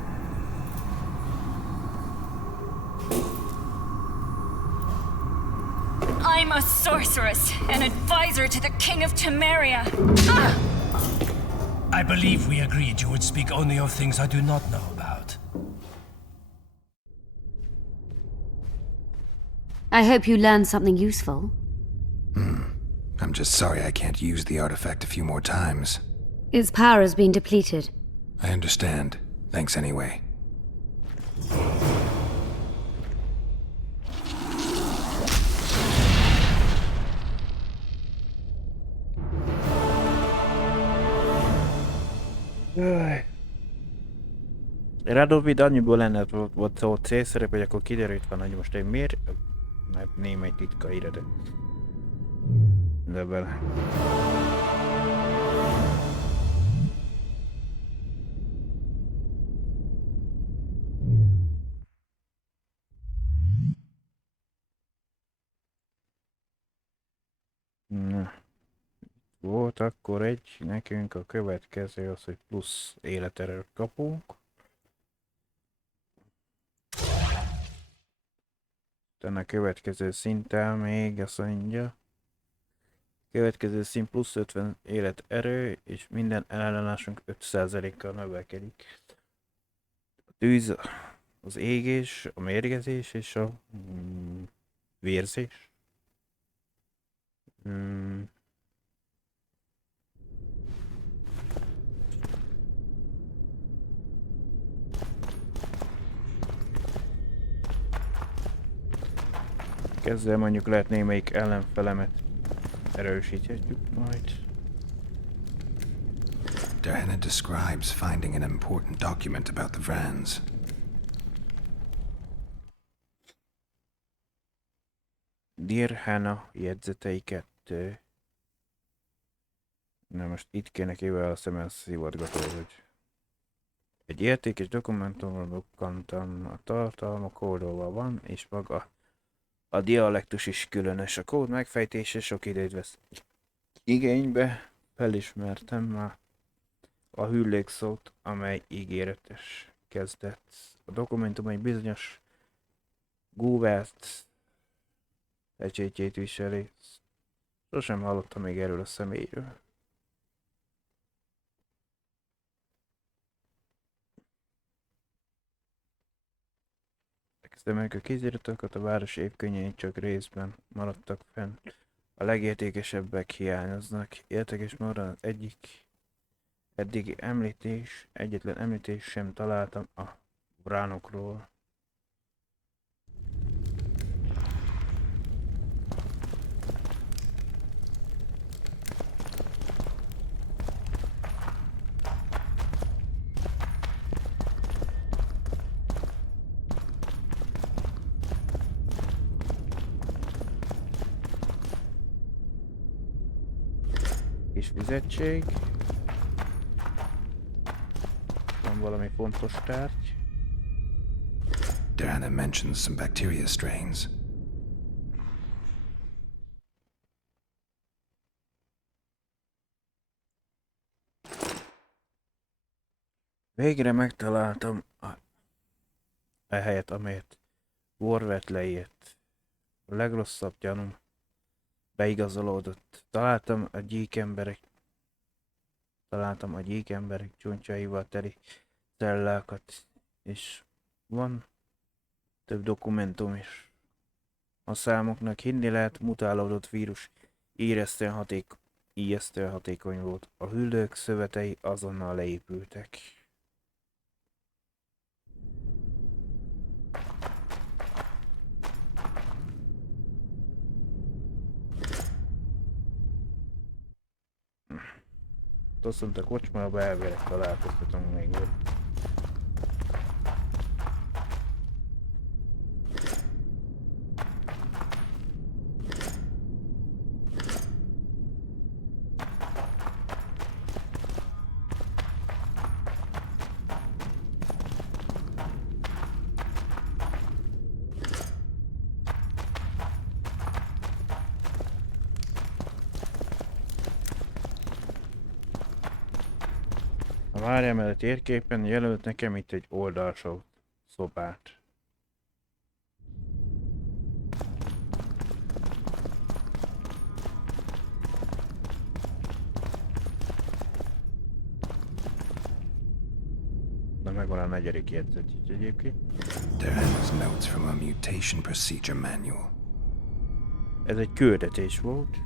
I'm a sorceress, an advisor to the King of Temeria. Ah! I believe we agreed you would speak only of things I do not know about. I hope you learned something useful. I'm just sorry I can't use the artifact a few more times. Its power has been depleted. I understand. Thanks anyway. Radovid annyiból lenne volt szó célszerep, hogy akkor kiderült van, hogy most én miért... Mert némely titka írad. De bele. Na. Volt akkor egy, nekünk a következő az, hogy plusz életerőt kapunk. Utána a következő szinten még azt mondja. Következő szint plusz 50 életerő, és minden ellenállásunk 5%-kal növekedik. A tűz, az égés, a mérgezés és a vérzés. Ezzel mondjuk lehet némelyik ellenfelemet erősíthetjük majd. Derhena describes finding an important document about the Vrans. Derhena jegyzetei 2. Na most itt kéne kiválasztani a szivatgató, hogy egy értékes dokumentumról bukkantam, a tartalma kódolva van, és maga a dialektus is különös. A kód megfejtése sok időt vesz igénybe. Felismertem már a hüllékszót, amely ígéretes kezdett. A dokumentum egy bizonyos Goovert pecsétjét viseli. Sosem hallottam még erről a személyről. Elkezdtem meg a kéziratokat, a város évkönyvei csak részben maradtak fenn. A legértékesebbek hiányoznak. Értékes módon az egyetlen említés sem találtam a vránokról. Kis fizetség. Van valami fontos tárgy. Derhena mentions some bacteria strains. Végre megtaláltam a helyet, amelyet Warvet leírt. A legrosszabb gyanúm beigazolódott. Találtam a gyík emberek csontjaival teli cellákat, és van több dokumentum is. A számoknak hinni lehet, mutálódott vírus ijesztően hatékony volt. A hüllők szövetei azonnal leépültek. Azt mondta, kocsmába elvérek találkoztatunk még vele. A várjemele térképen jelölt nekem itt egy oldalsó szobát. De megvan a 4. jegyzet így egyébként. Derena's notes from a mutation procedure manual. Ez egy küldetés volt.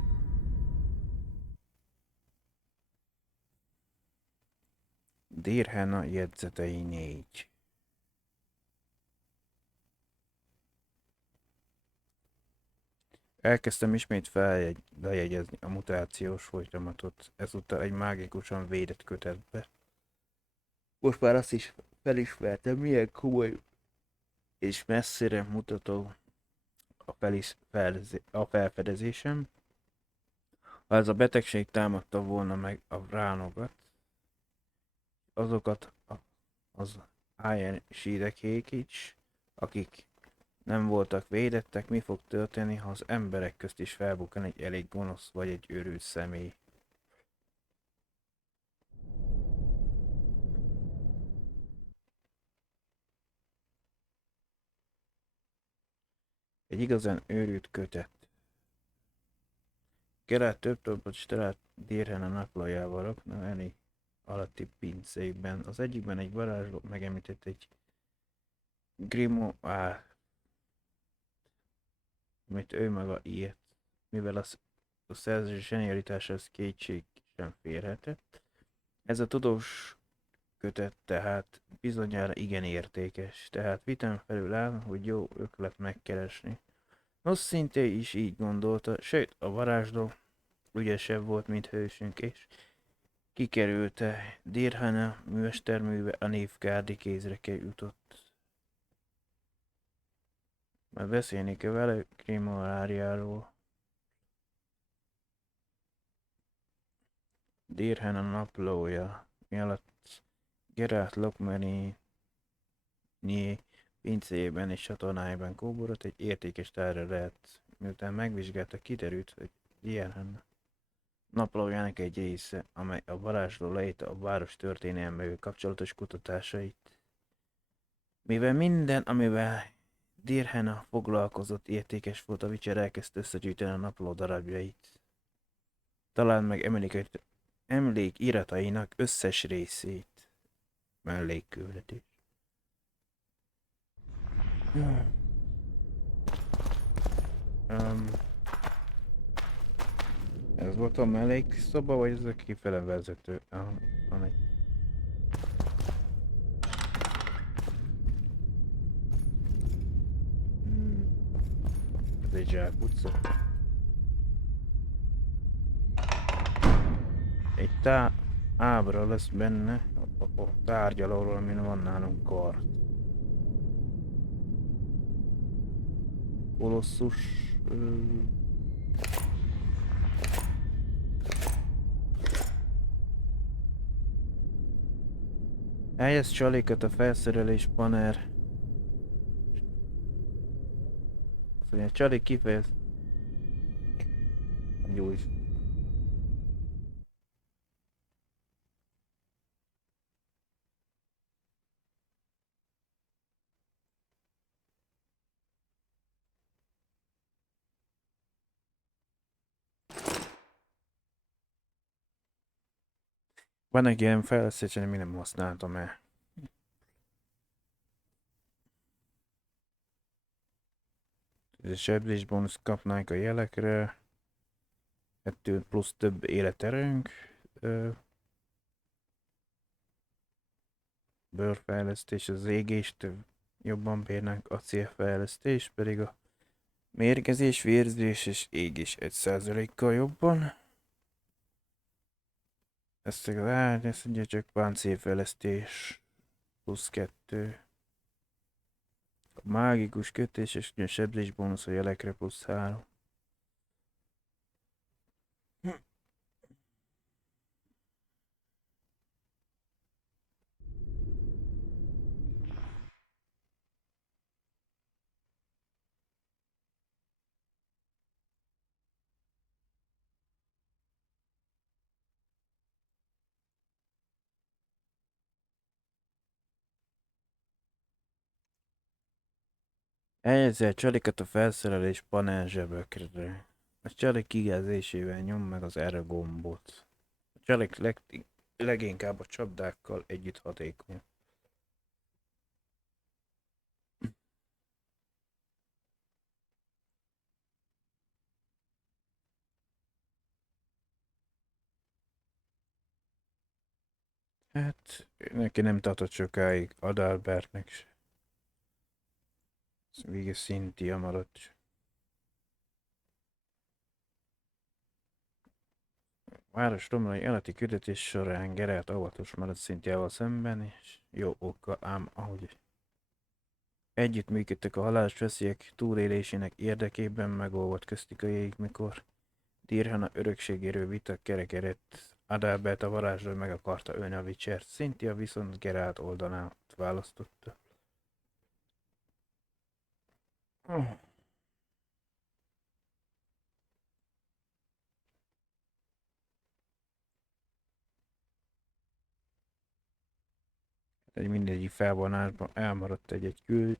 Derhena jegyzetei 4. Elkezdtem ismét lejegyezni a mutációs folyamatot, ezúttal egy mágikusan védett kötetbe. Most már azt is felismertem, milyen komoly és messzire mutató a felfedezésem. Ha ez a betegség támadta volna meg a vránokat, azokat az Iron Shidekék is, akik nem voltak védettek, mi fog történni, ha az emberek közt is felbukkan egy elég gonosz vagy egy őrült személy. Egy igazán őrült kötet. Geralt több tombot is talált Derhena naplójával rakna elég alatti pincékben. Az egyikben egy varázsló megemlített egy grimoire, amit ő maga írt, mivel a szerzés zsenialitásához kétség sem férhetett. Ez a tudós kötet tehát bizonyára igen értékes, tehát vitán felül áll, hogy jó ötlet megkeresni. Nos, szintén is így gondolta, sőt a varázsló ügyesebb volt, mint hősünk, és Kikerülte Dirhana mesterműve a névkárdi kézre jutott. Már beszélni kell vele Grimoráriáról. Dirhana naplója, mi alatt Geralt Lokmani pincéjében és csatornájában kóborolt egy értékes tárra lehet, miután megvizsgálta, kiderült, hogy Dirhana naplójának egy része, amely a varázsló leírta a város történelmével kapcsolatos kutatásait. Mivel minden, amivel Dirhana foglalkozott, értékes volt, a Witcher elkezdte összegyűjteni a napló darabjait. Találd meg emlékiratainak összes részét. Mellékküldetés. Ez volt a mellékszoba, vagy ez a kifele vezető? Van egy... Ez egy zsákutca. Egy ábra lesz benne, a tárgyalóról, amin van nálunk kart. Kolosszus... Helyez csalékat a felszerelés panel. Azt mondja, csalék kifejez. Jó is. Van egy ilyen fejlesztés, ami nem használtam el. Ez a sebzés bónusz kapnánk a jelekre. Ettől plusz több életerőnk. Bőrfejlesztés, az égést jobban bírnánk, acélfejlesztés pedig a mérgezés, vérzés és égés 1%-kal jobban. Ezt ugye csak páncélfejlesztés plusz 2. A mágikus kötés és a sebzés bónusz a jelekre plusz 3. Helyezze a csalikat a felszerelés panel zsebökre. A csalik kijelzésével nyom meg az R gombot. A csalik leginkább a csapdákkal együtt hatékony. Hát, neki nem tartott sokáig, Adalbertnek se. Végül Cynthia maradt. Város romlai eleti küldetés során Geralt óvatos maradt Cynthiával szemben, és jó oka, ám ahogy együttműködtek a halálos veszélyek túlélésének érdekében, megolvadt köztük a jég, mikor Dirhana örökségéről vita kerekedett. Adalbert a varázsló meg akarta ölni a Witchert, Cynthia viszont Geralt oldalát választotta. Egy mindegyik felvonásban elmaradt egy kül.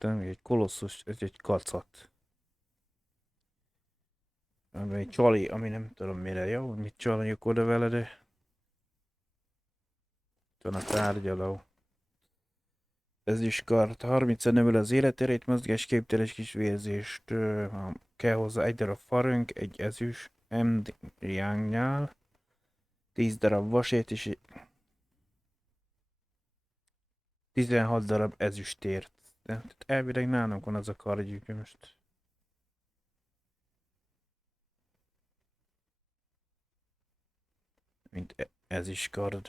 Egy kolosszus, ez egy kacat. Egy csali, ami nem tudom mire jó, mit csaljunk oda vele, de... Itt van a tárgyaló. Ezüstkard 30 növeli az életerét, mozgásképteles kis vérzést. Kell hozzá egy darab farönk, egy ezüst embriánnyál, 10 darab vasért és 16 darab ezüstért. Tehát elvileg nálunk van az a kardjuk most. Mint ezüstkard.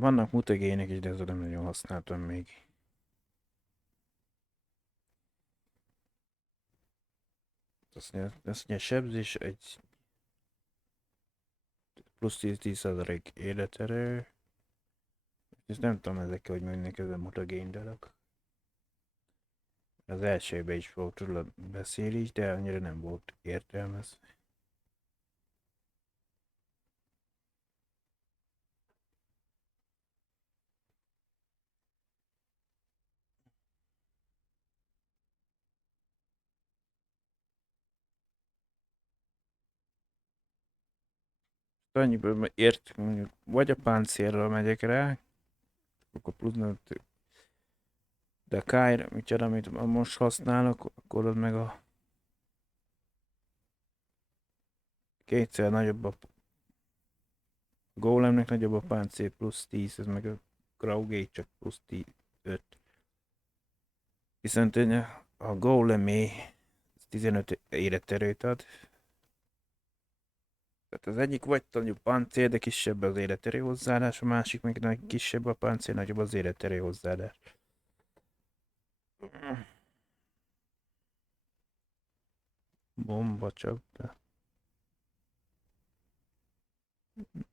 Vannak mutagének is, de ezzel nem nagyon használtam még. Azt mondja, sebzés egy plusz 10% életerő. Ezt nem tudom ezekkel, hogy mennek ez a mutagén dolog. Az elsőben is volt róla beszélni, de annyira nem volt értelmez. Annyiból ért, mondjuk, vagy a páncélral megyek rá, akkor plusz nem, de a kájra, amit most használok, akkor az meg a kétszer nagyobb a gólemnek nagyobb a páncél plusz 10, ez meg a Graugate csak plusz 5. Viszont a gólemé 15 életerőt ad. Tehát az egyik vagy nagyobb páncél, de kisebb az életerő hozzáadás, a másik meg kisebb a páncél, nagyobb az életerő hozzáadás. Bomba csak, de...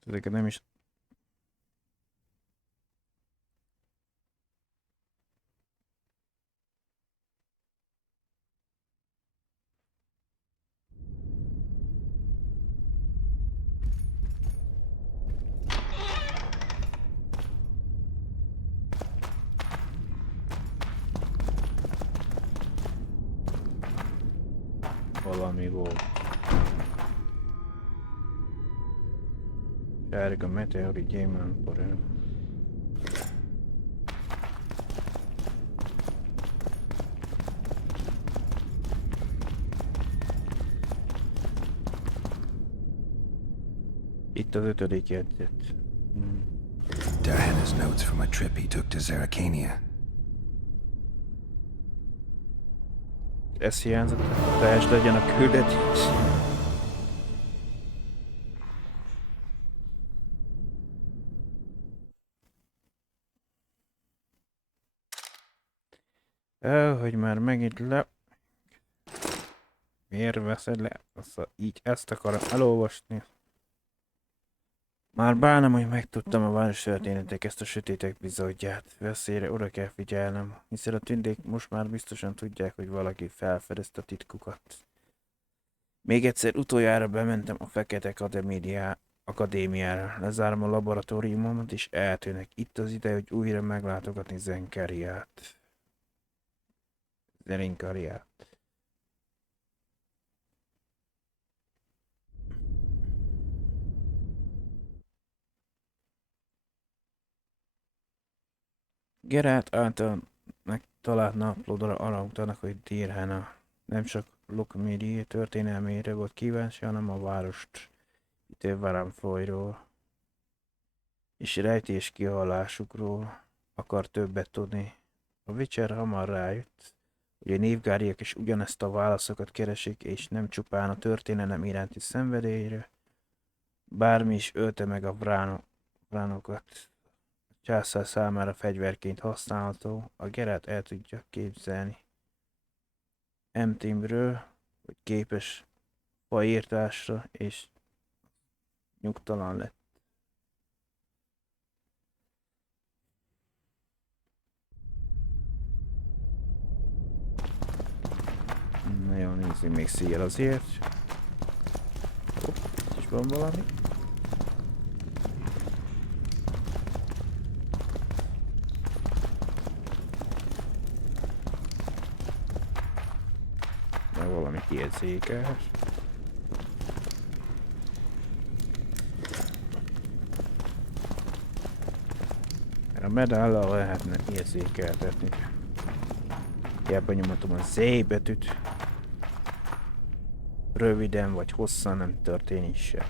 Ezeket nem is... Valami volt. Sárga meteori gyémántporön. Itt az 5. jegyzet. Darhena's notes from a trip he took to Zeracania. Ez hiányzott, teljes legyen a küldetés. Hogy már megint le... Miért veszed le? Aztán így ezt akarom elolvasni. Már bánom, hogy megtudtam a város történetek ezt a sötétek bizonyját. Veszélyre oda kell figyelnem, hiszen a tündék most már biztosan tudják, hogy valaki felfedezte a titkukat. Még egyszer utoljára bementem a Fekete Akadémiára, lezárom a laboratóriumomat és eltűnnek. Itt az ideje, hogy újra meglátogatni Zerinkariát. Geralt által megtalált naplódra arra utalnak, hogy Dirhana nem csak Lokmiri történelmére volt kíváncsi, hanem a várost Varanfolyról és rejtés kihallásukról akar többet tudni. A Witcher hamar rájött, hogy a névgáriak is ugyanezt a válaszokat keresik, és nem csupán a történelem iránti szenvedélyre, bármi is ölte meg a vránokat. Császár számára fegyverként használható, a Geralt el tudja képzelni. M-Teamről, hogy képes faírtásra és nyugtalan lett. Nagyon nézzük még szél azért. Hopp, is van valami. meg valamit érzékel. A medállal lehetne érzékeltetni. Hiába nyomatom a Z betűt. Röviden vagy hosszan nem történik se.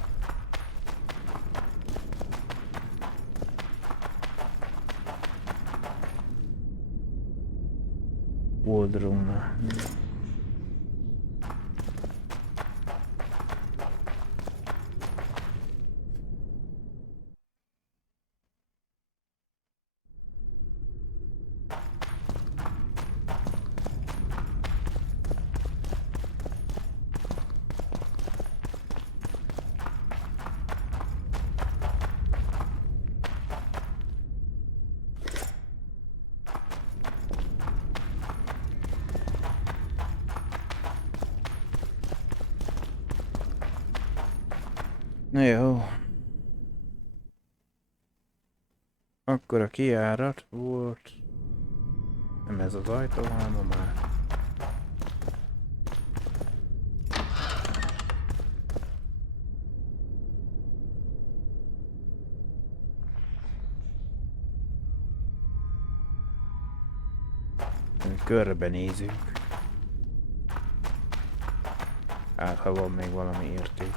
Oldalon. Na jó. Akkor a kijárat volt. Nem ez az ajtó, hanem a már. Körbenézünk. Hát, ha van még valami érték.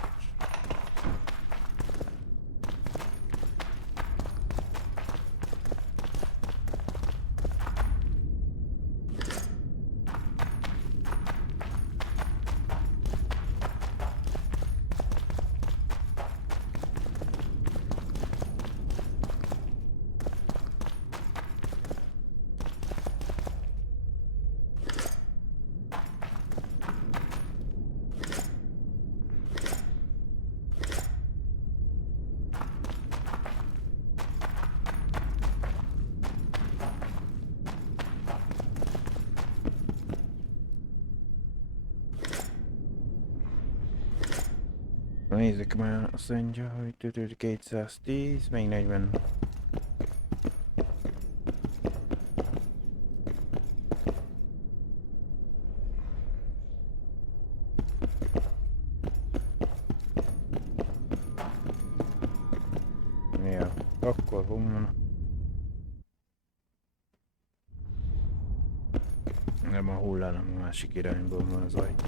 Nézzük már, azt mondja, hogy 210, még 40. Ja, akkor van. Nem a hullám, hanem a másik irányból van az ajtó.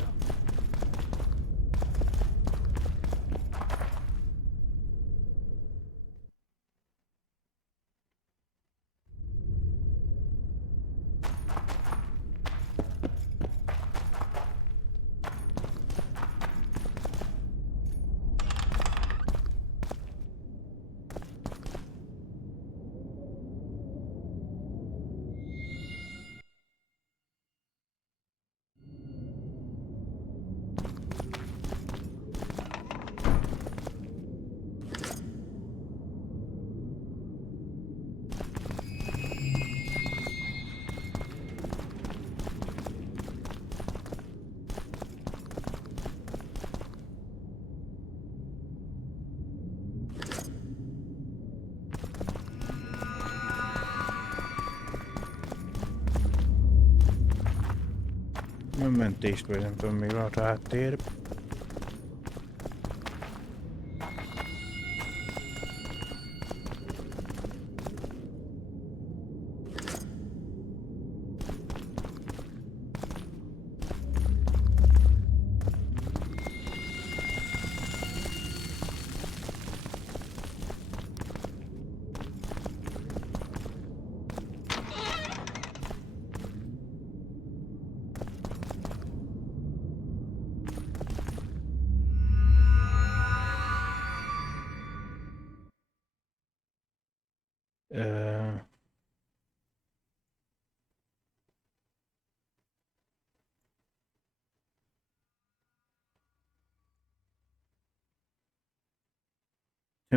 Nem mentést, vagy nem tudom, mi van a háttér.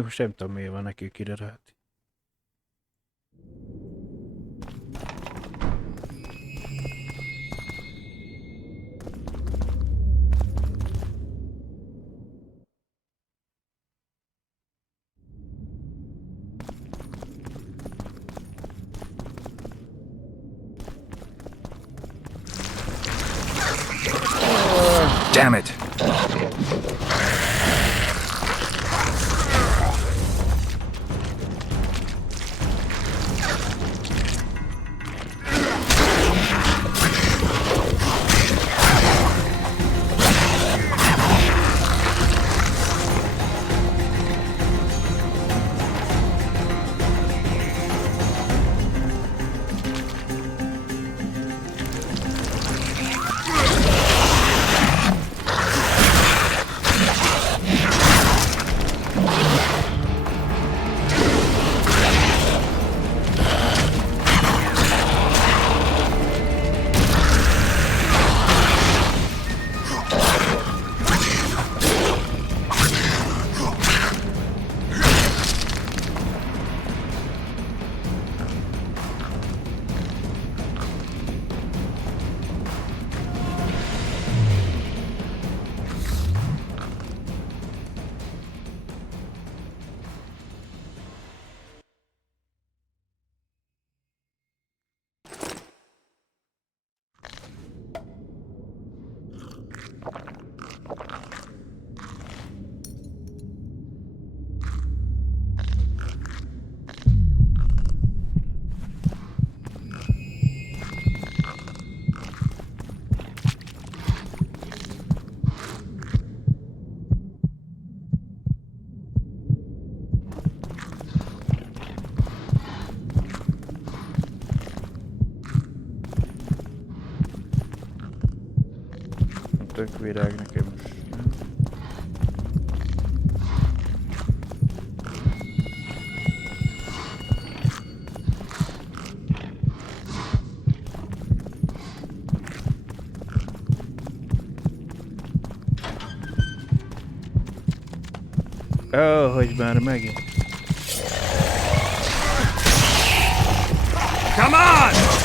Most nem tudom, miért van neki kiderült. Damn it! Tök virág nekem most. Hogy már megint. Come on!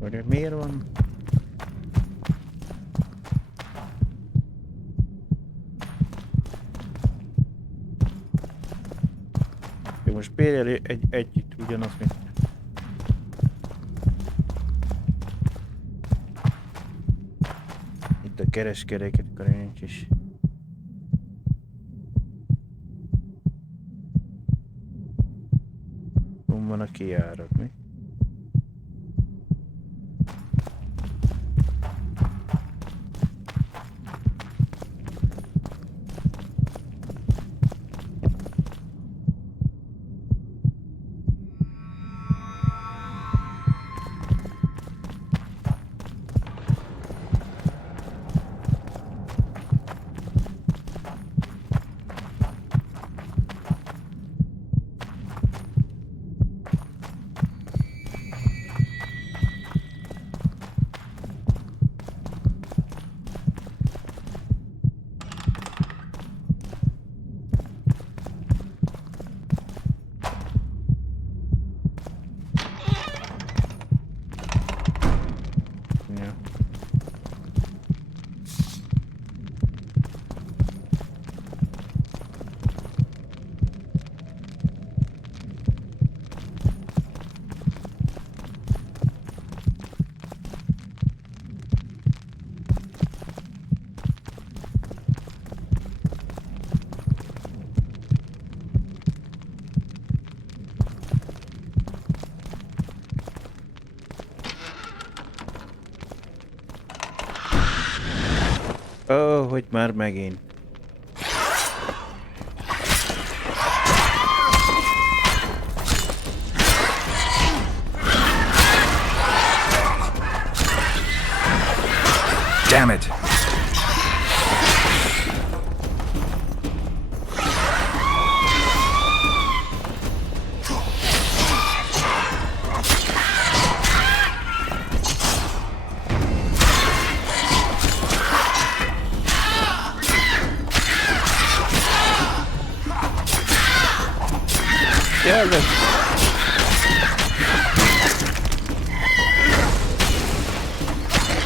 Vagy miért van? Jó, most bérjel együtt ugyanaz, mint... Itt a kereskedéket, akkor nincs is. Van a kijárat, mi? Ó, hogy már megint. Damn it! Gyere!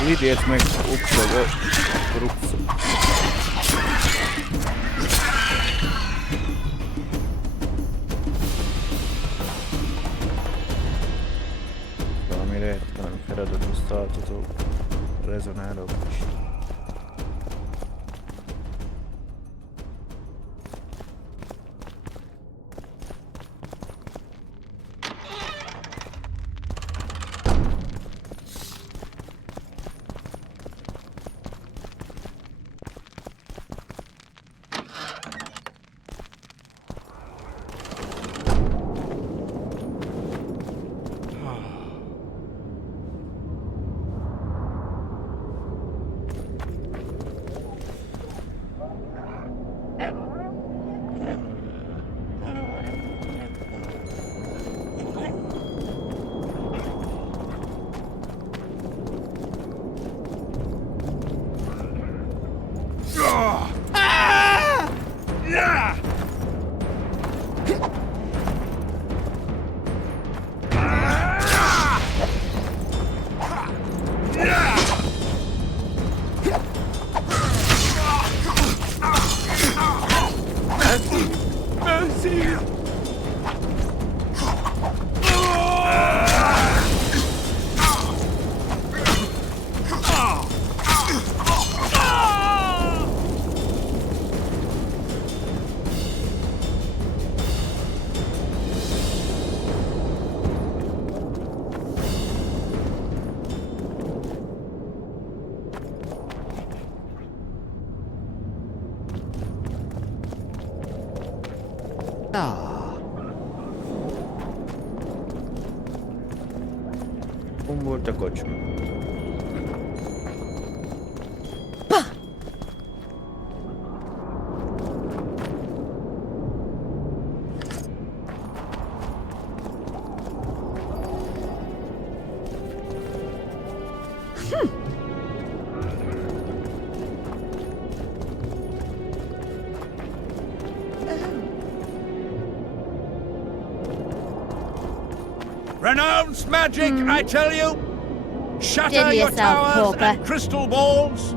Lidért meg upszol, akkor upszol. Valami lehet, valami feladatos tartozó rezonálók is. Hol volt a kocsma? Renounce magic, I tell you! Shatter Diddle your yourself, towers pauper. and crystal balls.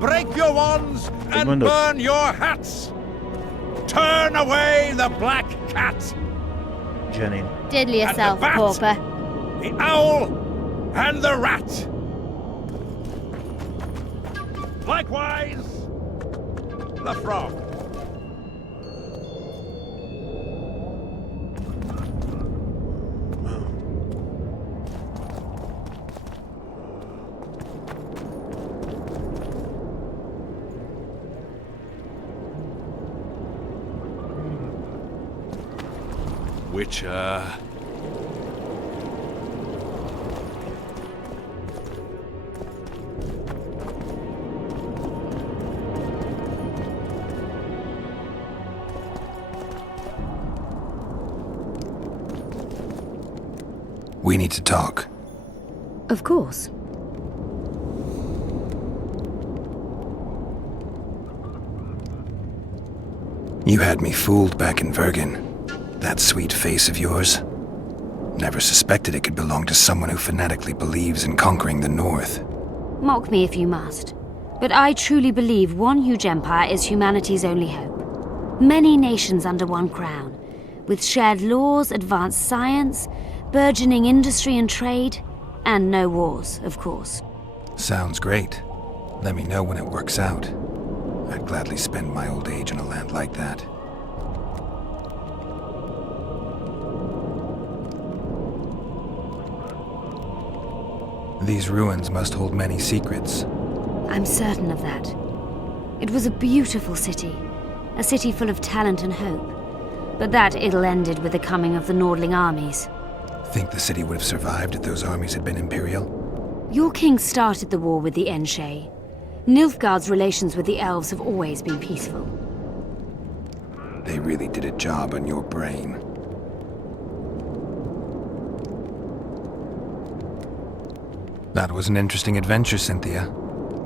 Break your wands and Window. burn your hats. Turn away the black cat. Janine. Diddle yourself, bat. pauper. The owl and the rat. Likewise, the frog. Witcher. We need to talk. Of course. You had me fooled back in Vergen. That sweet face of yours. Never suspected it could belong to someone who fanatically believes in conquering the North. Mock me if you must. But I truly believe one huge empire is humanity's only hope. Many nations under one crown, with shared laws, advanced science, burgeoning industry and trade, and no wars, of course. Sounds great. Let me know when it works out. I'd gladly spend my old age in a land like that. These ruins must hold many secrets. I'm certain of that. It was a beautiful city, a city full of talent and hope. But that ill ended with the coming of the Nordling armies. Think the city would have survived if those armies had been Imperial? Your king started the war with the Enshe. Nilfgaard's relations with the elves have always been peaceful. They really did a job on your brain. That was an interesting adventure, Cynthia.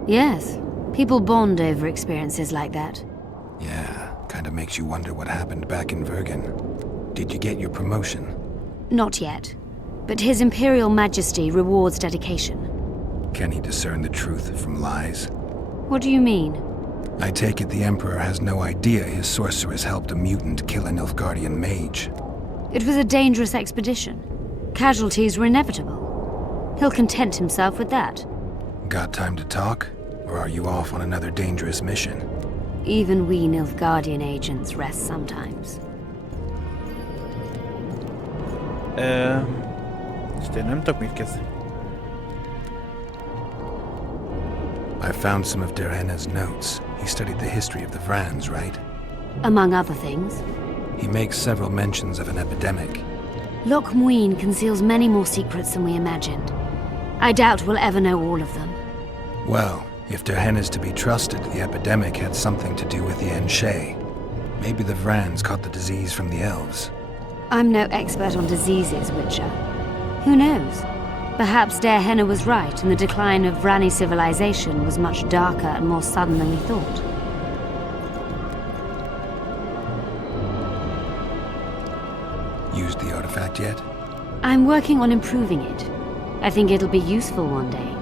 Yes, people bond over experiences like that. Yeah, kind of makes you wonder what happened back in Vergen. Did you get your promotion? Not yet, but His Imperial Majesty rewards dedication. Can he discern the truth from lies? What do you mean? I take it the Emperor has no idea his sorceress helped a mutant kill a Nilfgaardian mage. It was a dangerous expedition. Casualties were inevitable. He'll content himself with that. Got time to talk? Or are you off on another dangerous mission? Even we Nilfgaardian agents rest sometimes. Nem tudok mit kezdeni. I found some of Derhenna's notes. He studied the history of the Vrans, right? Among other things. He makes several mentions of an epidemic. Loch Muin conceals many more secrets than we imagined. I doubt we'll ever know all of them. Well, if Derhenna's to be trusted, the epidemic had something to do with the Enshe. Maybe the Vrans caught the disease from the elves. I'm no expert on diseases, Witcher. Who knows? Perhaps Derhenna was right, and the decline of Vrani civilization was much darker and more sudden than we thought. Used the artifact yet? I'm working on improving it. I think it'll be useful one day.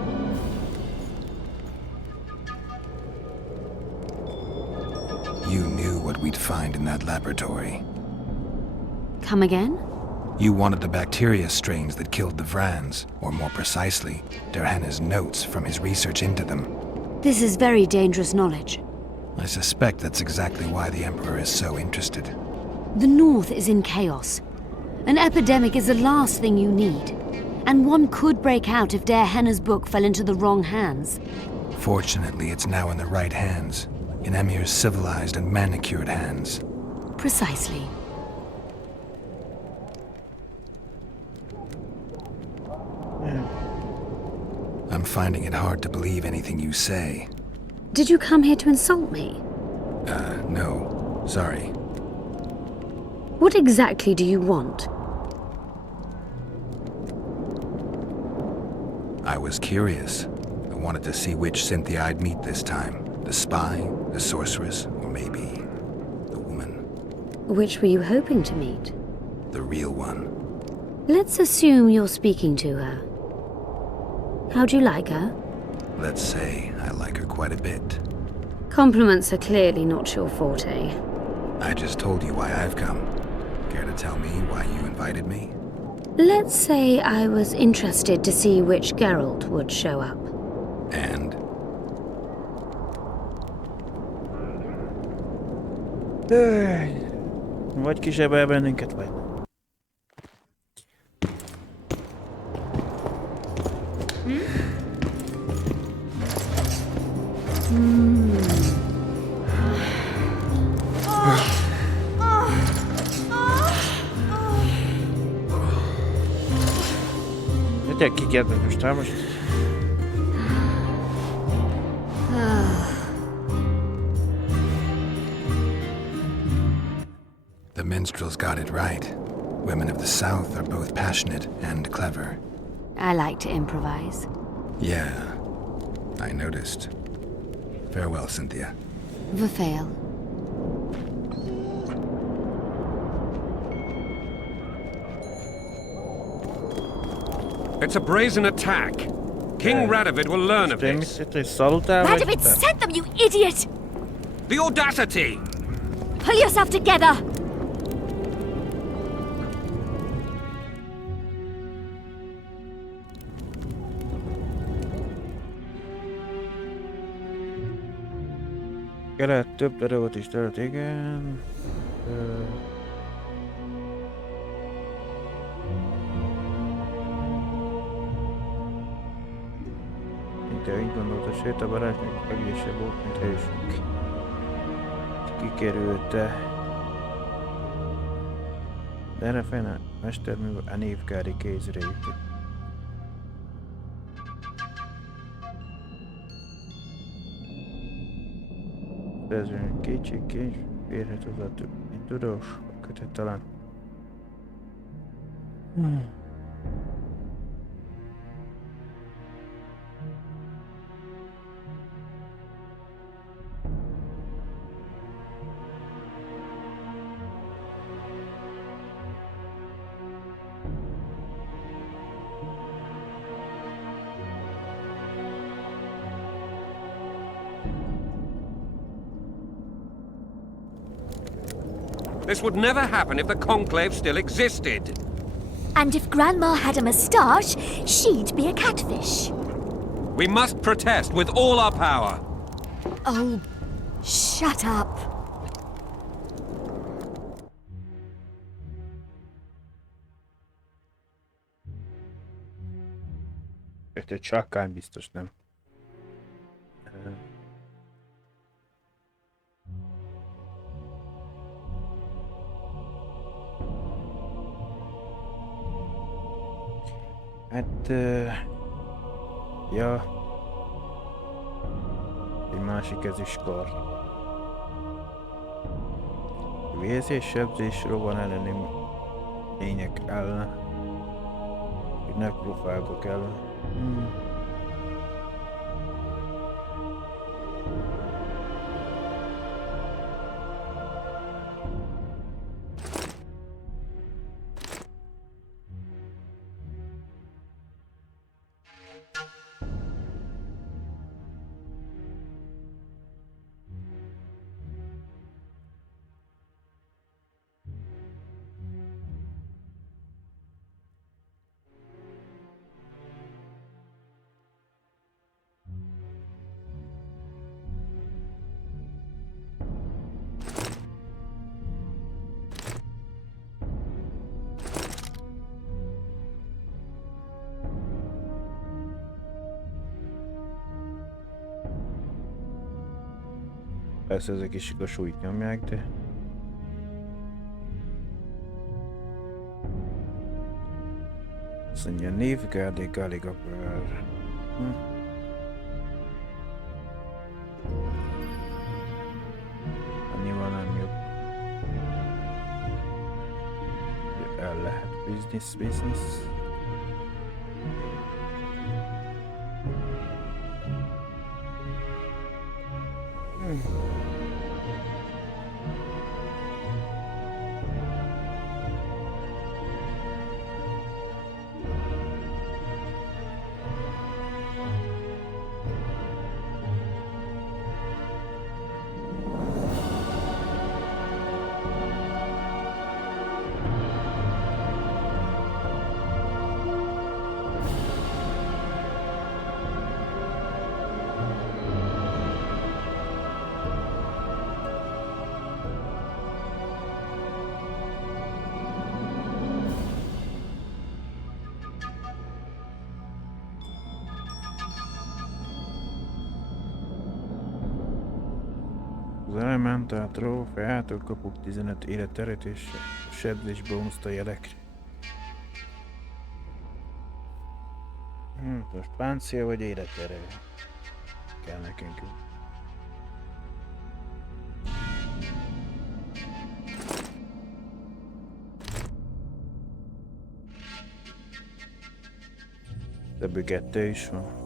You knew what we'd find in that laboratory. Come again? You wanted the bacteria strains that killed the Vrans, or more precisely, Derhenna's notes from his research into them. This is very dangerous knowledge. I suspect that's exactly why the Emperor is so interested. The North is in chaos. An epidemic is the last thing you need. And one could break out if Derhenna's book fell into the wrong hands. Fortunately, it's now in the right hands. In Emir's civilized and manicured hands. Precisely. I'm finding it hard to believe anything you say. Did you come here to insult me? No. Sorry. What exactly do you want? I was curious. I wanted to see which Cynthia I'd meet this time. The spy, the sorceress, or maybe the woman. Which were you hoping to meet? The real one. Let's assume you're speaking to her. How do you like her? Let's say I like her quite a bit. Compliments are clearly not your forte. I just told you why I've come. Care to tell me why you invited me? Let's say I was interested to see which Geralt would show up. And? Vagy kisebel bennünket, vagy nem. Gyere, kikérdez most rá most. The minstrels got it right. Women of the South are both passionate and clever. I like to improvise. Yeah, I noticed. Farewell, Cynthia. Verfail. It's a brazen attack. King Radovid will learn of this. Radovid sent them, you idiot! The audacity! Pull yourself together! Kellett több darabot is tölt, igen. Te így gondolta, sőt a barátnők egészebb volt, mint hősünk. Kikerülte. De erre fenn mestermű a névkári kézre jutott. Szerzőn kétségként férhet hozzá több, mint tudós, kötet talán. This would never happen if the Conclave still existed. And if Grandma had a moustache, she'd be a catfish. We must protest with all our power. Oh, shut up. Egy csakány biztos nem. Hát... ja... Egy másik ezüstkar. Vérzés, sebzés, robban elleni lények ellen. Nekrofágok ellen. Persze ezek is a súlyt nyomják, de... Azt mondja, Névgárdi Galigapör. Annyival nem jobb. El lehet business. Az elementál trófeától kapok 15 életerőt és sebzés bónuszt a jelekre. Most páncél vagy életerő? Kell nekünk. Ebből 2 is van.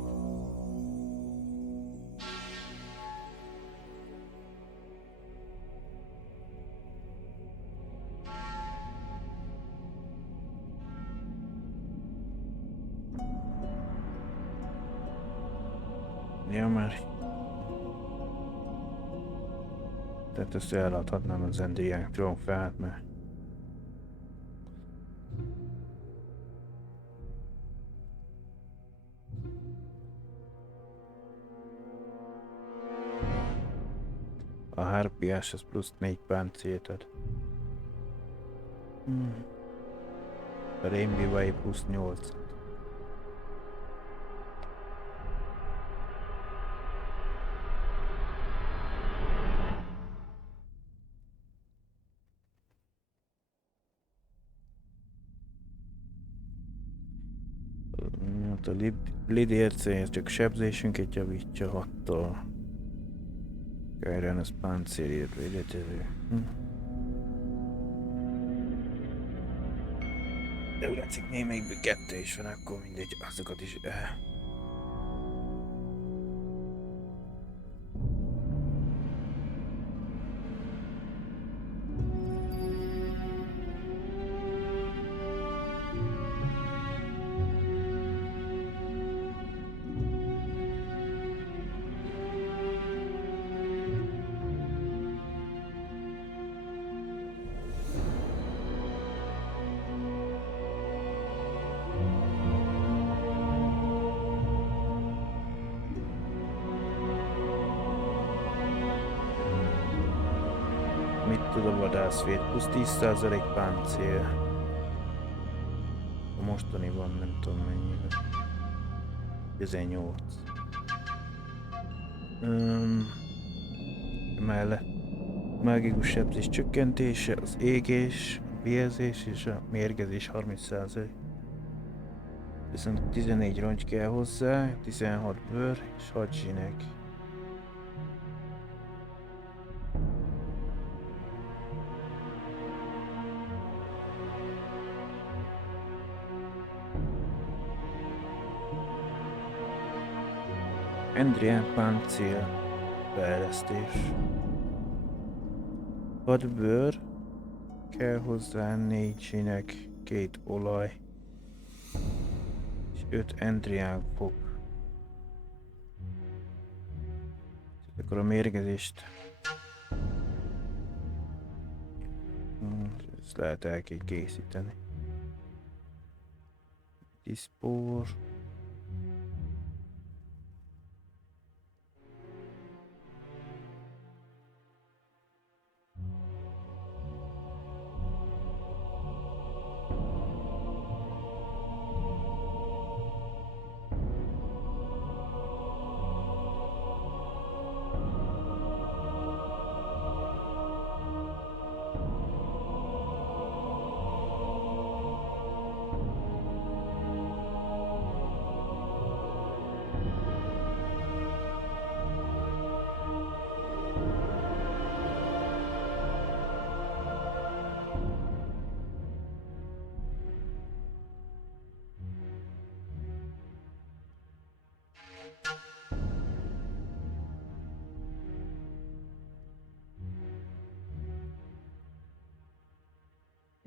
Ja már. Tehát ezt eladhatnám az Endrián trófeát, mert a hárpiás az plusz 4 páncélt ad. A Rainbow plusz 8. A lidércéhez csak sebzésünket javítja 6-tól. Kajrán az páncélért védetező. De úgy látszik némelyikből 2 is van, akkor mindegy, azokat is mit tud a vadászvéd? Plusz 10% páncél. A mostani van, nem tudom mennyi. 18. Mellett mágikus sebzés csökkentése, az égés, a biezés és a mérgezés 30%. Viszont 14 rongy kell hozzá, 16 bőr és 6 zsinek. Endrián páncél fejlesztés. 6 bőr kell hozzá, 4 zsinek, 2 olaj és 5 Endrián fog. Akkor a mérgezést ezt lehet el kell készíteni. Diszpór.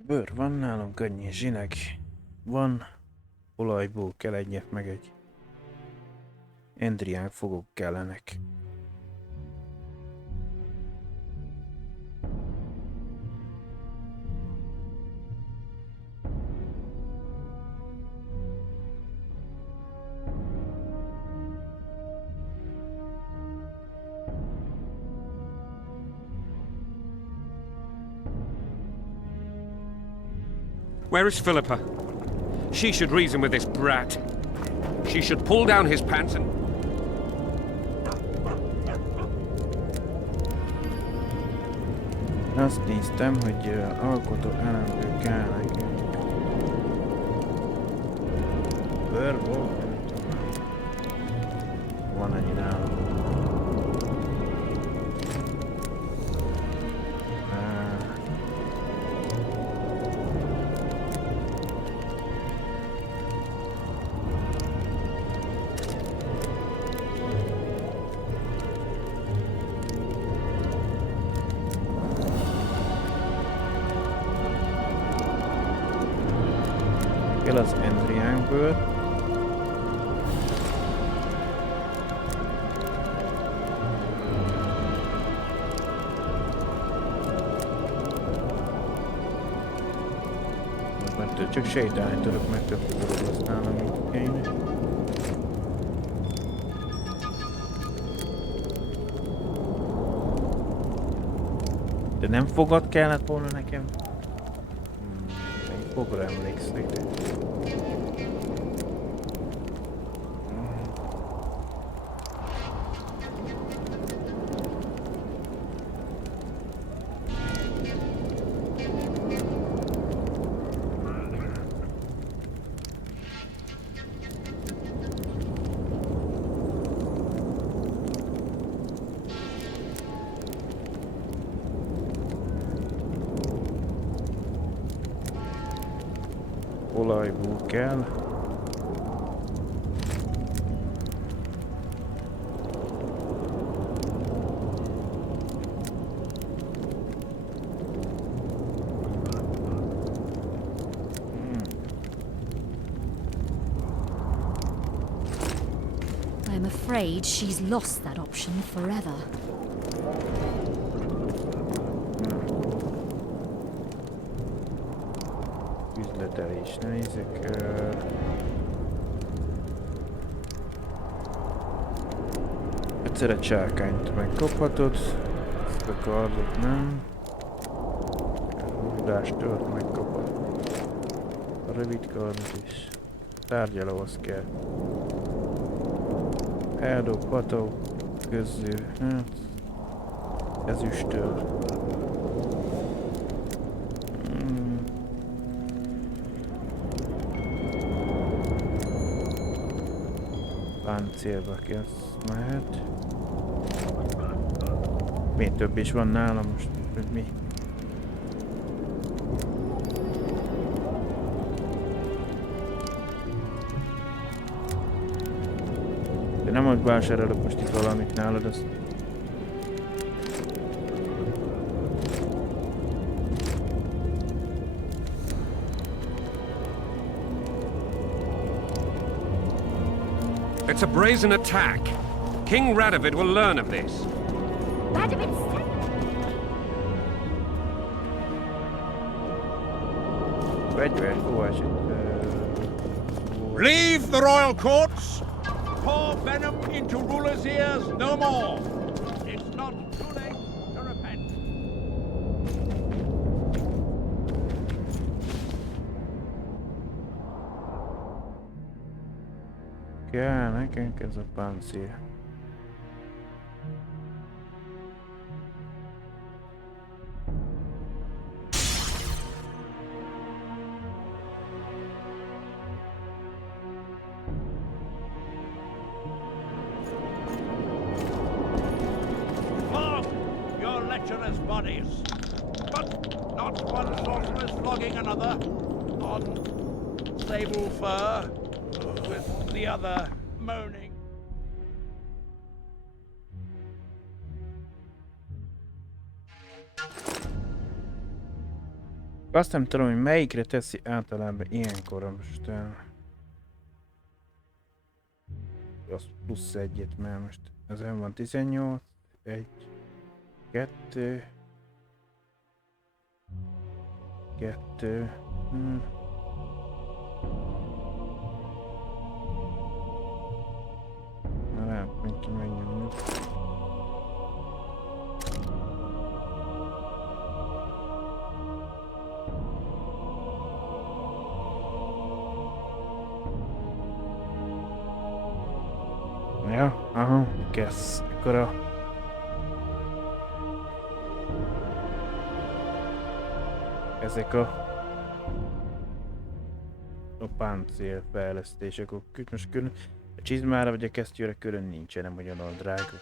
Bőr van nálunk, annyi zsinek van, olajból kell egyet, meg egy Endrián fogok kellenek. Where is Philippa? She should reason with this brat. She should pull down his pants and... Azt néztem, hogy alkotó elemző kell nekünk. Bőrből? Van annyi nálam. Kell az embriánkből. Mert csak sétálni tudok, meg több forog aztán, amit kéne. De nem fogad kellett volna nekem? Egy fogra emlékszik, de... Olajból kell. I'm afraid she's lost that option forever. Üzletelés, nézzük. Egyszerre csákányt megkaphatod, ezt a kardot nem. Húdást tört megkapod. A rövid kardot is. Tárgyalóhoz kell. Eldobható közül, hát ezüsttől. Páncélba kész mehet. Még több is van nálam most, hogy mi. De nem, hogy vásárolok most itt valamit nálad, azt... It's a brazen attack. King Radovid will learn of this. Radovid Leave the royal courts! Pour venom into rulers' ears no more! It's not too late to repent. Kell nekünk ez a páncél. Flog your lecherous bodies, but not one sorceress flogging another on sable fur, with the other moaning. Azt nem tudom, hogy melyikre teszi általában ilyenkor most. Az plusz egyet, mert most ezen van 18, 1, 2, 2, Na nem, mindenki megnyomjuk. Ja, aha, kezd. Akkor a... ezek a páncél fejlesztések, akkor most külön a csizmára vagy a kesztyűre külön nincsen, nem ugyanolyan drága.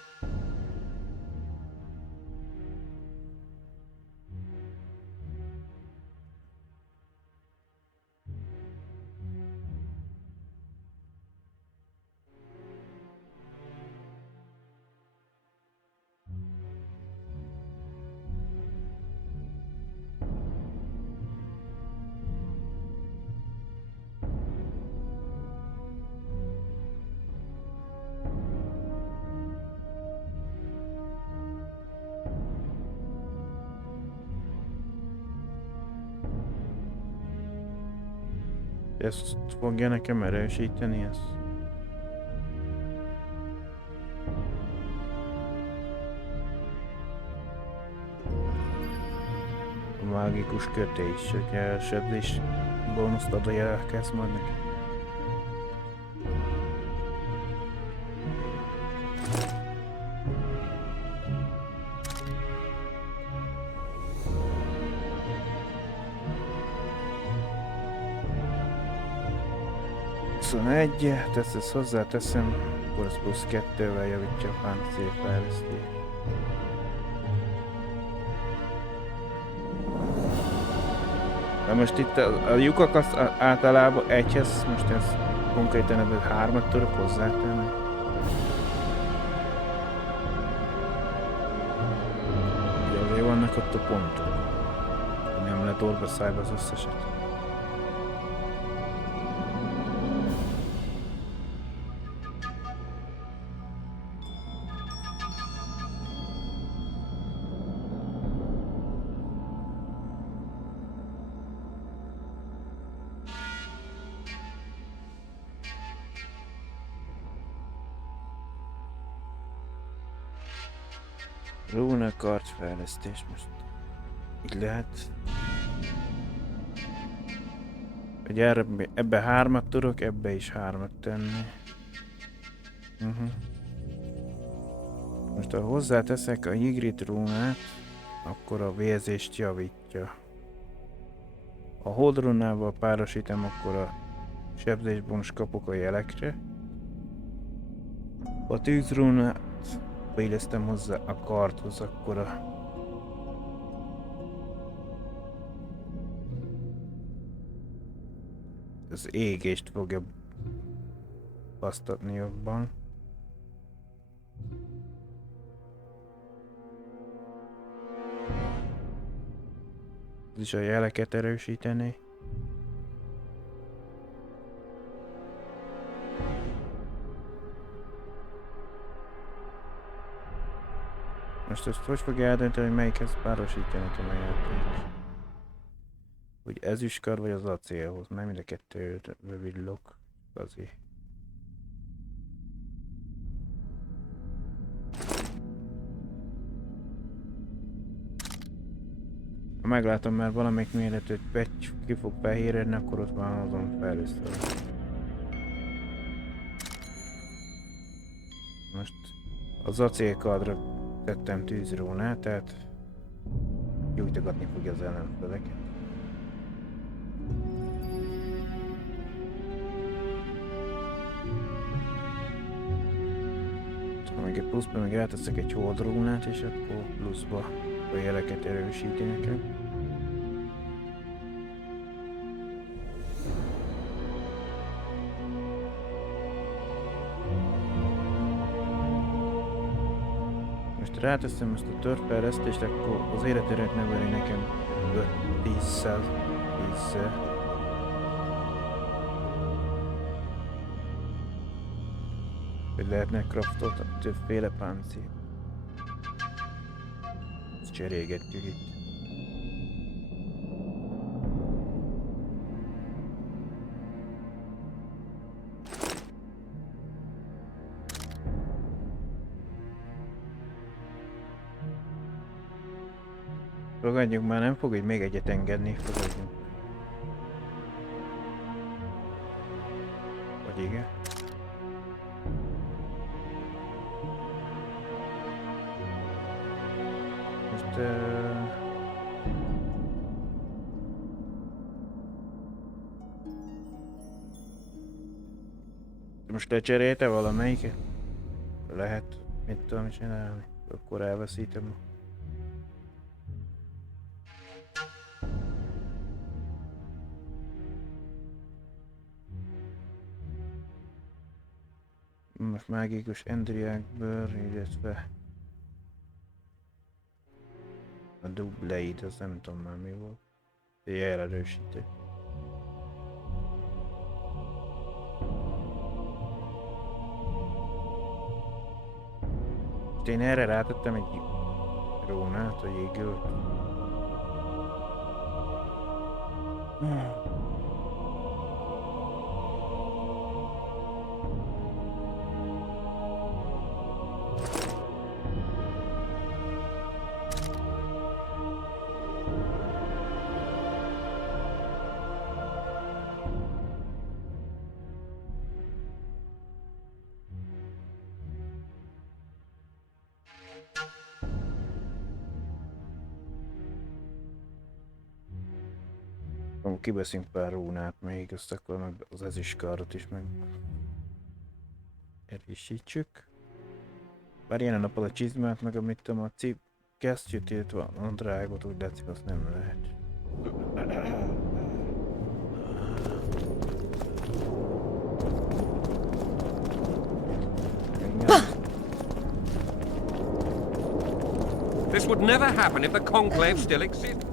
Ezt fogja nekem erősíteni ezt? A mágikus kötés, hogyha sebzés bónuszt ad a jelkelsz majd neki. Egyet, ezt hozzáteszem, akkor az plusz 2-vel javítja a páncélfejlesztést. De most itt a lyukak az általában egyhez, most ez konkrétan ebből 3-at tudok hozzátenni. Ugye azért vannak ott a pontok. Nem lehet orba szájba az összeset. Rúna kartfejlesztés most így lehet. Ugye ebbe 3-at tudok, ebbe is 3-at tenni. Most ha hozzáteszek a Ygritte rúnát, akkor a vérzést javítja. Ha Hold rúnával párosítom, akkor a sebzésbónus kapok a jelekre. A tűz rúnát beillesztem hozzá a karthoz, akkor az égést fogja basztatni jobban. Ez is a jeleket erősíteni. Most ezt hogy fogja eldönteni, hogy melyikhez párosítja nekem a játék? Hogy ezüstkar vagy az acélhoz, mert mind a kettőt villog azért. Ha meglátom már valamelyik méretűt ki fog fehéredni, akkor ott van azon fejlesztő. Most az acélkardra tettem tűzrónát, tehát gyújtogatni fogja az ellenfeleket. Ha meg egy pluszba meg ráteszek egy holdrónát, és akkor pluszba a jeleket erősíti nekem. Ráteszem ezt a törfejlesztést, akkor az életerőt növeli nekem 5-10-szer. Hogy lehetne craftot többféle páncél. Ezt cserélgetjük itt. Fogadjunk már, nem fog, hogy még egyet engedni, fogadjunk. Vagy igen? Most Most lecserélte valamelyiket? Lehet, mit tudom csinálni, akkor elveszítem. Most mágikus endriákből, illetve a dubleit, az nem tudom már mi volt. Jelerősítő. Én erre rátettem egy rónát, vagy égőt. Kibeszünk pár rónát még, azt akkor meg az ezüstkárat is meg erősítsük. Bár ilyen a nappal a csizmát, meg amit tudom, a kesztyűt, illetve a drágot, úgy látszik, azt nem lehet. This would never happen if the conclave still exists.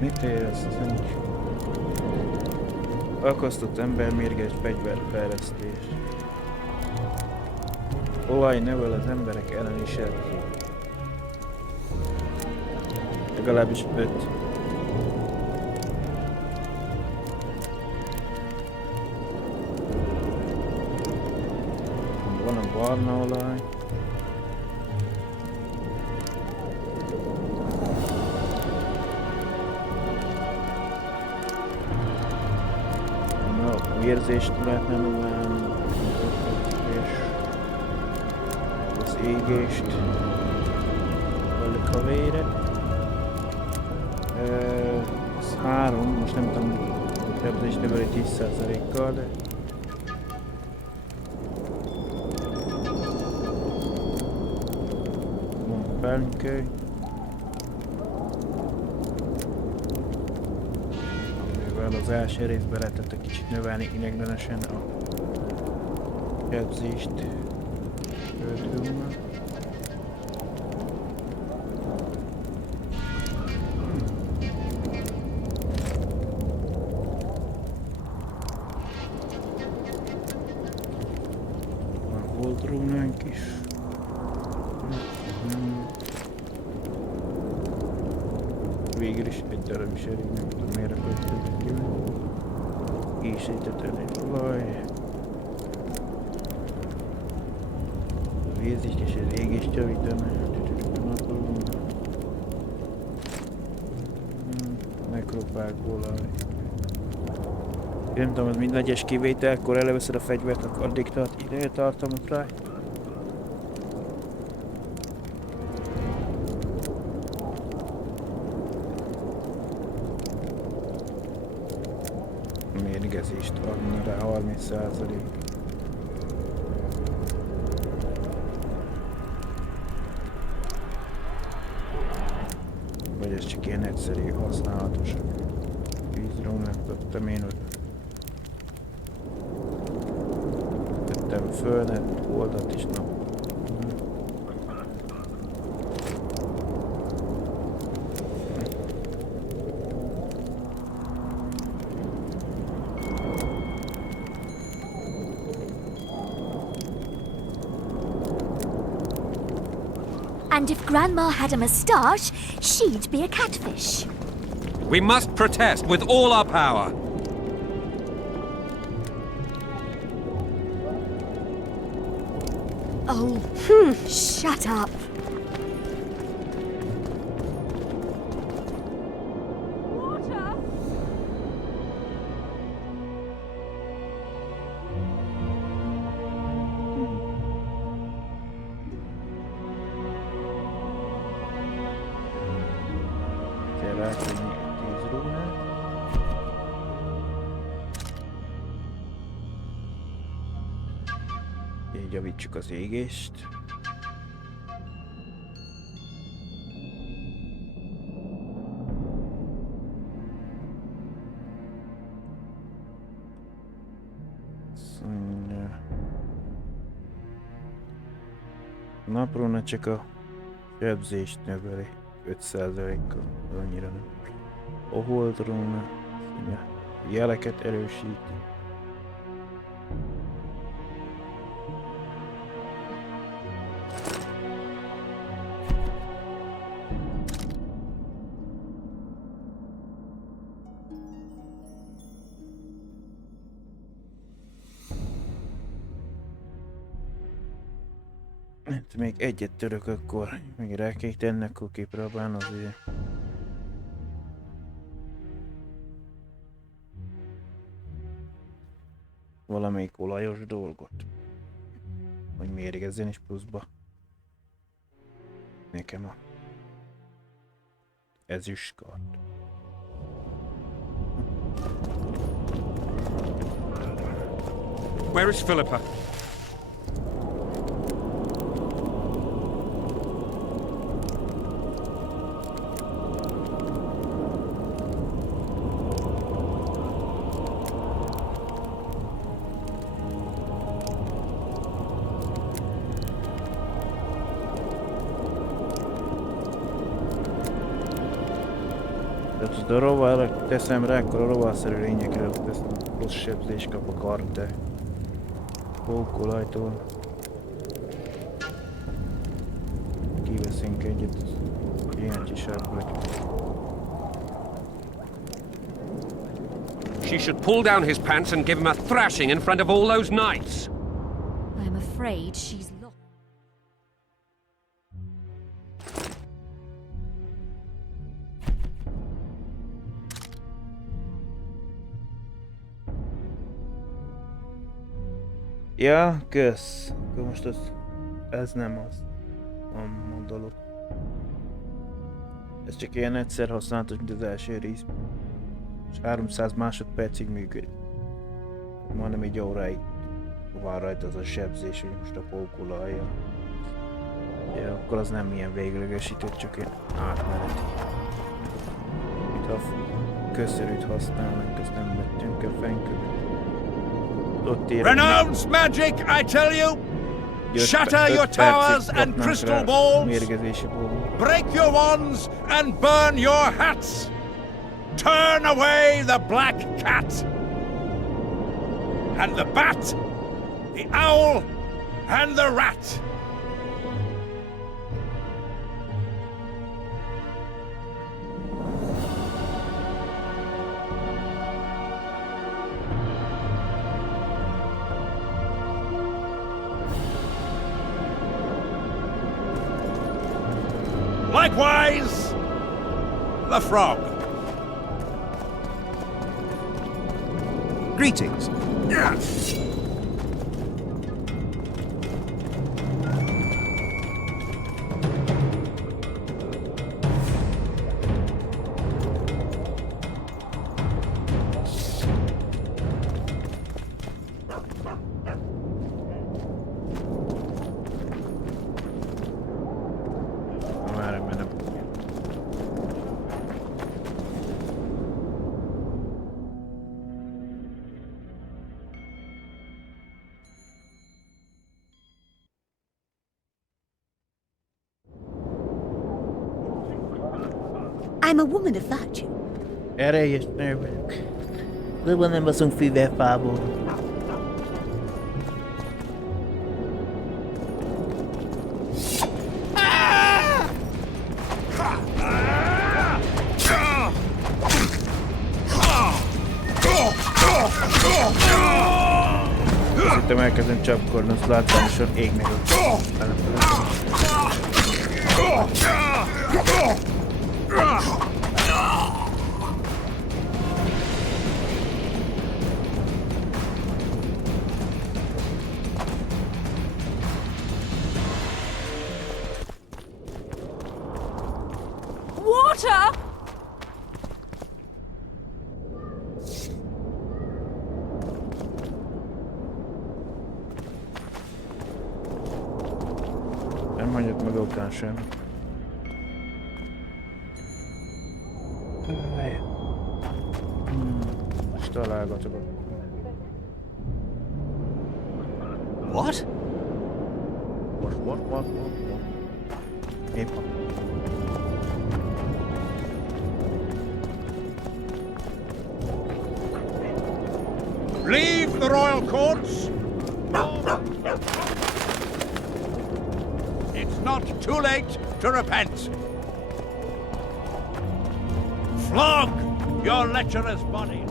Mit érez? Ez nincs. Akasztott ember mérges fegyverfejlesztés. Olaj növel az emberek elleni sebző. Legalábbis 5. Van a barna olaj. Érzést lehetne növelni, és az égést velük a vére. Ez 3, most nem tudom, sebzést növeli 10%-kal, de van felnköly. Az első részben lehetett egy kicsit növelni ideglenesen a sebzést földhőmmel. Van holdrónánk is. Végül is egy darab is elég, nem tudom miért akartam gyűlni. Készítettem egy olaj. A vízist és az égést javítani. Megpróbálok olaj. Nem tudom, az minden egyes kivételkor előveszed a fegyvert, akkor addig tart idejetartamot rá. Mérgezést adna rá 30%. Vagy ez csak ilyen egyszerű használatosak. Vízrónát tettem én, hogy tettem földet, oldat is nap. And if Grandma had a moustache, she'd be a catfish. We must protest with all our power. Oh, shut up. javítsuk az égést. Napróna csak a sebzést növeli 5%-kal, annyira nem. A holdróna jeleket erősíti. Hát még egyet török, akkor még rá kell tenni, akkor kipróbálni azért. Valamelyik olajos dolgot. Hogy mérgezzen is pluszba. Nekem a ezüstkard. Where is Philippa? Tehát a rovára teszem rá, akkor a rovászerű lényekre teszem, plusz sebzés kap a kard, de pókolajtól kiveszünk egyet, az kíváncsi sárpulak. She should pull down his pants and give him a thrashing in front of all those knights. I'm afraid she's lost. Ja, kösz. Akkor most ez nem az a dolog. Ez csak ilyen egyszer használatos, mint az első rész. És 300 másodpercig működik. Majdnem egy óráig van rajta az a sebzés, hogy most a pókolajja. Ja, akkor az nem ilyen véglegesített, csak ilyen átmeneti. Itt a köszörűt használnánk, azt nem vettünk el fenkövet. Renounce magic, I tell you! Shatter your towers and crystal balls! Break your wands and burn your hats! Turn away the black cat! And the bat, the owl, and the rat! Likewise, the frog. Greetings. Yes. I'm a woman of virtue. Erejés nő vagyok. Szóval nem baszunk fűverfából. Szerintem elkezdem csapkodni, azt látványosan égnek a Water! hagyott meg után sem. Most találgatok. What? What? Épp. Leave the royal courts. It's not too late to repent. Flog your lecherous body.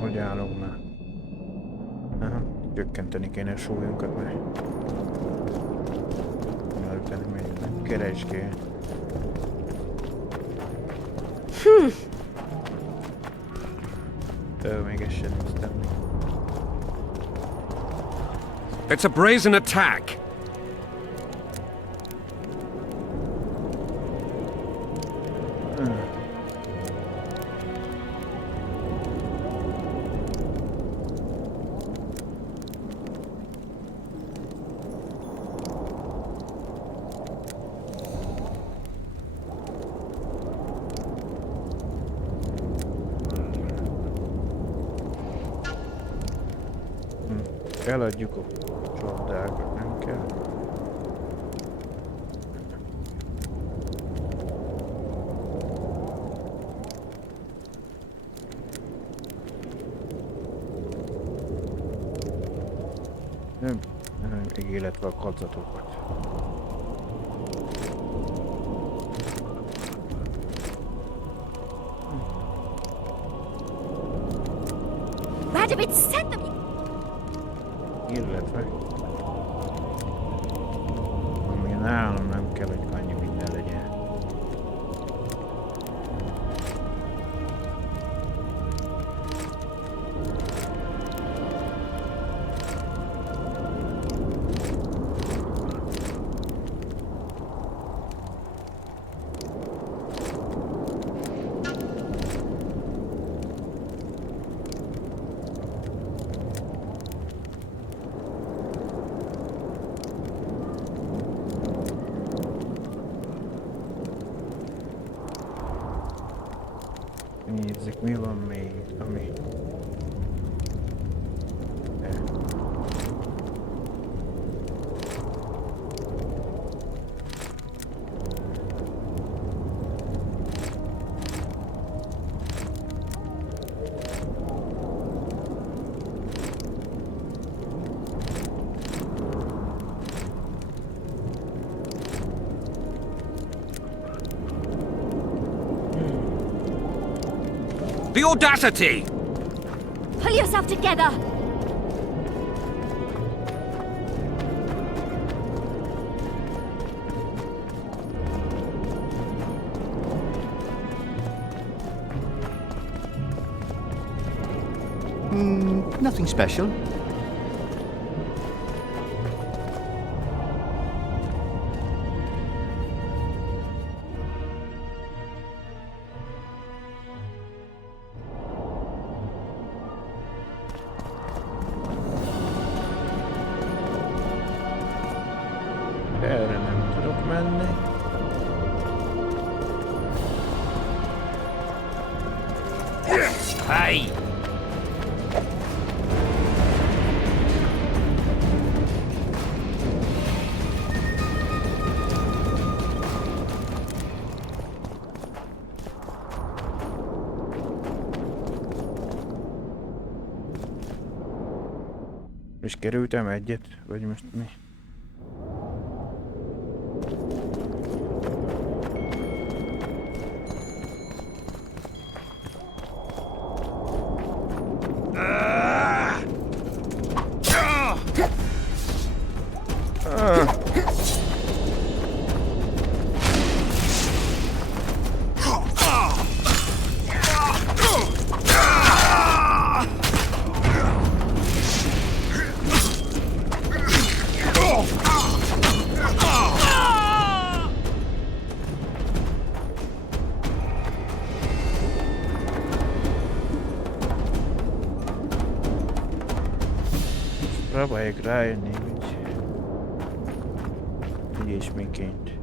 Hogy állunk már? Aha, csökkenteni kéne a súlyunkat, mert utána megyünk, keresgél. Még ezt sem néztem. It's a brazen attack. Eladjuk a csapdákat, nem kell. Nem illetve a kadzatokat. Radovid sent them. Illetve ami nálam nem kell, hogy annyi minden legyen. Nézzük, mi van még, ami... The audacity! Pull yourself together! Nothing special. Erre nem tudok menni. Hey! És kerültem egyet, vagy most mi? Próbáljuk rájönni, hogy és miként.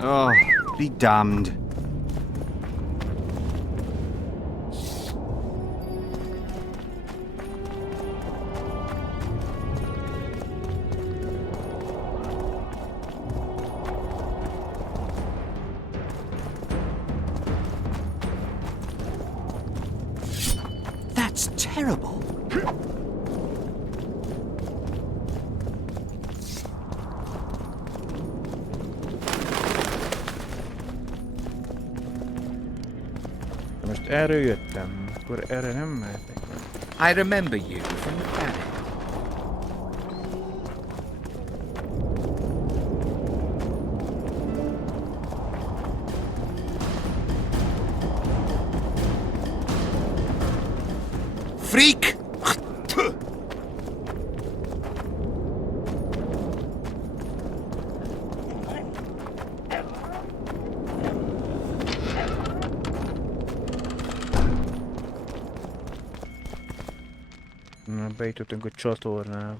Oh, be damned. That's terrible. Most erről jöttem, akkor erre nem mehetek. I remember you from the planet. Freak! Na, bejutottunk a csatornába.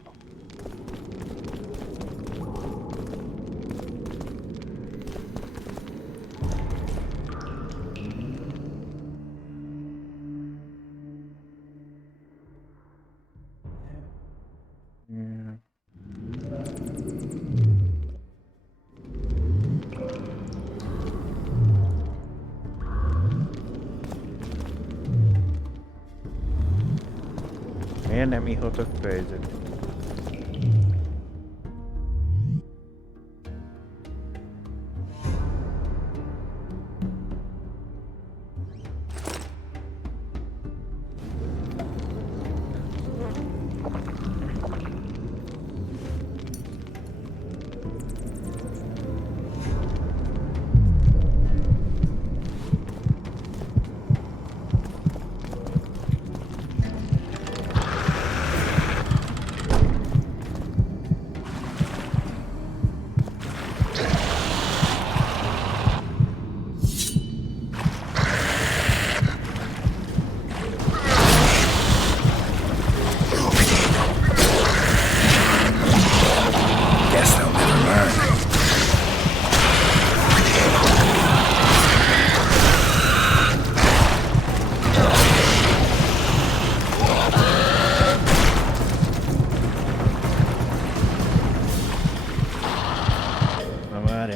Miért nem ihatok fejezet?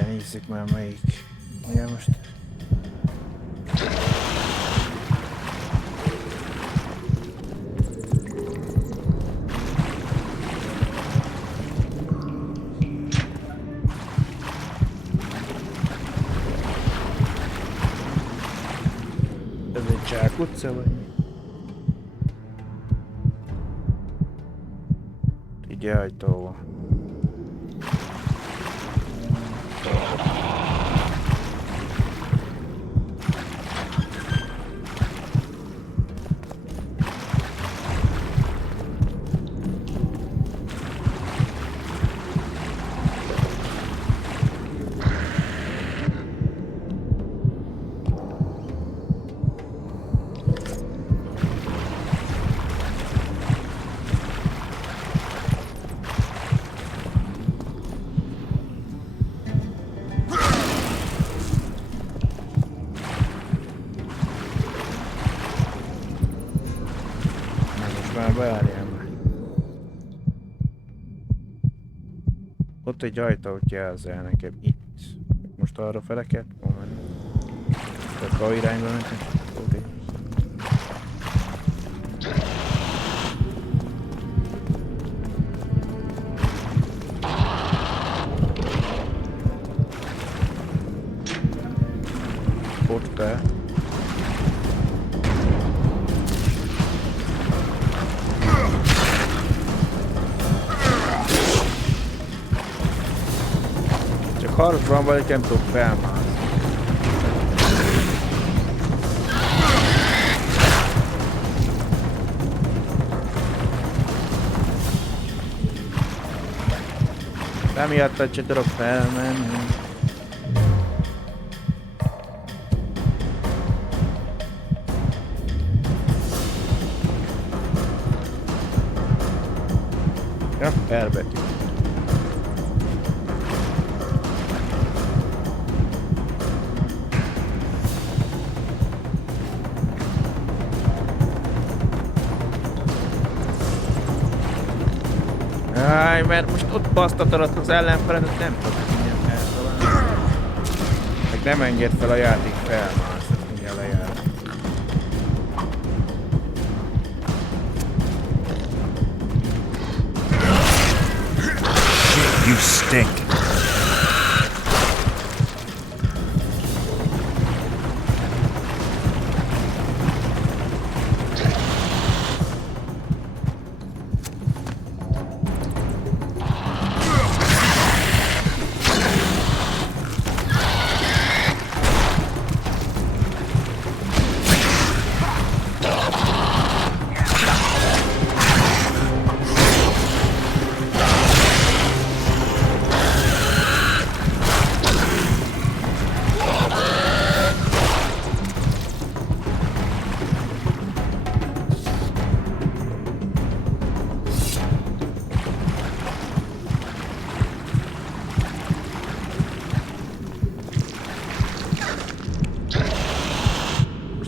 Nézzük már melyik. Ja, most... Ez egy zsákutca vagy? Így ajtóval. Várjál már. Ott egy ajtót jelzel nekem itt. Most arra fele kell menni. Tehát bal irányba mentem. Ott kell. Harcban vagy nem tudok felmászni. Emiatt se tudok felmenni. Ja, elbetű. Áj, mert most ott basztatod az ellenfeledet, nem tudod mindjárt eltalálni. Meg nem enged fel a játék felmász, ez mindjárt lejár. You stink.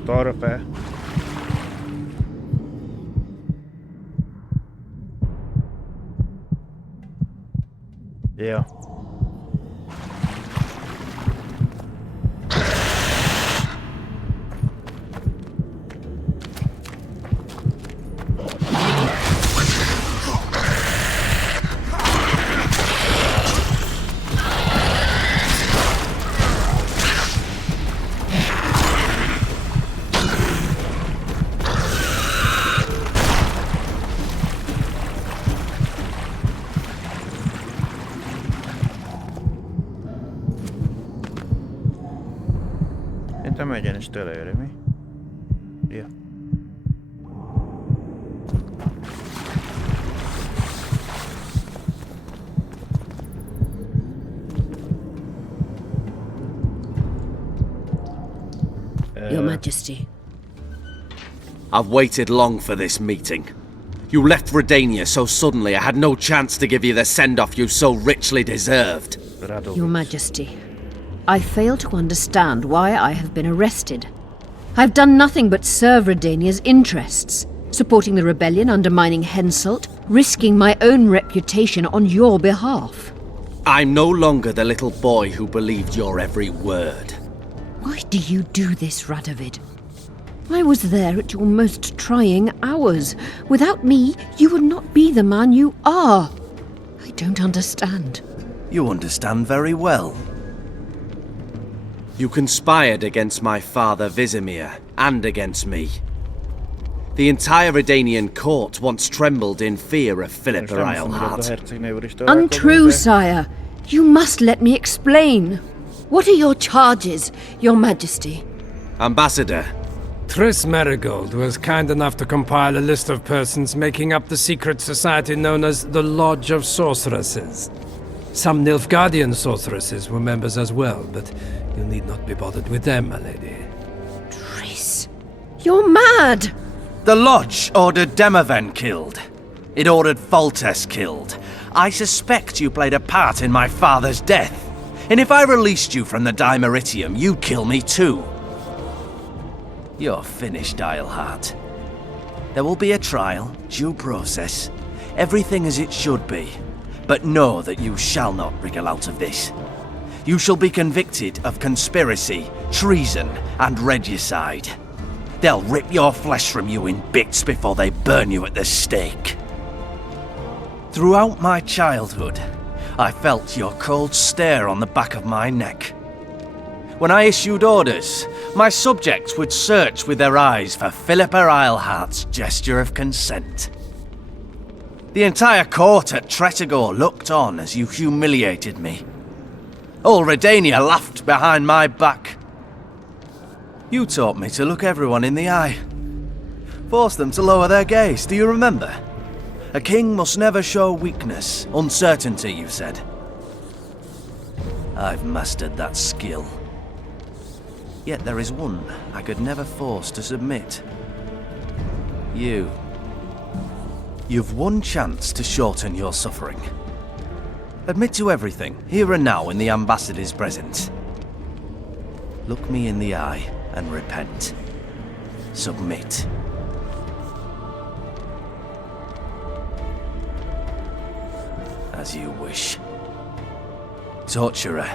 Arra fel. Ja. Szerintem egyenest előre, mi? Ja. Your Majesty. I've waited long for this meeting. You left Redania so suddenly I had no chance to give you the send-off you so richly deserved. Your Majesty, I fail to understand why I have been arrested. I've done nothing but serve Redania's interests, supporting the rebellion, undermining Henselt, risking my own reputation on your behalf. I'm no longer the little boy who believed your every word. Why do you do this, Radovid? I was there at your most trying hours. Without me, you would not be the man you are. I don't understand. You understand very well. You conspired against my father Vizimir, and against me. The entire Redanian court once trembled in fear of Philippa Eilhart. Untrue, sire. You must let me explain. What are your charges, your Majesty? Ambassador. Triss Merigold was kind enough to compile a list of persons making up the secret society known as the Lodge of Sorceresses. Some Nilfgaardian sorceresses were members as well, but you need not be bothered with them, my lady. Triss, you're mad! The Lodge ordered Demaven killed. It ordered Foltest killed. I suspect you played a part in my father's death. And if I released you from the Dimeritium, you'd kill me too. You're finished, Eilhart. There will be a trial, due process, everything as it should be. But know that you shall not wriggle out of this. You shall be convicted of conspiracy, treason, and regicide. They'll rip your flesh from you in bits before they burn you at the stake. Throughout my childhood, I felt your cold stare on the back of my neck. When I issued orders, my subjects would search with their eyes for Philippa Eilhart's gesture of consent. The entire court at Tretogor looked on as you humiliated me. All Redania laughed behind my back. You taught me to look everyone in the eye. Forced them to lower their gaze, do you remember? A king must never show weakness, uncertainty, you said. I've mastered that skill. Yet there is one I could never force to submit. You. You've one chance to shorten your suffering. Admit to everything, here and now in the Ambassador's presence. Look me in the eye and repent. Submit. As you wish. Torturer,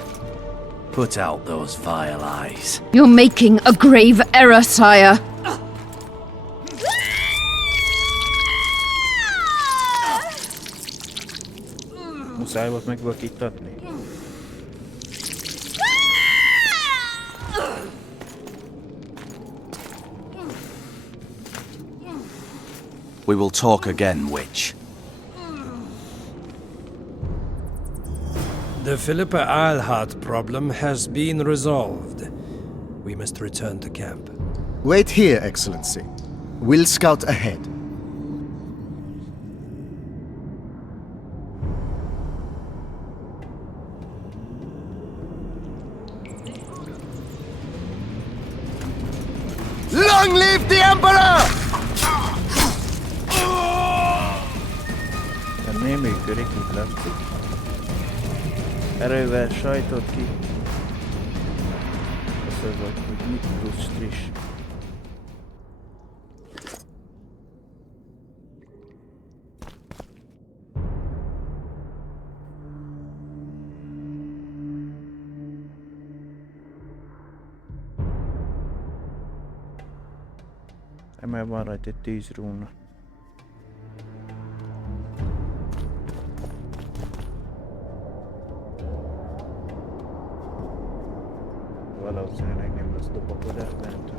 put out those vile eyes. You're making a grave error, sire. Muszáj volt megvakítatni. We will talk again, witch. The Philippa Eilhart problem has been resolved. We must return to camp. Wait here, Excellency. We'll scout ahead. Long live the Emperor! Nem működik, itt látszik. Erővel sajtot ki. Köszönöm, hogy mit plusz friss. Emel van rajta egy 10 rúna. Valószínűleg nem lesz dobokodás bentről.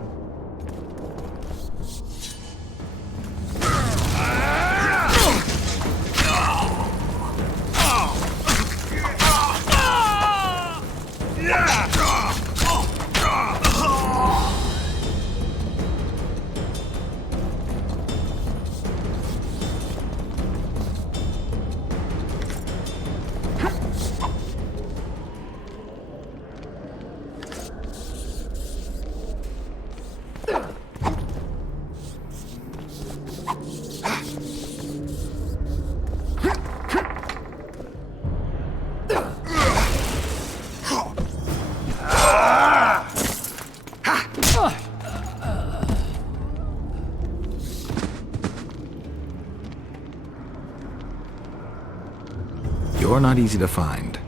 You're not easy to find.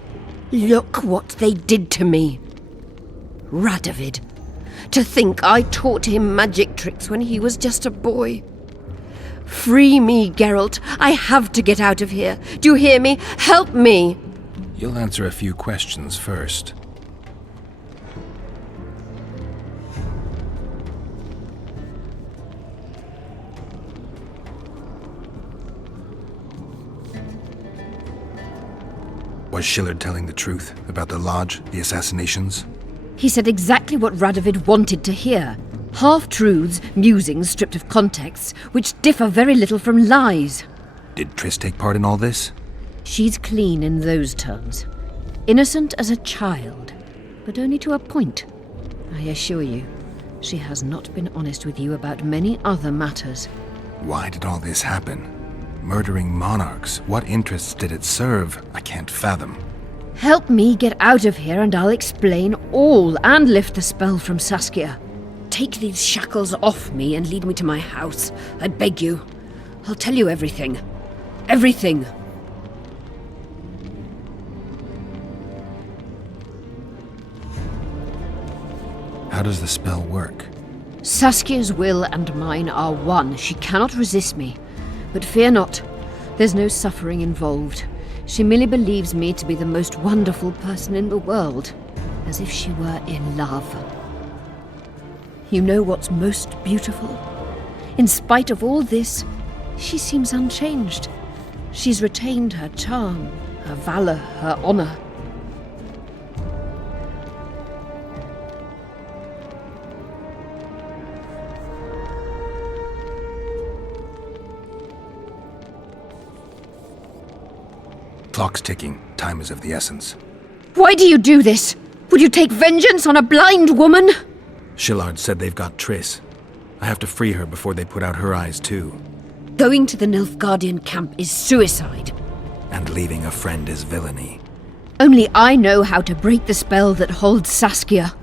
Look what they did to me. Radovid. To think I taught him magic tricks when he was just a boy. Free me, Geralt. I have to get out of here. Do you hear me? Help me! You'll answer a few questions first. Was Shillard telling the truth about the Lodge, the assassinations? He said exactly what Radovid wanted to hear. Half-truths, musings stripped of context, which differ very little from lies. Did Triss take part in all this? She's clean in those terms. Innocent as a child, but only to a point. I assure you, she has not been honest with you about many other matters. Why did all this happen? Murdering monarchs, what interests did it serve? I can't fathom. Help me get out of here and I'll explain all and lift the spell from Saskia. Take these shackles off me and lead me to my house. I beg you. I'll tell you everything. Everything. How does the spell work? Saskia's will and mine are one. She cannot resist me. But fear not. There's no suffering involved. She merely believes me to be the most wonderful person in the world, as if she were in love. You know what's most beautiful? In spite of all this, she seems unchanged. She's retained her charm, her valor, her honor. Clock's ticking. Time is of the essence. Why do you do this? Would you take vengeance on a blind woman? Shillard said they've got Triss. I have to free her before they put out her eyes too. Going to the Nilfgaardian camp is suicide. And leaving a friend is villainy. Only I know how to break the spell that holds Saskia.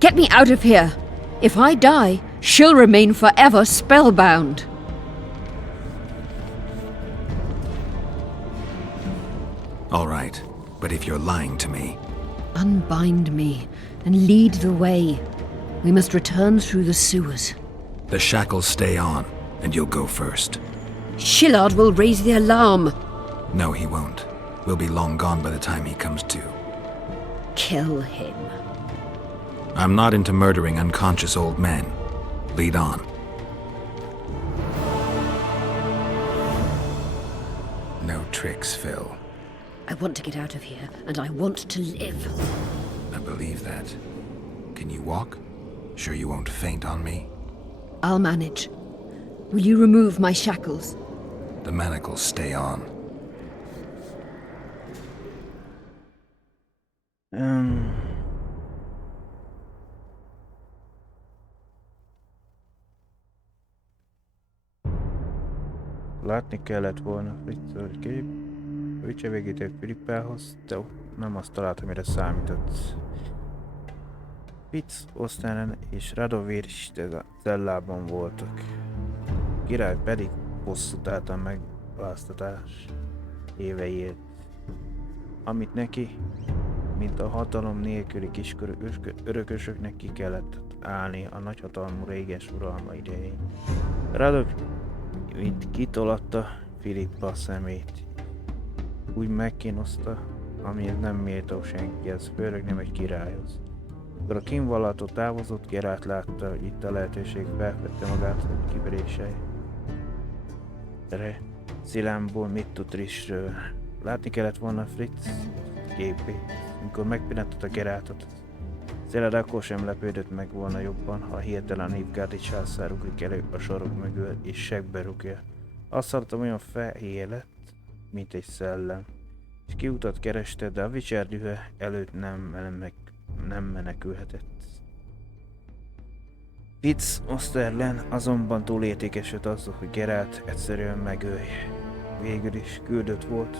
Get me out of here. If I die, she'll remain forever spellbound. All right, but if you're lying to me... Unbind me and lead the way. We must return through the sewers. The shackles stay on, and you'll go first. Shillard will raise the alarm. No, he won't. We'll be long gone by the time he comes to. Kill him. I'm not into murdering unconscious old men. Lead on. No tricks, Phil. I want to get out of here, and I want to live. I believe that. Can you walk? Sure you won't faint on me? I'll manage. Will you remove my shackles? The manacles stay on. Látni kellett volna, hogy kép. Vicse végíték Filippához, de nem azt talált, amire számított. Fitz, Osztánen és Radovér is cellában voltak. Király pedig bosszút állt a megválasztatás éveiért. Amit neki, mint a hatalom nélküli kiskörű örökösöknek ki kellett állni a nagyhatalmú réges uralma idején. Radov mint kitolatta Filippa szemét. Úgy megkínoszta, amihez nem méltó senkihez, főleg nem egy királyhoz. Amikor a kínvallató távozott, Geralt látta, hogy itt a lehetőség felfedte magát, hogy kiverései. Szilámból mit tud Trissről? Látni kellett volna Fritz képét. Amikor megpillantotta Geraltot, Szilárd akkor sem lepődött meg volna jobban, ha hirtelen a nilfgaardi császár ugrik elő a sorok mögül és segbe rúgja. Azt hallottam, olyan fehér lett, mint egy szellem, és kiutat kereste, de a Witcher dühe előtt nem menekülhetett. Fitz Osterlen azonban túlértékesült azzal, hogy Geralt egyszerűen megölje. Végül is küldött volt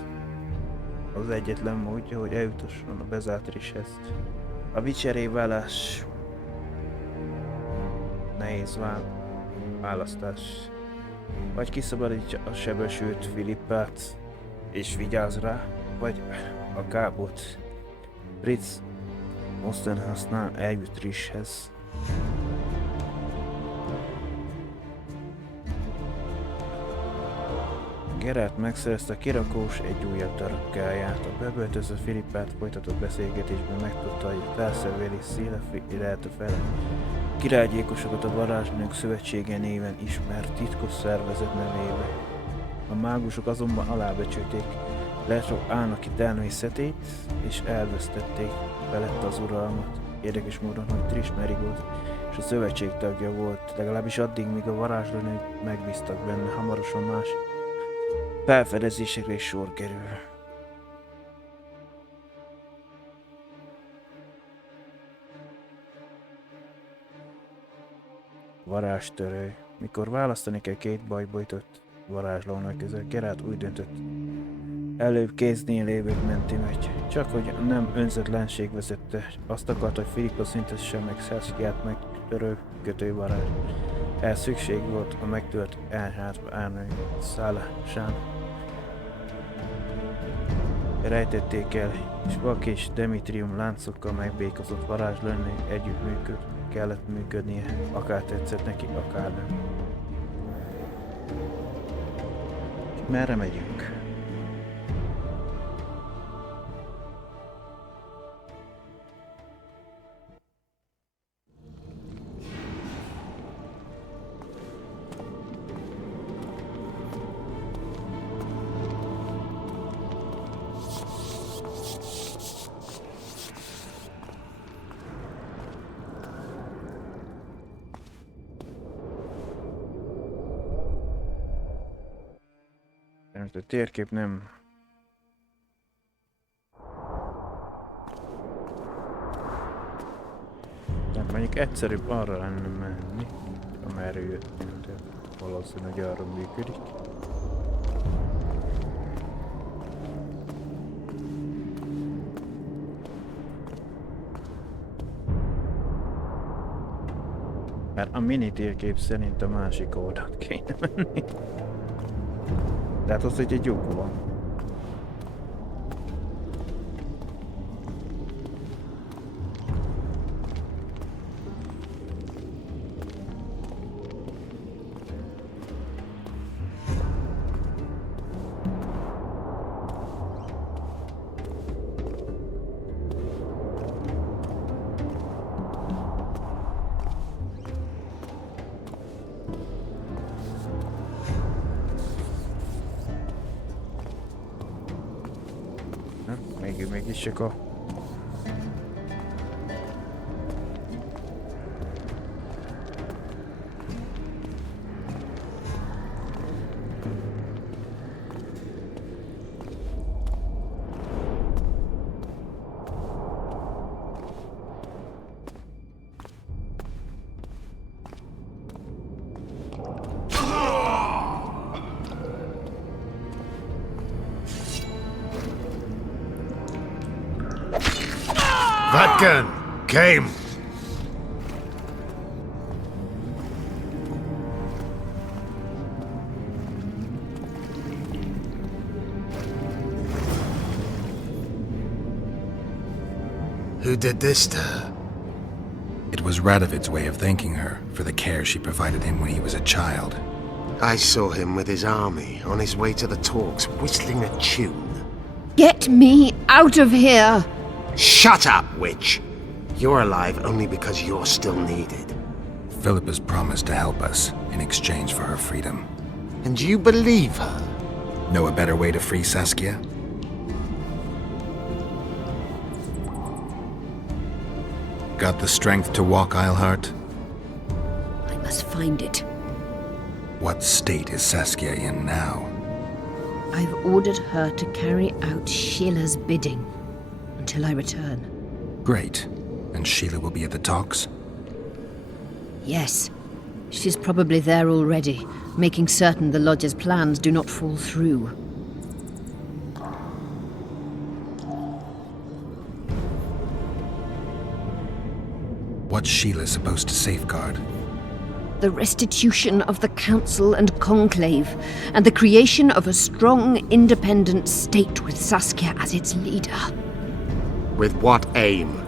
az egyetlen módja, hogy eljutasson a bezárt Trisshez. A Witcheré válás nehéz választás. Vagy kiszabadítja a sebesült Filippát és vigyáz rá, vagy a kábot. Fritz Osterhasznál eljut Trisshez. Geralt megszerezte a kirakós egy újabb darabkáját. A bebörtözött Filippát folytatott beszélgetésben megtudta, hogy felszerveli Szilafilát fel királygyilkosokat a varázsnők szövetsége néven ismert titkos szervezet nevébe. A mágusok azonban alábecsülték Letrok álnoki természetét, és elvesztették felette az uralmat. Érdekes módon, hogy Triss Merigold és a szövetség tagja volt, legalábbis addig, míg a varázslónők megbíztak benne, hamarosan más felfedezésekre is sor kerül. Varázstörő. Mikor választani kell két bajbojtott varázslónő között, Geralt úgy döntött, előbb kéznél lévők menti megy. Csak hogy nem önzetlenség vezette, azt akarta, hogy Filippa szüntesse meg Saskiát megtörő kötővarázs. Ehhez szükség volt a megtölt elhátba állni szállásán. Rejtették el, és Vak és Demetrium láncokkal megbékozott varázslónő együtt kellett működnie, akár tetszett neki, akár nem. Merre megyünk? A térkép nem Mondjuk egyszerűbb arra lenne menni, amerre jöttünk, de valószínűleg hogy arra működik. Mert a mini térkép szerint a másik oldalt kéne menni. Tehát az, hogy egy lyuk van. Mégis csak a... That gun came. Who did this to her? It was Radovid's way of thanking her for the care she provided him when he was a child. I saw him with his army on his way to the talks, whistling a tune. Get me out of here! Shut up, witch! You're alive only because you're still needed. Philippa's promised to help us in exchange for her freedom. And you believe her? Know a better way to free Saskia? Got the strength to walk, Eilhart? I must find it. What state is Saskia in now? I've ordered her to carry out Sheila's bidding until I return. Great. And Sheila will be at the talks? Yes. She's probably there already, making certain the Lodge's plans do not fall through. What's Sheila supposed to safeguard? The restitution of the Council and Conclave, and the creation of a strong, independent state with Saskia as its leader. With what aim?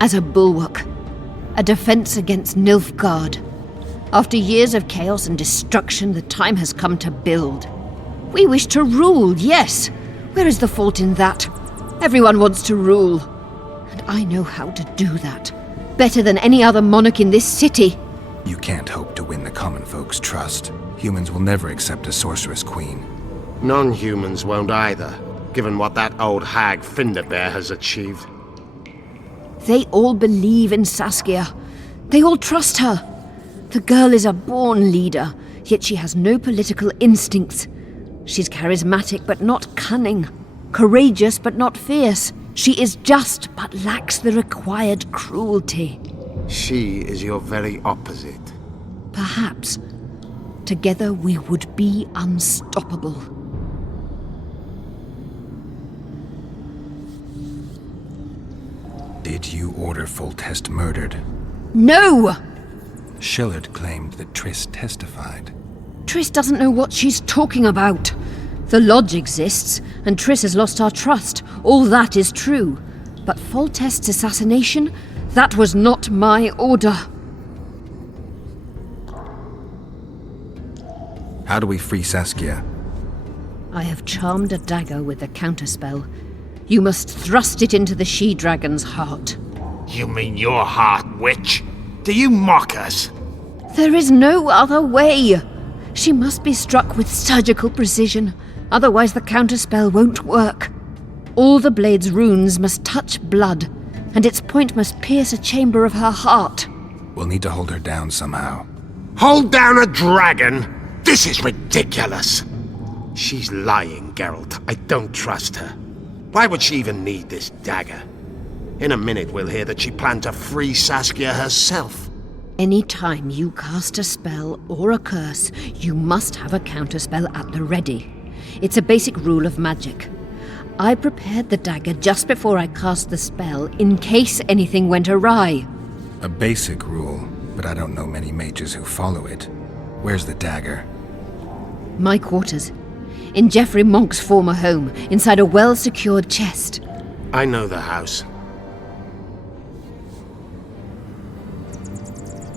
As a bulwark. A defense against Nilfgaard. After years of chaos and destruction, the time has come to build. We wish to rule, yes. Where is the fault in that? Everyone wants to rule. And I know how to do that. Better than any other monarch in this city. You can't hope to win the common folk's trust. Humans will never accept a sorceress queen. Non-humans won't either, given what that old hag Finderbear has achieved. They all believe in Saskia. They all trust her. The girl is a born leader, yet she has no political instincts. She's charismatic but not cunning. Courageous but not fierce. She is just but lacks the required cruelty. She is your very opposite. Perhaps. Together we would be unstoppable. Did you order Foltest murdered? No! Shillard claimed that Triss testified. Triss doesn't know what she's talking about. The Lodge exists, and Triss has lost our trust. All that is true. But Foltest's assassination? That was not my order. How do we free Saskia? I have charmed a dagger with the counterspell. You must thrust it into the she-dragon's heart. You mean your heart, witch? Do you mock us? There is no other way. She must be struck with surgical precision. Otherwise the counterspell won't work. All the blade's runes must touch blood, and its point must pierce a chamber of her heart. We'll need to hold her down somehow. Hold down a dragon? This is ridiculous. She's lying, Geralt. I don't trust her. Why would she even need this dagger? In a minute we'll hear that she planned to free Saskia herself. Any time you cast a spell or a curse, you must have a counterspell at the ready. It's a basic rule of magic. I prepared the dagger just before I cast the spell, in case anything went awry. A basic rule, but I don't know many mages who follow it. Where's the dagger? My quarters. In Geoffrey Monk's former home, inside a well-secured chest. I know the house.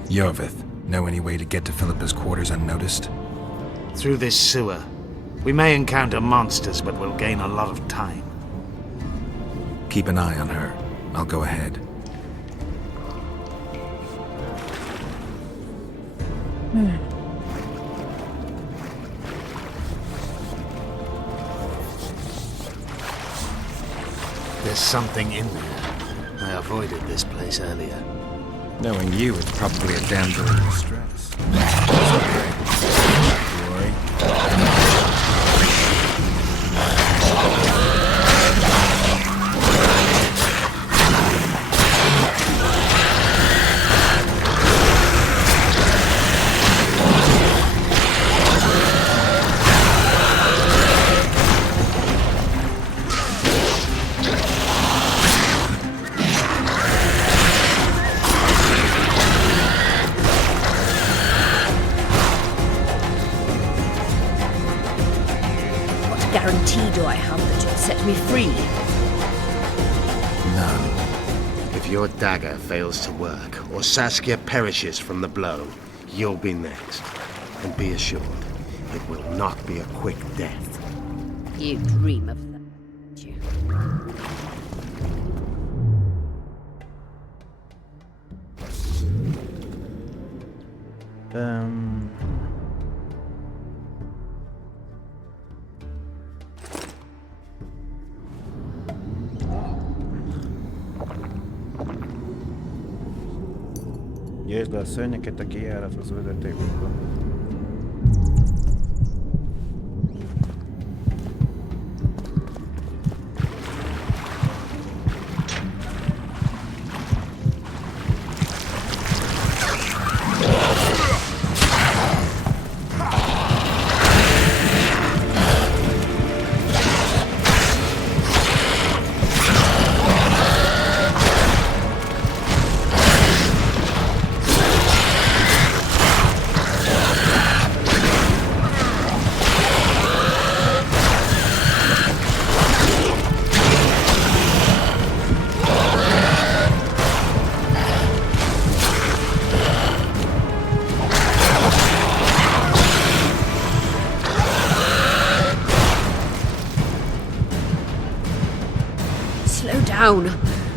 Yorvith, know any way to get to Philippa's quarters unnoticed? Through this sewer. We may encounter monsters, but we'll gain a lot of time. Keep an eye on her. I'll go ahead. There's something in there. I avoided this place earlier. Knowing you, it's probably a damsel in distress. Guarantee do I have that you'll set me free? None. If your dagger fails to work, or Saskia perishes from the blow, you'll be next. And be assured, it will not be a quick death. You dream of that, you. Győzd le a szörnyeket a kijárathoz vezetékokban.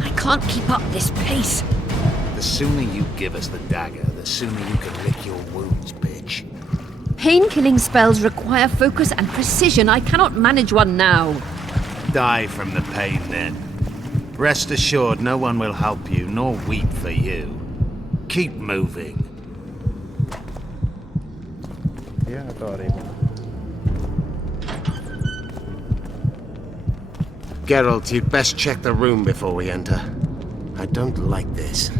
I can't keep up this pace. The sooner you give us the dagger, the sooner you can lick your wounds, bitch. Pain-killing spells require focus and precision. I cannot manage one now. Die from the pain, then. Rest assured, no one will help you, nor weep for you. Keep moving. Yeah, I thought even. Geralt, you'd best check the room before we enter. I don't like this.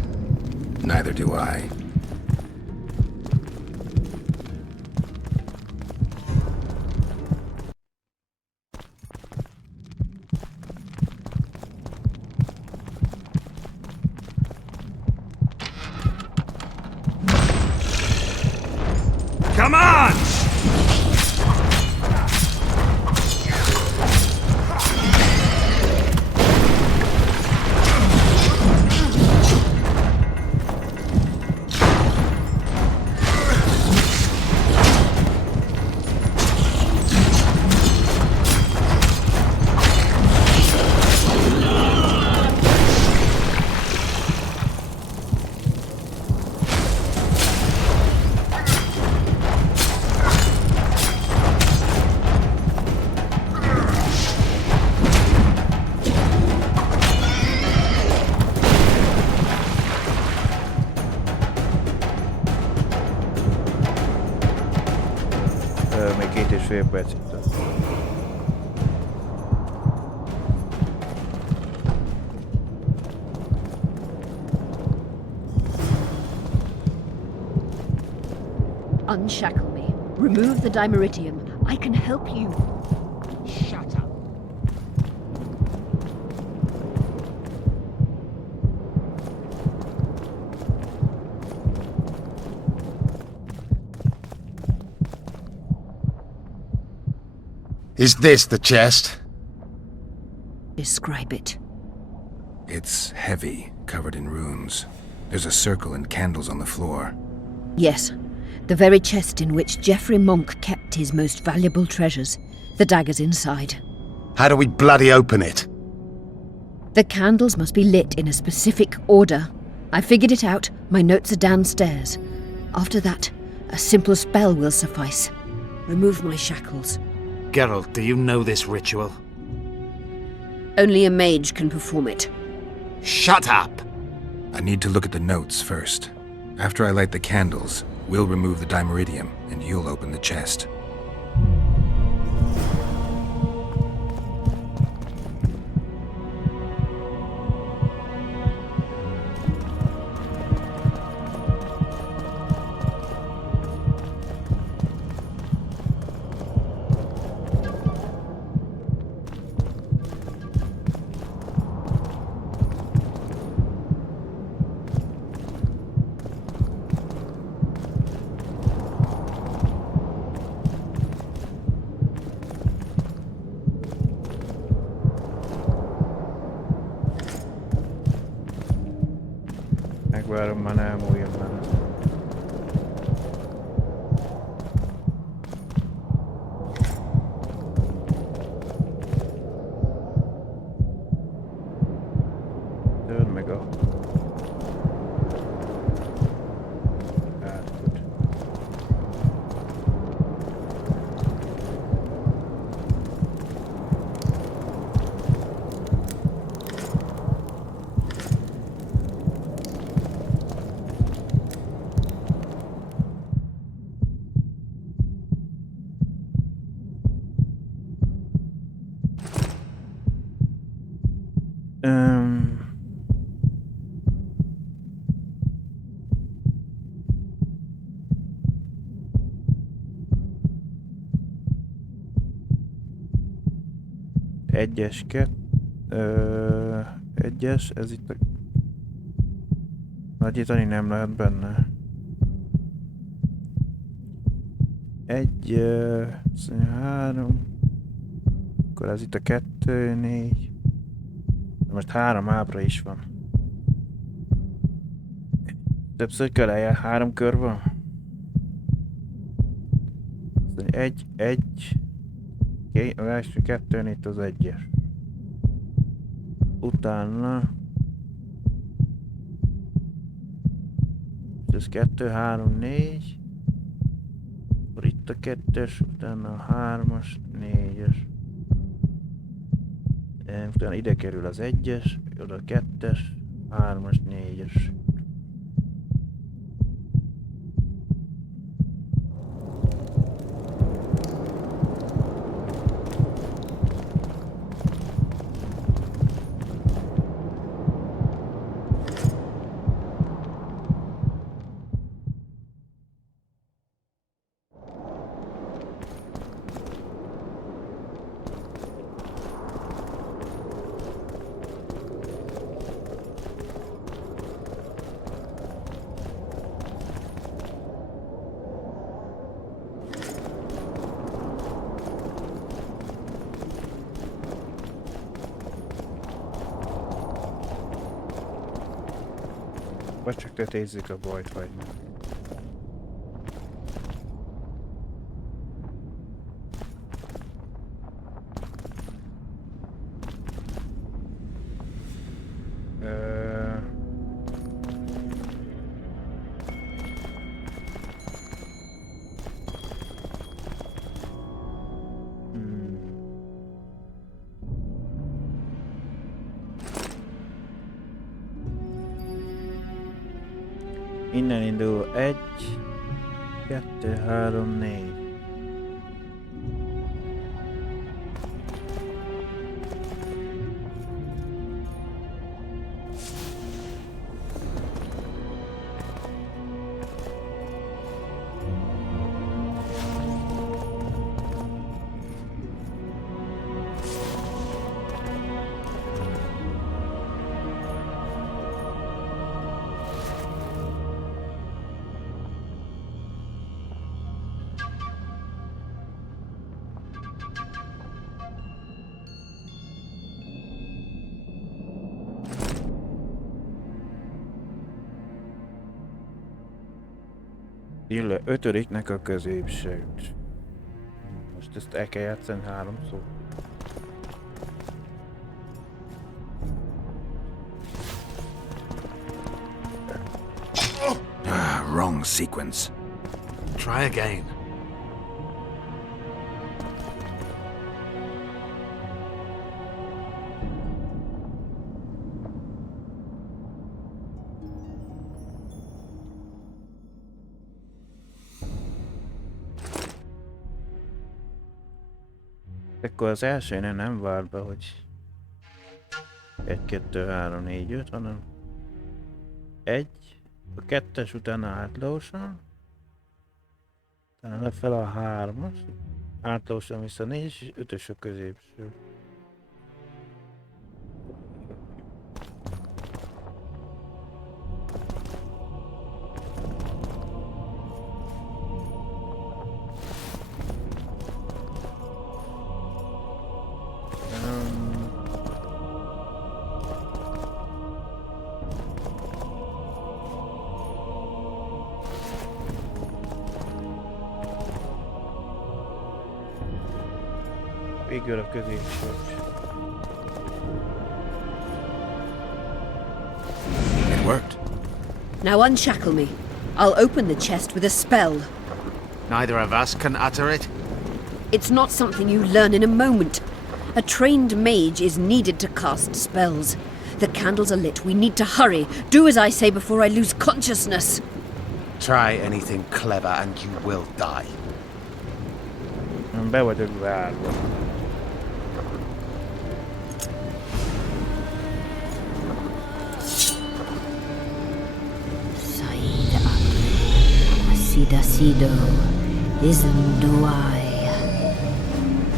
Neither do I. Come on! Még 2,5 perc itt. Unshackle me. Remove the dimeridium. I can help you. Shut up. Is this the chest? Describe it. It's heavy, covered in runes. There's a circle and candles on the floor. Yes, the very chest in which Geoffrey Monk kept his most valuable treasures. The dagger's inside. How do we bloody open it? The candles must be lit in a specific order. I figured it out. My notes are downstairs. After that, a simple spell will suffice. Remove my shackles. Geralt, do you know this ritual? Only a mage can perform it. Shut up! I need to look at the notes first. After I light the candles, we'll remove the dimeridium, and you'll open the chest. Megvárom, már nem újjon már. Törd meg a... Átkud. Egyes, egyes, ez itt a... Nagyítani nem lehet benne. Egy, 3, akkor ez itt a 2, 4. Most 3 ábra is van. Többször kell eljár, 3 kör van. 1, az első 2, itt az 1-es. Utána... Ez 2, 3, 4. Akkor itt a 2-es, utána a 3-as, 4-es. Utána ide kerül az 1-es, oda a 2-es, 3-as, 4-es. Vagy csak tetézzük a bajt, vagy nem. Innen indul 1, 2, 3, 4. Illetve ötödiknek a középsőt. Most ezt el kell játszani 3-szor. Wrong sequence. Try again. Akkor az elsőnél nem vár be, hogy 1, 2, 3, 4, 5, hanem 1, a 2-es utána átlagosan, utána lefele a 3-as, átlagosan vissza 4 és 5-ös a középső. Végül a középső. It worked. Now unshackle me. I'll open the chest with a spell. Neither of us can utter it. It's not something you learn in a moment. A trained mage is needed to cast spells. The candles are lit. We need to hurry. Do as I say before I lose consciousness. Try anything clever and you will die. Be vagyok várva. Sidasido, Isanduai.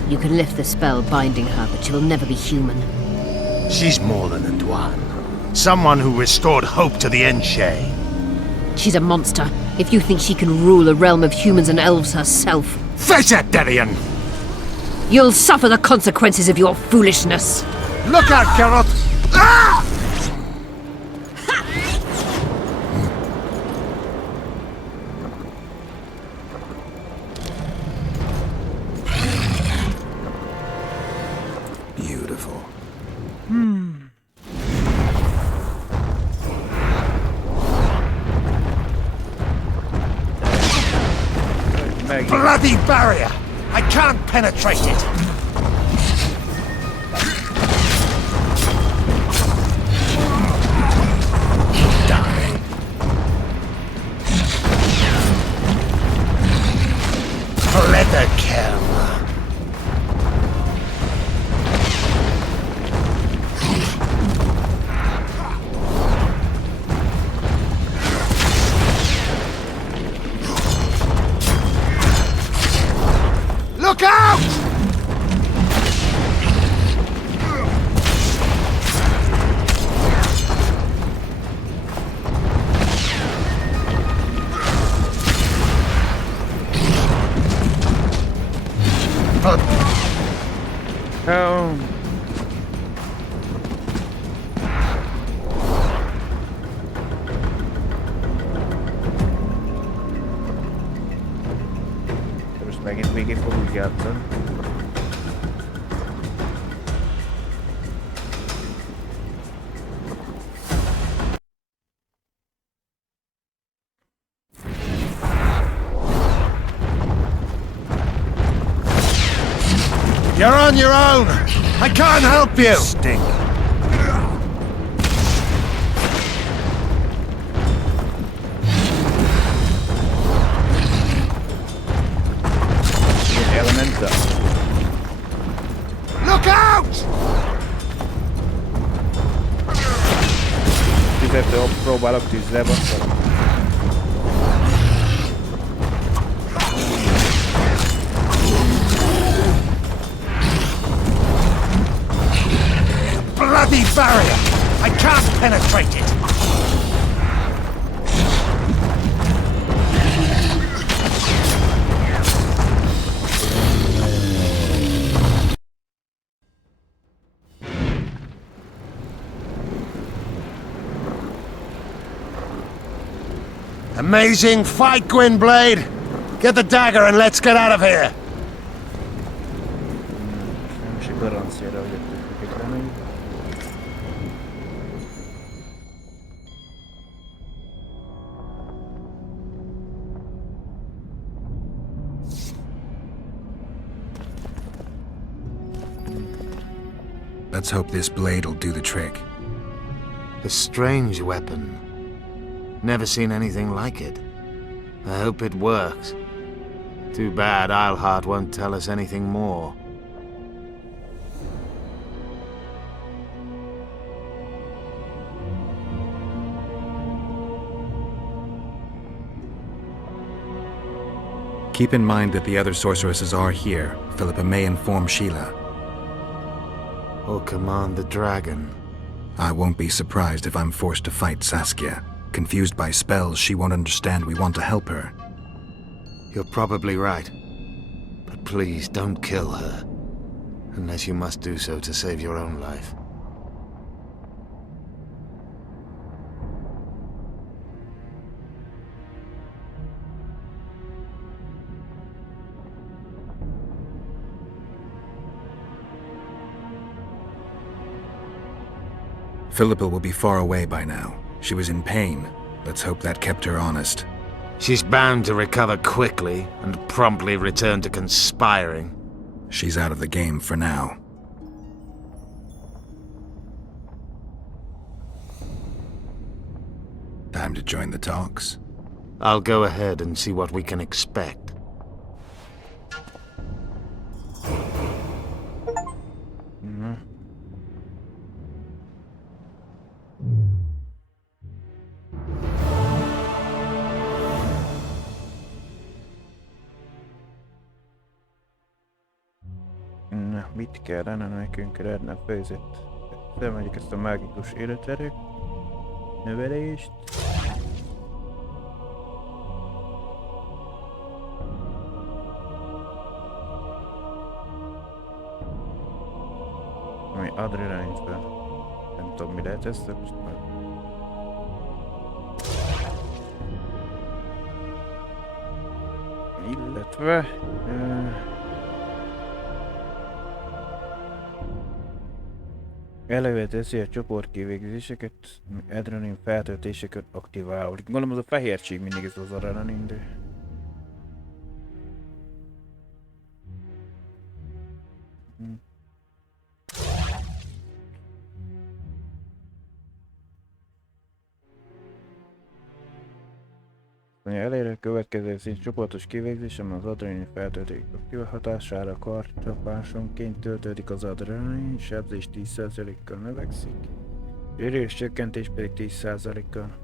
You can lift the spell binding her, but she will never be human. She's more than a Dwan. Someone who restored hope to the Enshe. She's a monster. If you think she can rule a realm of humans and elves herself. Face it, Delian! You'll suffer the consequences of your foolishness. Look out, Carrot! Ah! Beautiful. Bloody barrier! I can't penetrate it! Die. Leather kill. Look out! Most megint végig fogunk játszani. You're on your own! I can't help you! Stink. Elemental. Look out! Tüzetől próbálok tűzre basszani. Bloody barrier! I can't penetrate it! Amazing fight, Gwynblade! Get the dagger and let's get out of here! Nem is garanciára, hogy ott tudjuk lenni. Let's hope this blade will do the trick. A strange weapon. Never seen anything like it. I hope it works. Too bad Eilhart won't tell us anything more. Keep in mind that the other sorceresses are here. Philippa may inform Sheila. Or command the dragon. I won't be surprised if I'm forced to fight Saskia. Confused by spells, she won't understand we want to help her. You're probably right. But please don't kill her. Unless you must do so to save your own life. Philippa will be far away by now. She was in pain. Let's hope that kept her honest. She's bound to recover quickly and promptly return to conspiring. She's out of the game for now. Time to join the talks. I'll go ahead and see what we can expect. Na, mit kellene nekünk Rednek főzött? Felmegyük ezt a mágikus életerőt, növelést. Ami adrenalintben. Nem tudom, mi lehet ezt, de most már. Illetve... Előveteszi a csoportkivégzéseket, adrenalin feltöltéseket aktiválódik. Gondolom az a fehérség mindig ez az adrenalin, de... Elérő következő szint csoportos kivégzésem az adrenalin feltöltődik aktív hatására karcsapásonként töltődik az adrenalin, sebzés 10%-kal növekszik, erős csökkentés pedig 10%-kal.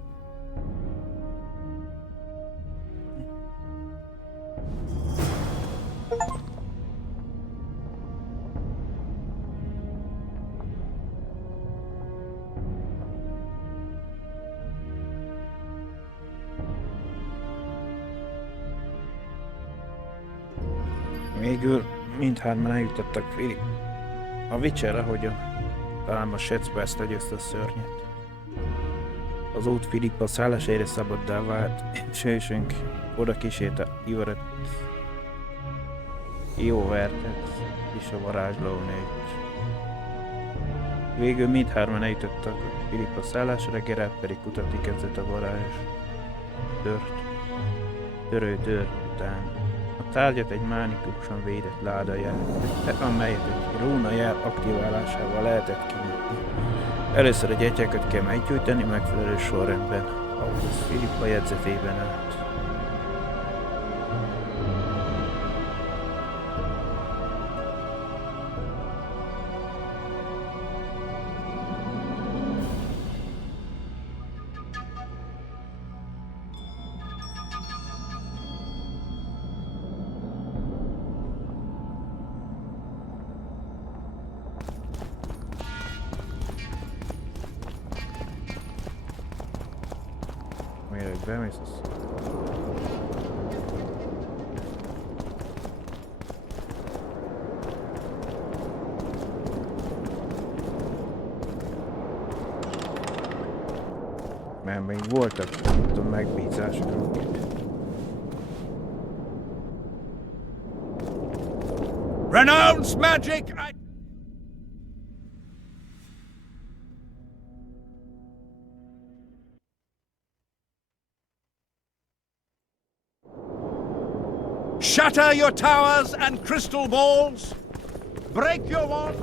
Végül mindhárman eljutottak félig a Witcherre, hogy talán a Shetsperce legyőzte a szörnyet. Az út Filippa szállásaira szabaddá vált, és hősünk oda kísérte Iovertet és a varázslónőt. Végül mindhárman eljutottak a Filippa szállásra, Geralt pedig kutatni kezdett a törő után. A tárgyat egy mánikusan védett láda jelentette, amelyet egy rónajel aktiválásával lehetett kinyitni. Először a gyertyákat kell meggyújtani megfelelő sorrendben, ahogy az Filippa jegyzetében állt. Mielőtt bemész, az... még voltak, nem tudom, megbízások. Renounce magic! Shatter your towers and crystal balls! Break your wall!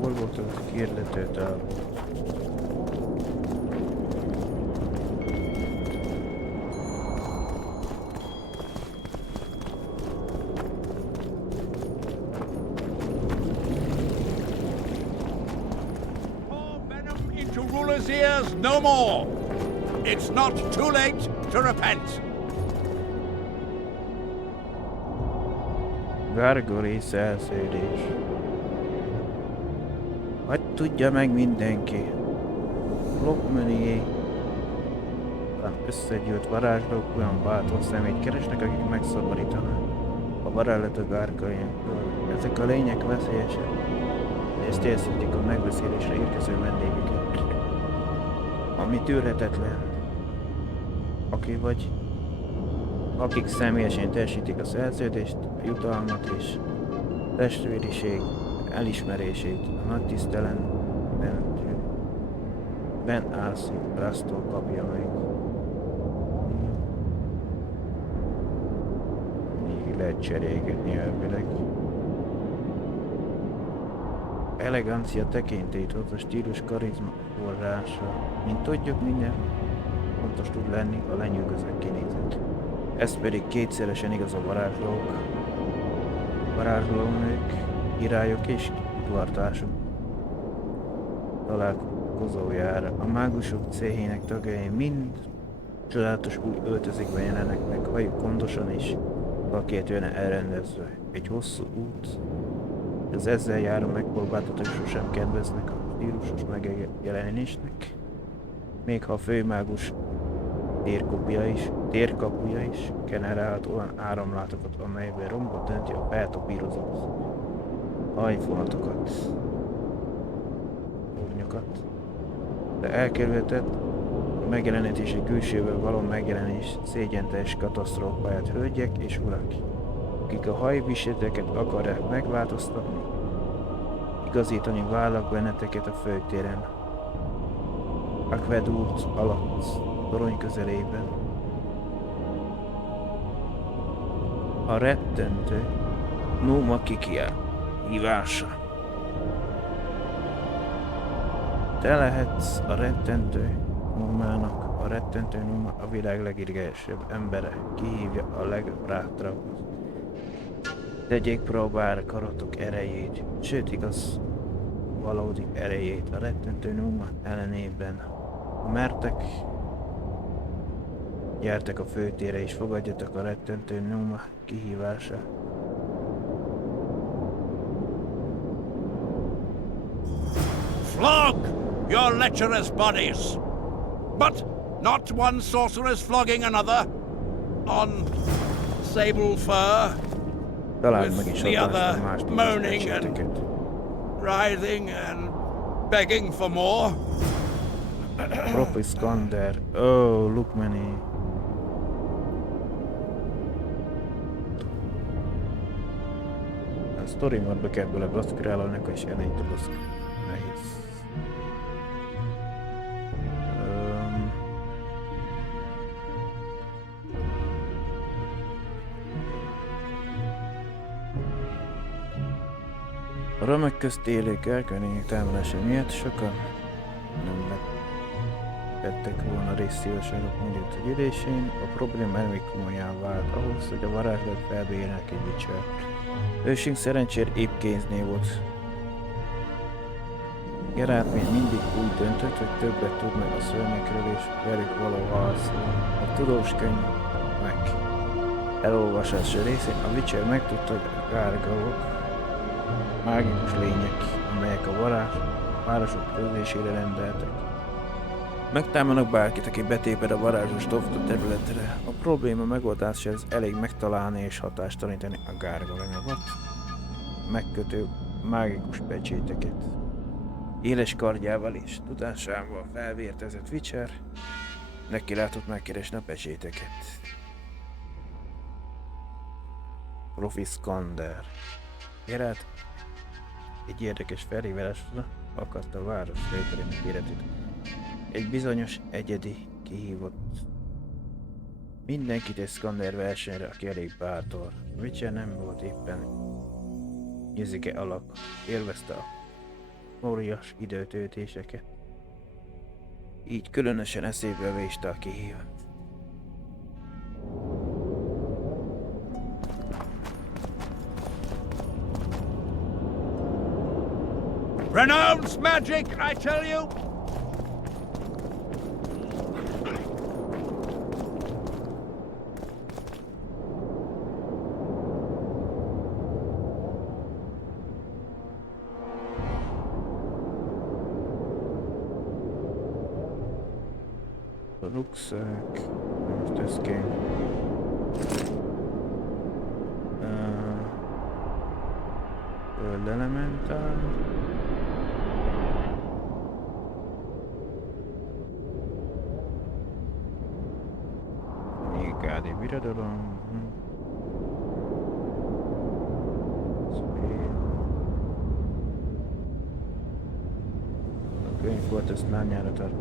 Hol volt az kiérletőt a... Into rulers' ears no more! It's not too late to repent! Gargori szerződés. Hogy tudja meg mindenki. Lokmanié. Összegyűlt varázslók olyan bátor szemét keresnek, akik megszabadítanak a varázslatok árkainkból. Ezek a lények veszélyesek. Ezt érzítik a megbeszélésre érkező vendégeket. Ami tűrhetetlen. Akik személyesen teljesítik a szerződést, a jutalmat és testvériség elismerését a nagy tisztelen Ben Arsi-Rasztól kapja meg. Még lehet cserélgetni elvileg. Elegancia tekintélyt hoz a stílus karizma forrása. Mint tudjuk, minden fontos tud lenni a lenyűgöző kinézet. Ez pedig kétszeresen igaz a varázslónők, királyok és udvartársok találkozójára. A mágusok céhének tagjai mind csodálatos új öltözékben jelennek meg, hajuk gondosan és valakértően elrendezve. Egy hosszú út, az ezzel járó megpróbáltatók sosem kedveznek a stílusos megjelenésnek, még ha a főmágus térkapuja is generált olyan áramlátokat, amelyben rombot dönti a feltopírozott hajfonatokat, tornyokat. De elkerülhetett a megjelenítési külsőből való megjelenés szégyentes katasztrófáját hölgyek és urak, akik a hajviseleteket akarják megváltoztatni, igazítani várlak benneteket a főtéren, akvedút alatt, torony közelében. A rettentő Numa Kikia hívása. Te lehetsz a rettentő Numának, a rettentő Numa a világ legirgalmasabb embere, kihívja a legbátrabb. Tegyék próbára karatok erejét, sőt igaz valódi erejét a rettentő Numa ellenében. Ha mertek, gyertek a főtérre és fogadjatok a rettentő Numa kihívása. Flog your lecherous bodies! But not one sorceress flogging another on sable fur, with the other moaning and writhing and begging for more. Propiskander, oh, Lukmani. A story modba kell bele baszkirálónak, és eleinte baszk. Nehéz. A romek közt élők elkönnyű támadása miatt sokan nem vettek volna részt szívesen Rokmaniut a gyűlésén. A probléma elég komolyan vált ahhoz, hogy a varázslók felbírják egy bicsert. Ősünk szerencsére épp kéznél volt. Geralt még mindig úgy döntött, hogy többet tud meg a szörnyekről és velük való harcról. A tudós könyv meg. elolvasása részén a Witcher megtudta, hogy a gárgalok mágikus lények, amelyek a városok közlésére rendeltek. Megtámadnak bárkit, aki betéped a varázsos dofta területre. A probléma megoldásához elég megtalálni és hatástalanítani a gárgalanyagot, megkötő mágikus pecséteket. Éles kardjával és tudásával felvértezett Witcher neki látott megkeresni a pecséteket. Profi Skander. Geralt egy érdekes felhívásra akarta a város léterének életét. Egy bizonyos egyedi kihívott mindenkit egy Skander versenyre, aki elég bátor. Witcher nem volt éppen nyizike alak, élvezte a óriás időtöltéseket. Így különösen eszébe véste a kihívást. Renounce magic, I tell you! A rucksack, most ez kell. Földelementál. Négádi birodalom. A könyv volt, ezt lányára tart.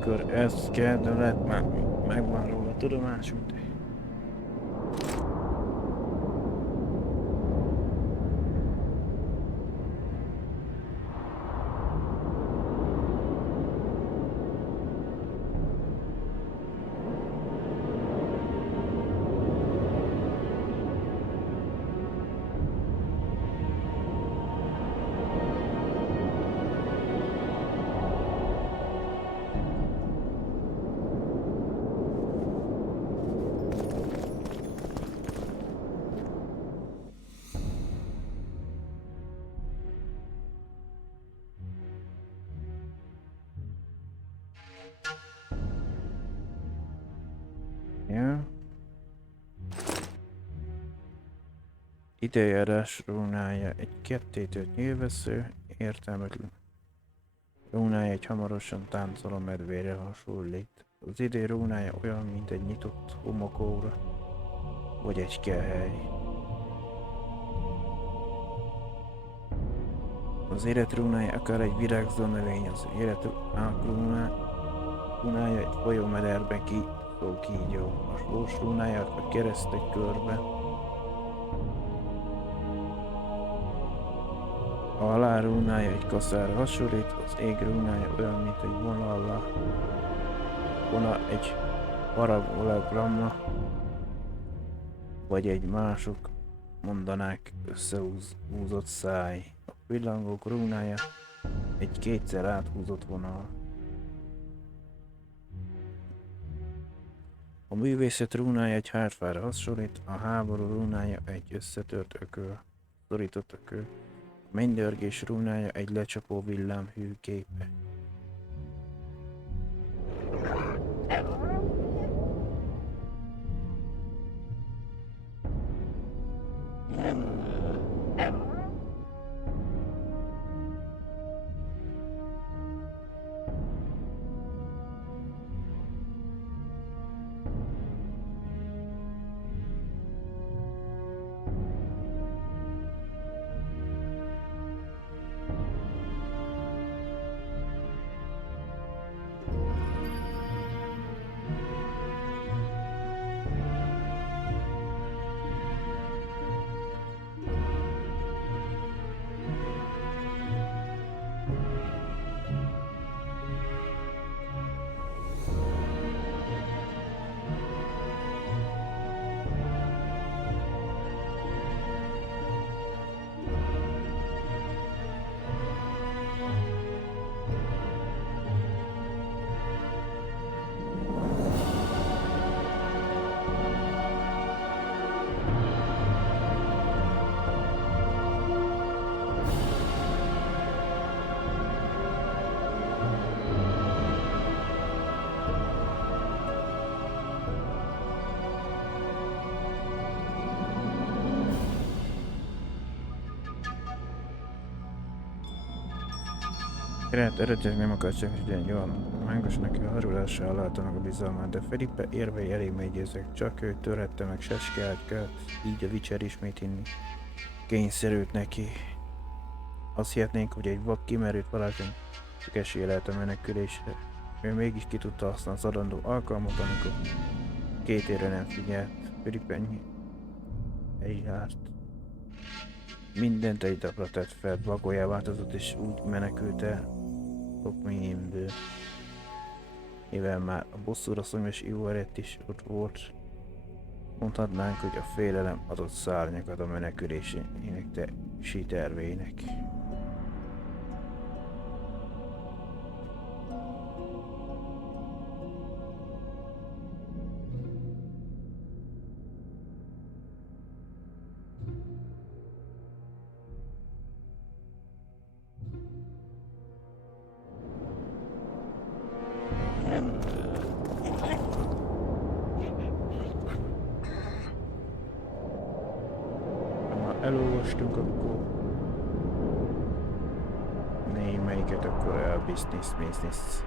Akkor ez kell, de lehet már megvan róla tudomásunk. Ja. Időjárás rúnája egy kettétört nyilvessző, értelmetlen. Rúnája egy hamarosan táncoló medvére hasonlít. Az idő rúnája olyan, mint egy nyitott homokóra, vagy egy kehely. Az élet rúnája akár egy virágzó növény, az élet rúnája egy folyómederben kiszól kígyó. A sós rúnája a kereszt egy körbe. A halál rúnája egy kaszára hasonlít, az ég rúnája olyan, mint egy vonal egy paralogramra, vagy egy mások mondanák összehúzott száj. A pillangók rúnája egy kétszer áthúzott vonal. A művészet rúnája egy hárfára hasonlít, a háború rúnája egy összetört ököl, szorított ököl. A mennydörgés rúnája egy lecsapó villám hűképe. Királyt eredetileg nem akart csak ugyan jól. Mángos neki a harulással aláta meg a bizalmát, de Felipe érvei elég mélyézek. Csak ő törhette meg Saskia-t, így a Witcher ismét hinni kényszerült neki. Azt hihetnénk, hogy egy vak kimerült varázslónak csak esélye lehet a menekülésre. Ő mégis ki tudta használni az adandó alkalmat, amikor két érre nem figyelt. Felipe eljárt. Mindent egy napra tett fel, vagolyá változott és úgy menekült el Lokményből. Mivel már a bosszúra szomjas Ivarett is ott volt, mondhatnánk, hogy a félelem adott szárnyakat a menekülésének tervének. Elolvastunk, akkor némelyiket akkor a business.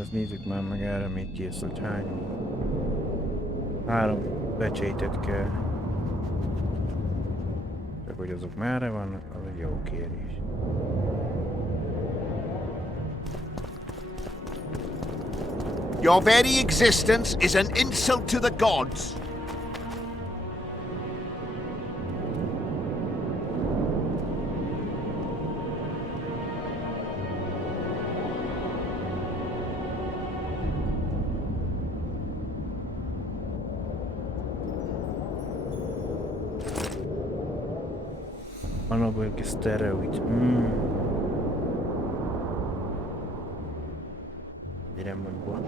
Azt nézzük már meg erre, mit kész, hogy három becsétet kell. Csak hogy azok merre vannak, az egy jó kérdés. Your very existence is an insult to the gods. Van abból egy sztereoid. Gyere magba.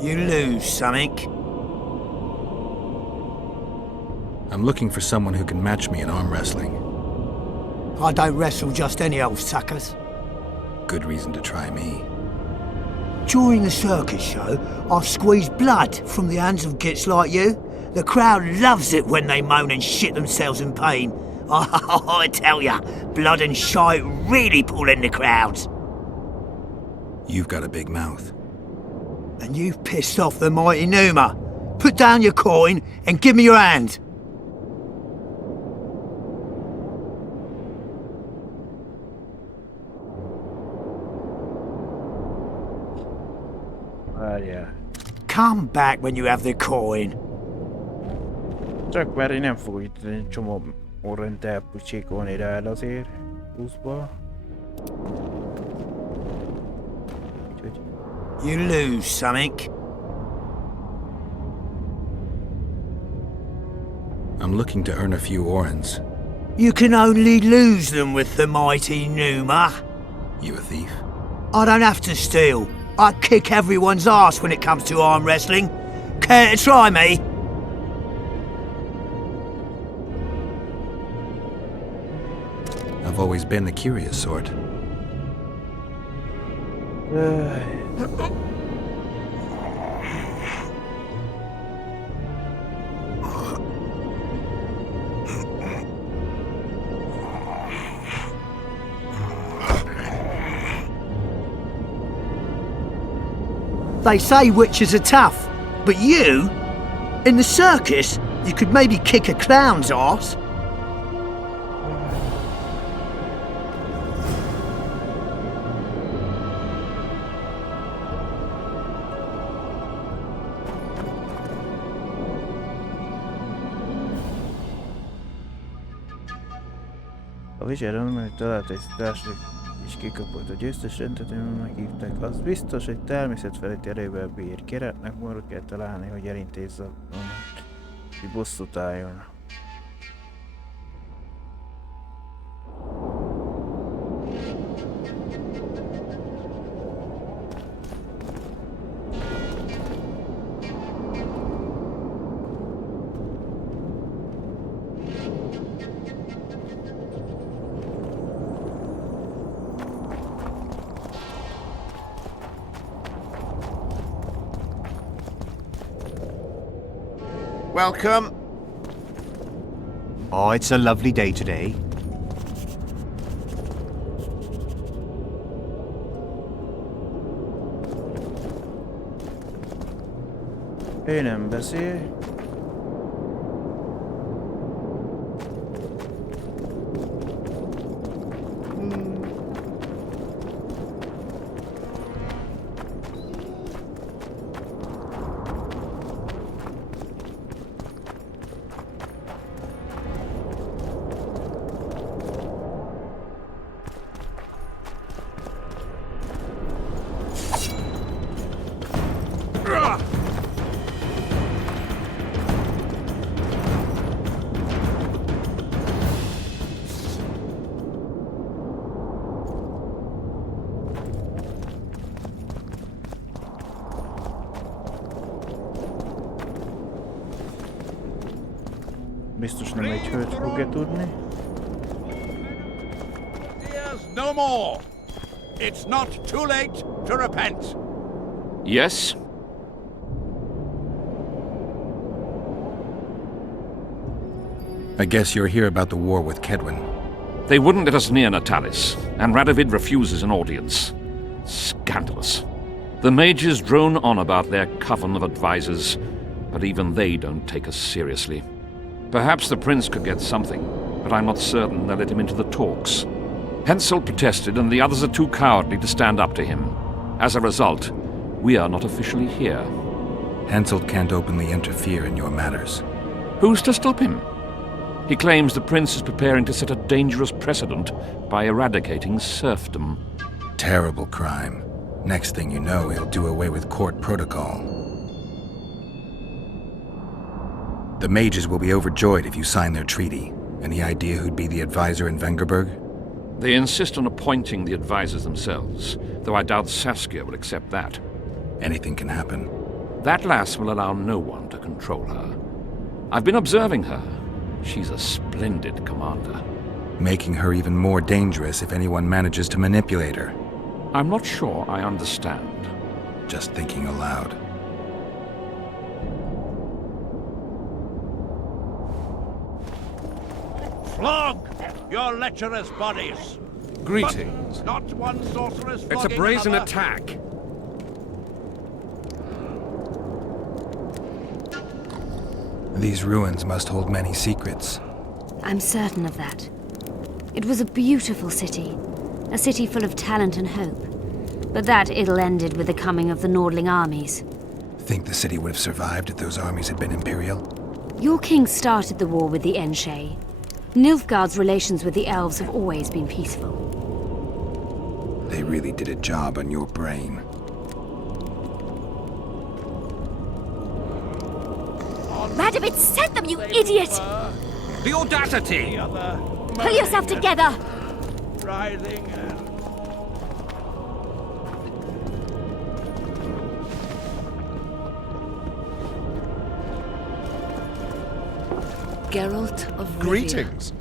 You lose something. I'm looking for someone who can match me in arm wrestling. I don't wrestle just any old suckers. Good reason to try me. During the circus show, I've squeezed blood from the hands of gits like you. The crowd loves it when they moan and shit themselves in pain. Oh, I tell ya, blood and shite really pull in the crowds. You've got a big mouth. And you've pissed off the mighty Numa. Put down your coin and give me your hand. Yeah. Come back when you have the coin. Csak mert én nem fogok itt egy csomó orrent elpucsékolni rá el azért. Pluszba. Úgyhogy... You lose something. I'm looking to earn a few orens. You can only lose them with the mighty Numa. You a thief? I don't have to steal. I kick everyone's ass when it comes to arm wrestling. Care to try me? I've always been the curious sort. They say witches are tough, but you? In the circus, you could maybe kick a clown's ass. A viselőmnek talált egy társat és kikapott. A győztes rendeteműnek hívták. Az biztos, hogy természetfeletti erővel bír. Keretnek morot kell találni, hogy elintézze a hogy bosszút álljon. Welcome. Oh, it's a lovely day today. Ő nem beszél. Biztos nem egy hölgy fogja tudni. Tears no more. It's not too late to repent. Yes? I guess you're here about the war with Kedwin. They wouldn't let us near Natalis, and Radovid refuses an audience. Scandalous. The mages drone on about their coven of advisors, but even they don't take us seriously. Perhaps the prince could get something, but I'm not certain they'll let him into the talks. Henselt protested, and the others are too cowardly to stand up to him. As a result, we are not officially here. Henselt can't openly interfere in your matters. Who's to stop him? He claims the prince is preparing to set a dangerous precedent by eradicating serfdom. Terrible crime. Next thing you know, he'll do away with court protocol. The mages will be overjoyed if you sign their treaty. Any idea who'd be the advisor in Vengerberg? They insist on appointing the advisors themselves, though I doubt Saskia will accept that. Anything can happen. That lass will allow no one to control her. I've been observing her. She's a splendid commander. Making her even more dangerous if anyone manages to manipulate her. I'm not sure I understand. Just thinking aloud. Flog your lecherous bodies. Greetings. But not one sorceress It's a flogging brazen another. attack. These ruins must hold many secrets. I'm certain of that. It was a beautiful city. A city full of talent and hope. But that ill ended with the coming of the Nordling armies. Think the city would have survived if those armies had been Imperial? Your king started the war with the Enshe. Nilfgaard's relations with the elves have always been peaceful. They really did a job on your brain. Radovid sent them, you idiot! The audacity! Pull yourself together! Rising and... Geralt of Rivia. Greetings.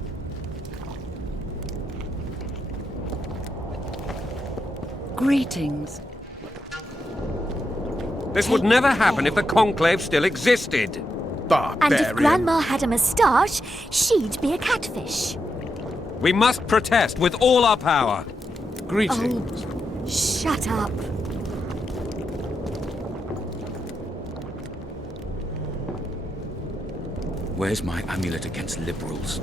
Greetings. This would never happen if the Conclave still existed. And if Grandma had a moustache, she'd be a catfish. We must protest with all our power. Greetings. Oh, shut up. Where's my amulet against liberals?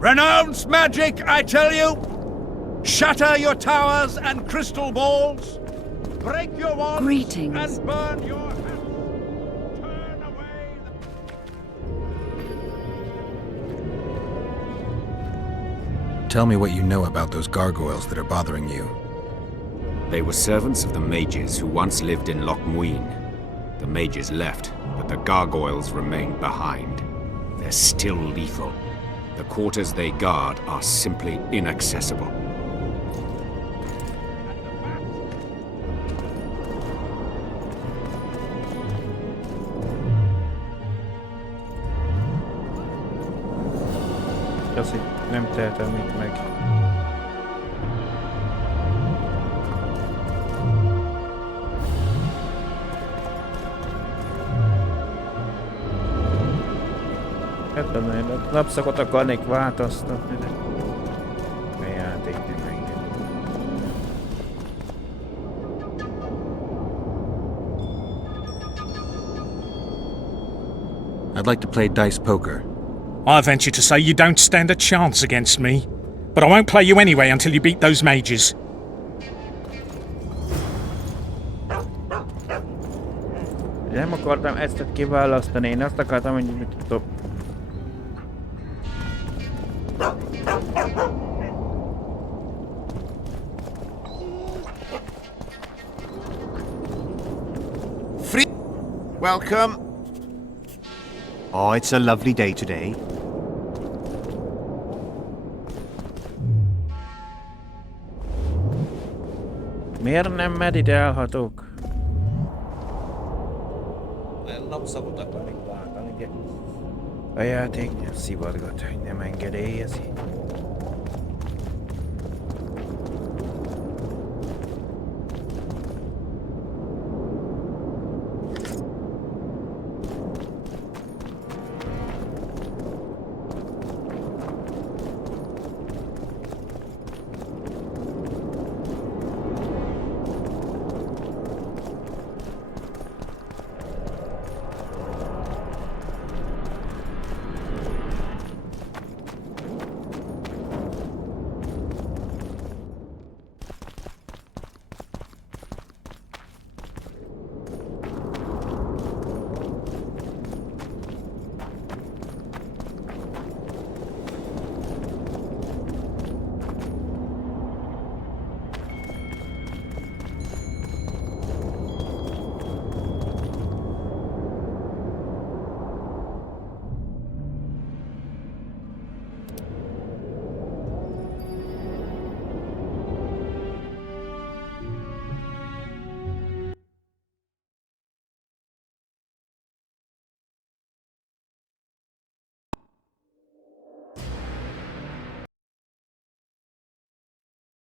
Renounce magic, I tell you! Shatter your towers and crystal balls! Break your wands Greetings. and burn your... Tell me what you know about those gargoyles that are bothering you. They were servants of the mages who once lived in Loch Muin. The mages left, but the gargoyles remained behind. They're still lethal. The quarters they guard are simply inaccessible. Köszi, nem tehetem itt meg. Hát a napszakot akarnék változtatni, de a játék nem enged. I'd like to play dice poker. I venture to say you don't stand a chance against me. But I won't play you anyway until you beat those mages. Nem akartam ezt kiválasztani, én azt akartam, hogy mit tudom. Welcome. Oh, it's a lovely day today. Miért nem meditálhatok? Napszakot akarnék váltani, de a játék szivatgat, hogy nem engedélyezi.